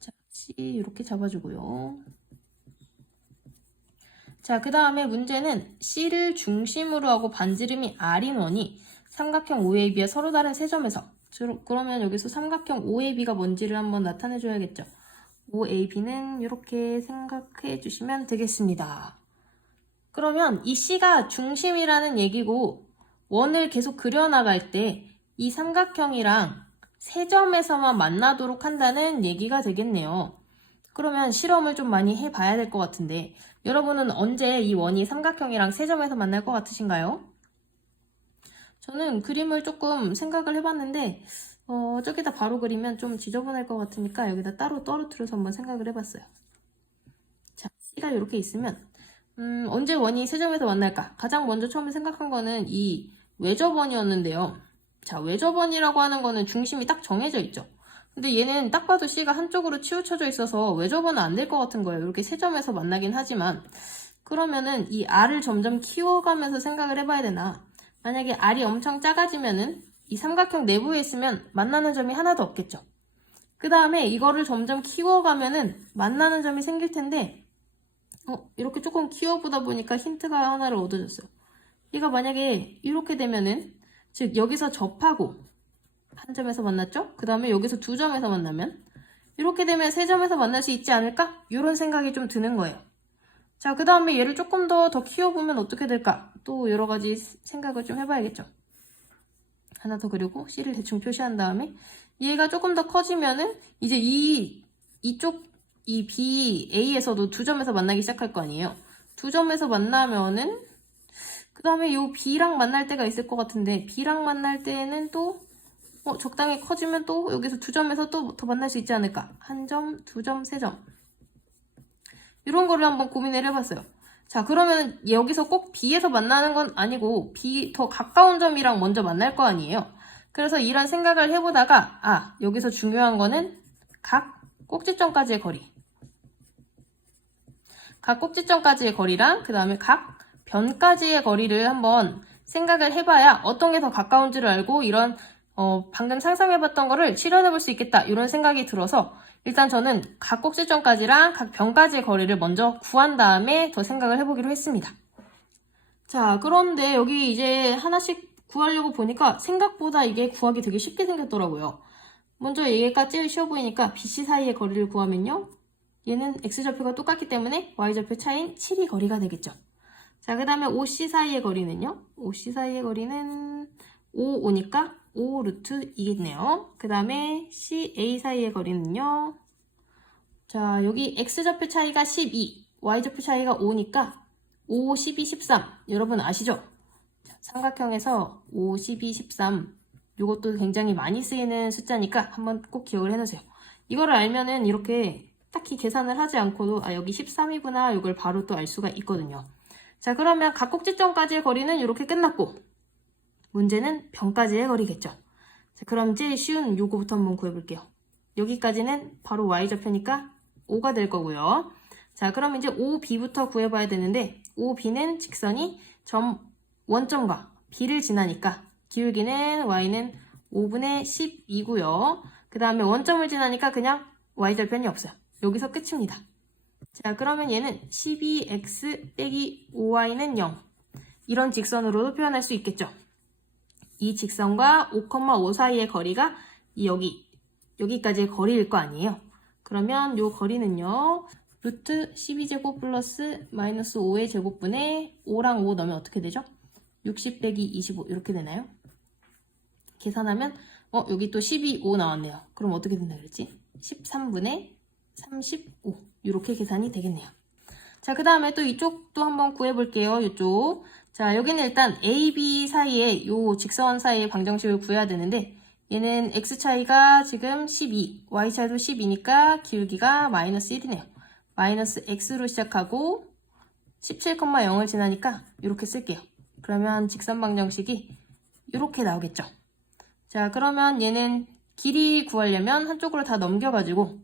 자, C 이렇게 잡아주고요. 자, 그 다음에 문제는 C를 중심으로 하고 반지름이 R인 원이 삼각형 OAB의 서로 다른 세 점에서, 그러면 여기서 삼각형 OAB가 뭔지를 한번 나타내 줘야겠죠. OAB는 이렇게 생각해 주시면 되겠습니다. 그러면 이 C가 중심이라는 얘기고 원을 계속 그려나갈 때 이 삼각형이랑 세 점에서만 만나도록 한다는 얘기가 되겠네요. 그러면 실험을 좀 많이 해봐야 될 것 같은데 여러분은 언제 이 원이 삼각형이랑 세 점에서 만날 것 같으신가요? 저는 그림을 조금 생각을 해봤는데 저기다 바로 그리면 좀 지저분할 것 같으니까 여기다 따로 떨어뜨려서 한번 생각을 해봤어요. 자, C가 이렇게 있으면 언제 원이 세 점에서 만날까? 가장 먼저 처음에 생각한 거는 이 외접원이었는데요. 자, 외접원이라고 하는 거는 중심이 딱 정해져 있죠. 근데 얘는 딱 봐도 C가 한쪽으로 치우쳐져 있어서 외접원은 안 될 것 같은 거예요. 이렇게 세 점에서 만나긴 하지만 그러면은 이 R을 점점 키워가면서 생각을 해봐야 되나? 만약에 R이 엄청 작아지면은 이 삼각형 내부에 있으면 만나는 점이 하나도 없겠죠. 그 다음에 이거를 점점 키워가면은 만나는 점이 생길 텐데 이렇게 조금 키워보다 보니까 힌트가 하나를 얻어졌어요. 얘가 만약에 이렇게 되면은 즉 여기서 접하고 한 점에서 만났죠? 그 다음에 여기서 두 점에서 만나면 이렇게 되면 세 점에서 만날 수 있지 않을까? 이런 생각이 좀 드는 거예요. 자, 그 다음에 얘를 조금 더 키워보면 어떻게 될까? 또 여러 가지 생각을 좀 해봐야겠죠. 하나 더 그리고 C를 대충 표시한 다음에 얘가 조금 더 커지면은 이제 이쪽 이 B, A에서도 두 점에서 만나기 시작할 거 아니에요. 두 점에서 만나면은 그 다음에 이 B랑 만날 때가 있을 것 같은데 B랑 만날 때는 또 적당히 커지면 또 여기서 두 점에서 또 더 만날 수 있지 않을까? 한 점, 두 점, 세 점. 이런 거를 한번 고민을 해봤어요. 자, 그러면 여기서 꼭 B에서 만나는 건 아니고 B 더 가까운 점이랑 먼저 만날 거 아니에요. 그래서 이런 생각을 해보다가 여기서 중요한 거는 각 꼭지점까지의 거리. 각 꼭지점까지의 거리랑 그 다음에 각 변까지의 거리를 한번 생각을 해봐야 어떤 게 더 가까운지를 알고 이런 방금 상상해봤던 거를 실현해볼 수 있겠다 이런 생각이 들어서 일단 저는 각 꼭지점까지랑 각 변까지의 거리를 먼저 구한 다음에 더 생각을 해보기로 했습니다. 자, 그런데 여기 이제 하나씩 구하려고 보니까 생각보다 이게 구하기 되게 쉽게 생겼더라고요. 먼저 얘가 제일 쉬워 보이니까 BC 사이의 거리를 구하면요. 얘는 X좌표가 똑같기 때문에 Y좌표 차이인 7이 거리가 되겠죠. 자, 그 다음에 OC 사이의 거리는요. OC 사이의 거리는 5, 5니까 5 루트 2겠네요. 그 다음에 CA 사이의 거리는요. 자, 여기 X좌표 차이가 12, Y좌표 차이가 5니까 5, 12, 13. 여러분 아시죠? 자, 삼각형에서 5, 12, 13. 이것도 굉장히 많이 쓰이는 숫자니까 한번 꼭 기억을 해놓으세요. 이거를 알면은 이렇게 딱히 계산을 하지 않고도 여기 13이구나 이걸 바로 또 알 수가 있거든요. 자, 그러면 각 꼭지점까지의 거리는 이렇게 끝났고 문제는 변까지의 거리겠죠. 자, 그럼 제일 쉬운 요거부터 한번 구해볼게요. 여기까지는 바로 y좌표니까 5가 될 거고요. 자, 그럼 이제 OB부터 구해봐야 되는데 OB는 직선이 점 원점과 B를 지나니까 기울기는 y는 5분의 10이고요. 그 다음에 원점을 지나니까 그냥 y절편이 없어요. 여기서 끝입니다. 자, 그러면 얘는 12x 빼기 5y는 0 이런 직선으로도 표현할 수 있겠죠. 이 직선과 5,5 사이의 거리가 여기까지의 거리일 거 아니에요. 그러면 요 거리는요. 루트 12제곱 플러스 마이너스 5의 제곱분에 5랑 5 넣으면 어떻게 되죠? 60 빼기 25 이렇게 되나요? 계산하면 여기 또 12, 5 나왔네요. 그럼 어떻게 된다 그랬지? 13분의 35 이렇게 계산이 되겠네요. 자, 그 다음에 또 이쪽도 한번 구해볼게요. 이쪽. 자, 여기는 일단 A, B 사이에 요 직선 사이의 방정식을 구해야 되는데 얘는 x 차이가 지금 12, y 차이도 12니까 기울기가 마이너스 1이네요. 마이너스 x로 시작하고 17,0을 지나니까 이렇게 쓸게요. 그러면 직선 방정식이 이렇게 나오겠죠. 자, 그러면 얘는 길이 구하려면 한쪽으로 다 넘겨가지고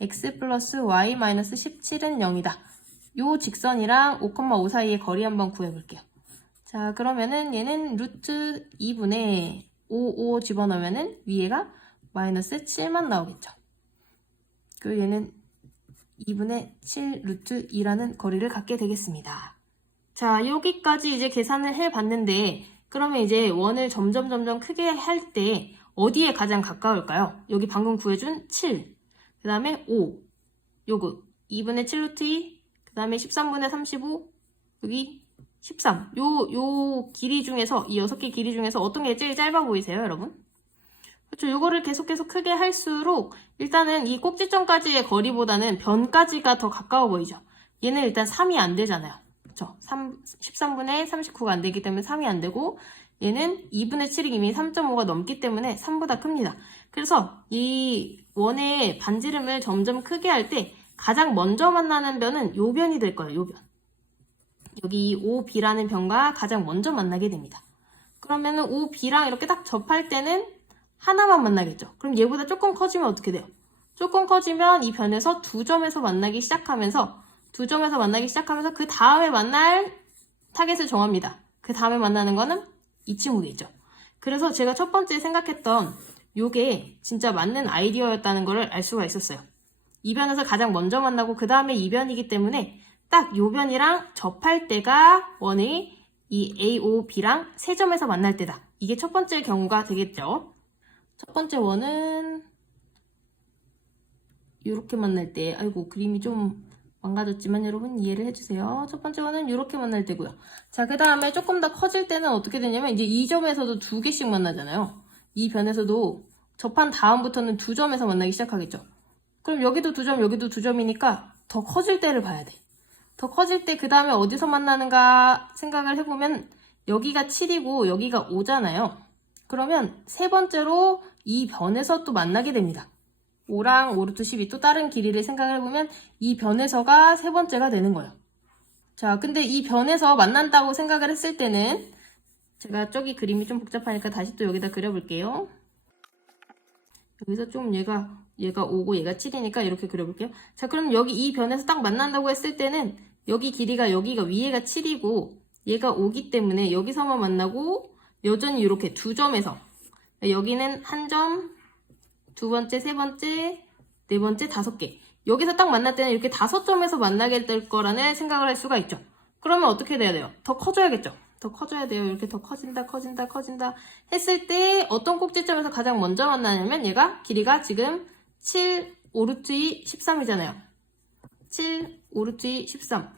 x 플러스 y 마이너스 17은 0이다. 요 직선이랑 5,5 사이의 거리 한번 구해볼게요. 자, 그러면은 얘는 루트 2분의 5 집어넣으면은 위에가 마이너스 7만 나오겠죠. 그리고 얘는 2분의 7 루트 2라는 거리를 갖게 되겠습니다. 자, 여기까지 이제 계산을 해봤는데 그러면 이제 원을 점점 크게 할 때 어디에 가장 가까울까요? 여기 방금 구해준 7, 그 다음에 5, 요거 2분의 7 루트 2, 그 다음에 13분의 35, 여기 13. 요 길이 중에서, 이 6개 길이 중에서 어떤 게 제일 짧아 보이세요, 여러분? 그렇죠. 요거를 계속 크게 할수록 일단은 이 꼭지점까지의 거리보다는 변까지가 더 가까워 보이죠. 얘는 일단 3이 안 되잖아요. 그렇죠. 13분의 39가 안 되기 때문에 3이 안 되고 얘는 2분의 7이 이미 3.5가 넘기 때문에 3보다 큽니다. 그래서 이 원의 반지름을 점점 크게 할 때 가장 먼저 만나는 변은 요 변이 될 거예요. 요 변. 여기 OB라는 변과 가장 먼저 만나게 됩니다. 그러면은 OB랑 이렇게 딱 접할 때는 하나만 만나겠죠. 그럼 얘보다 조금 커지면 어떻게 돼요? 조금 커지면 이 변에서 두 점에서 만나기 시작하면서 그 다음에 만날 타겟을 정합니다. 그 다음에 만나는 거는 이 친구겠죠. 그래서 제가 첫 번째 생각했던 요게 진짜 맞는 아이디어였다는 걸 알 수가 있었어요. 이 변에서 가장 먼저 만나고 그 다음에 이 변이기 때문에 딱 요 변이랑 접할 때가 원의 이 A, O, B랑 세 점에서 만날 때다. 이게 첫 번째 경우가 되겠죠. 첫 번째 원은 이렇게 만날 때, 아이고 그림이 좀 망가졌지만 여러분 이해를 해주세요. 첫 번째 원은 이렇게 만날 때고요. 자, 그 다음에 조금 더 커질 때는 어떻게 되냐면 이제 이 점에서도 두 개씩 만나잖아요. 이 변에서도 접한 다음부터는 두 점에서 만나기 시작하겠죠. 그럼 여기도 두 점, 여기도 두 점이니까 더 커질 때를 봐야 돼. 더 커질 때 그 다음에 어디서 만나는가 생각을 해보면 여기가 7이고 여기가 5잖아요. 그러면 세 번째로 이 변에서 또 만나게 됩니다. 5랑 5 루트 12 또 다른 길이를 생각을 해보면 이 변에서가 세 번째가 되는 거예요. 자, 근데 이 변에서 만난다고 생각을 했을 때는 제가 저기 그림이 좀 복잡하니까 다시 또 여기다 그려볼게요. 여기서 좀 얘가 5고 얘가 7이니까 이렇게 그려볼게요. 자, 그럼 여기 이 변에서 딱 만난다고 했을 때는 여기 길이가 여기가 위에가 7이고 얘가 5기 때문에 여기서만 만나고 여전히 이렇게 두 점에서 여기는 한 점, 두 번째, 세 번째, 네 번째, 5개. 여기서 딱 만날 때는 이렇게 5점에서 만나게 될 거라는 생각을 할 수가 있죠. 그러면 어떻게 돼야 돼요? 더 커져야겠죠. 더 커져야 돼요. 이렇게 더 커진다 했을 때 어떤 꼭지점에서 가장 먼저 만나냐면 얘가 길이가 지금 7, 5 루트 2, 13이잖아요. 7, 5 루트 2, 13.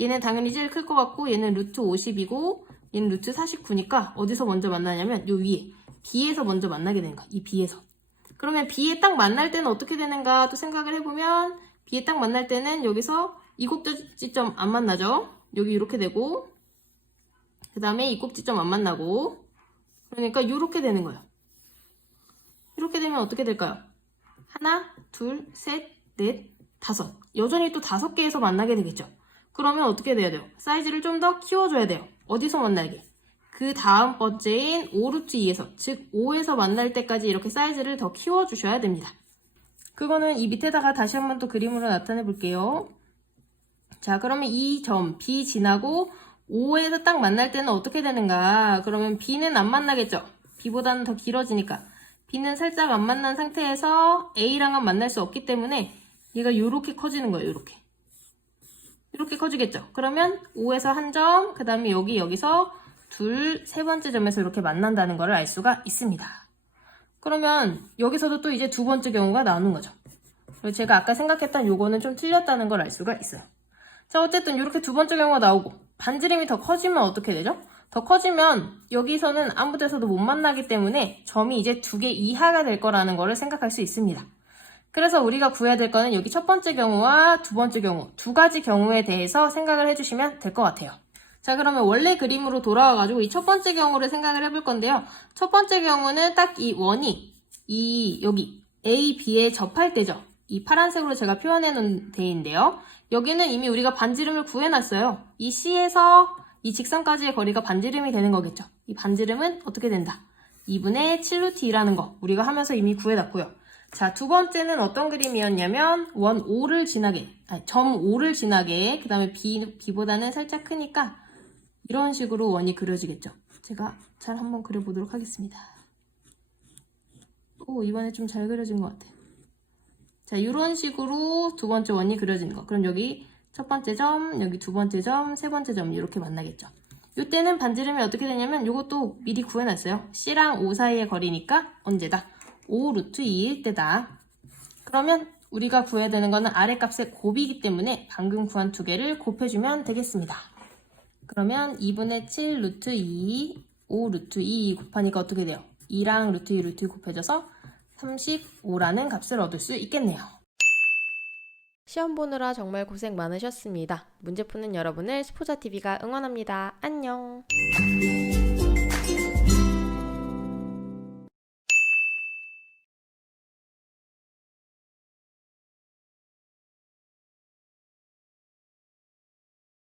얘는 당연히 제일 클 것 같고 얘는 루트 50이고 얘는 루트 49니까 어디서 먼저 만나냐면 요 위에 B에서 먼저 만나게 되는 거야. 이 B에서. 그러면 B에 딱 만날 때는 어떻게 되는가 또 생각을 해보면 B에 딱 만날 때는 여기서 이 꼭지점 안 만나죠. 여기 이렇게 되고 그 다음에 이 꼭지점 안 만나고 그러니까 이렇게 되는 거예요. 이렇게 되면 어떻게 될까요? 하나, 둘, 셋, 넷, 다섯. 여전히 또 5개에서 만나게 되겠죠. 그러면 어떻게 돼야 돼요? 사이즈를 좀 더 키워줘야 돼요. 어디서 만나게? 그 다음 번째인 5루트 2에서, 즉 5에서 만날 때까지 이렇게 사이즈를 더 키워주셔야 됩니다. 그거는 이 밑에다가 다시 한번 또 그림으로 나타내 볼게요. 자, 그러면 이 점 B 지나고 5에서 딱 만날 때는 어떻게 되는가? 그러면 B는 안 만나겠죠? B보다는 더 길어지니까. B는 살짝 안 만난 상태에서 A랑은 만날 수 없기 때문에 얘가 이렇게 커지는 거예요. 이렇게. 이렇게 커지겠죠? 그러면 5에서 한 점, 그 다음에 여기서 둘, 세 번째 점에서 이렇게 만난다는 걸 알 수가 있습니다. 그러면 여기서도 또 이제 두 번째 경우가 나오는 거죠. 그리고 제가 아까 생각했던 요거는 좀 틀렸다는 걸 알 수가 있어요. 자, 어쨌든 이렇게 두 번째 경우가 나오고 반지름이 더 커지면 어떻게 되죠? 더 커지면 여기서는 아무 데서도 못 만나기 때문에 점이 이제 2개 이하가 될 거라는 거를 생각할 수 있습니다. 그래서 우리가 구해야 될 거는 여기 첫 번째 경우와 두 번째 경우, 두 가지 경우에 대해서 생각을 해주시면 될 것 같아요. 자, 그러면 원래 그림으로 돌아와가지고 이 첫 번째 경우를 생각을 해볼 건데요. 첫 번째 경우는 딱 이 원이 여기 A, B에 접할 때죠. 이 파란색으로 제가 표현해 놓은 데인데요. 여기는 이미 우리가 반지름을 구해놨어요. 이 C에서 이 직선까지의 거리가 반지름이 되는 거겠죠. 이 반지름은 어떻게 된다? 2분의 7루트 2라는 거 우리가 하면서 이미 구해놨고요. 자, 두 번째는 어떤 그림이었냐면 원 5를 지나게, 점 5를 지나게, 그 다음에 B보다는 살짝 크니까 이런 식으로 원이 그려지겠죠. 제가 잘 한번 그려보도록 하겠습니다. 오, 이번에 좀 잘 그려진 것 같아요. 자, 이런 식으로 두 번째 원이 그려지는 거. 그럼 여기 첫 번째 점, 여기 두 번째 점, 세 번째 점 이렇게 만나겠죠. 이때는 반지름이 어떻게 되냐면 이것도 미리 구해놨어요. C랑 O 사이의 거리니까 언제다? 5루트 2일 때다. 그러면 우리가 구해야 되는 거는 아래 값의 곱이기 때문에 방금 구한 두 개를 곱해주면 되겠습니다. 그러면 2분의 7 루트 2, 5 루트 2 곱하니까 어떻게 돼요? 2랑 루트 2 루트 2 곱해져서 35라는 값을 얻을 수 있겠네요. 시험 보느라 정말 고생 많으셨습니다. 문제 푸는 여러분을 스포자TV가 응원합니다. 안녕!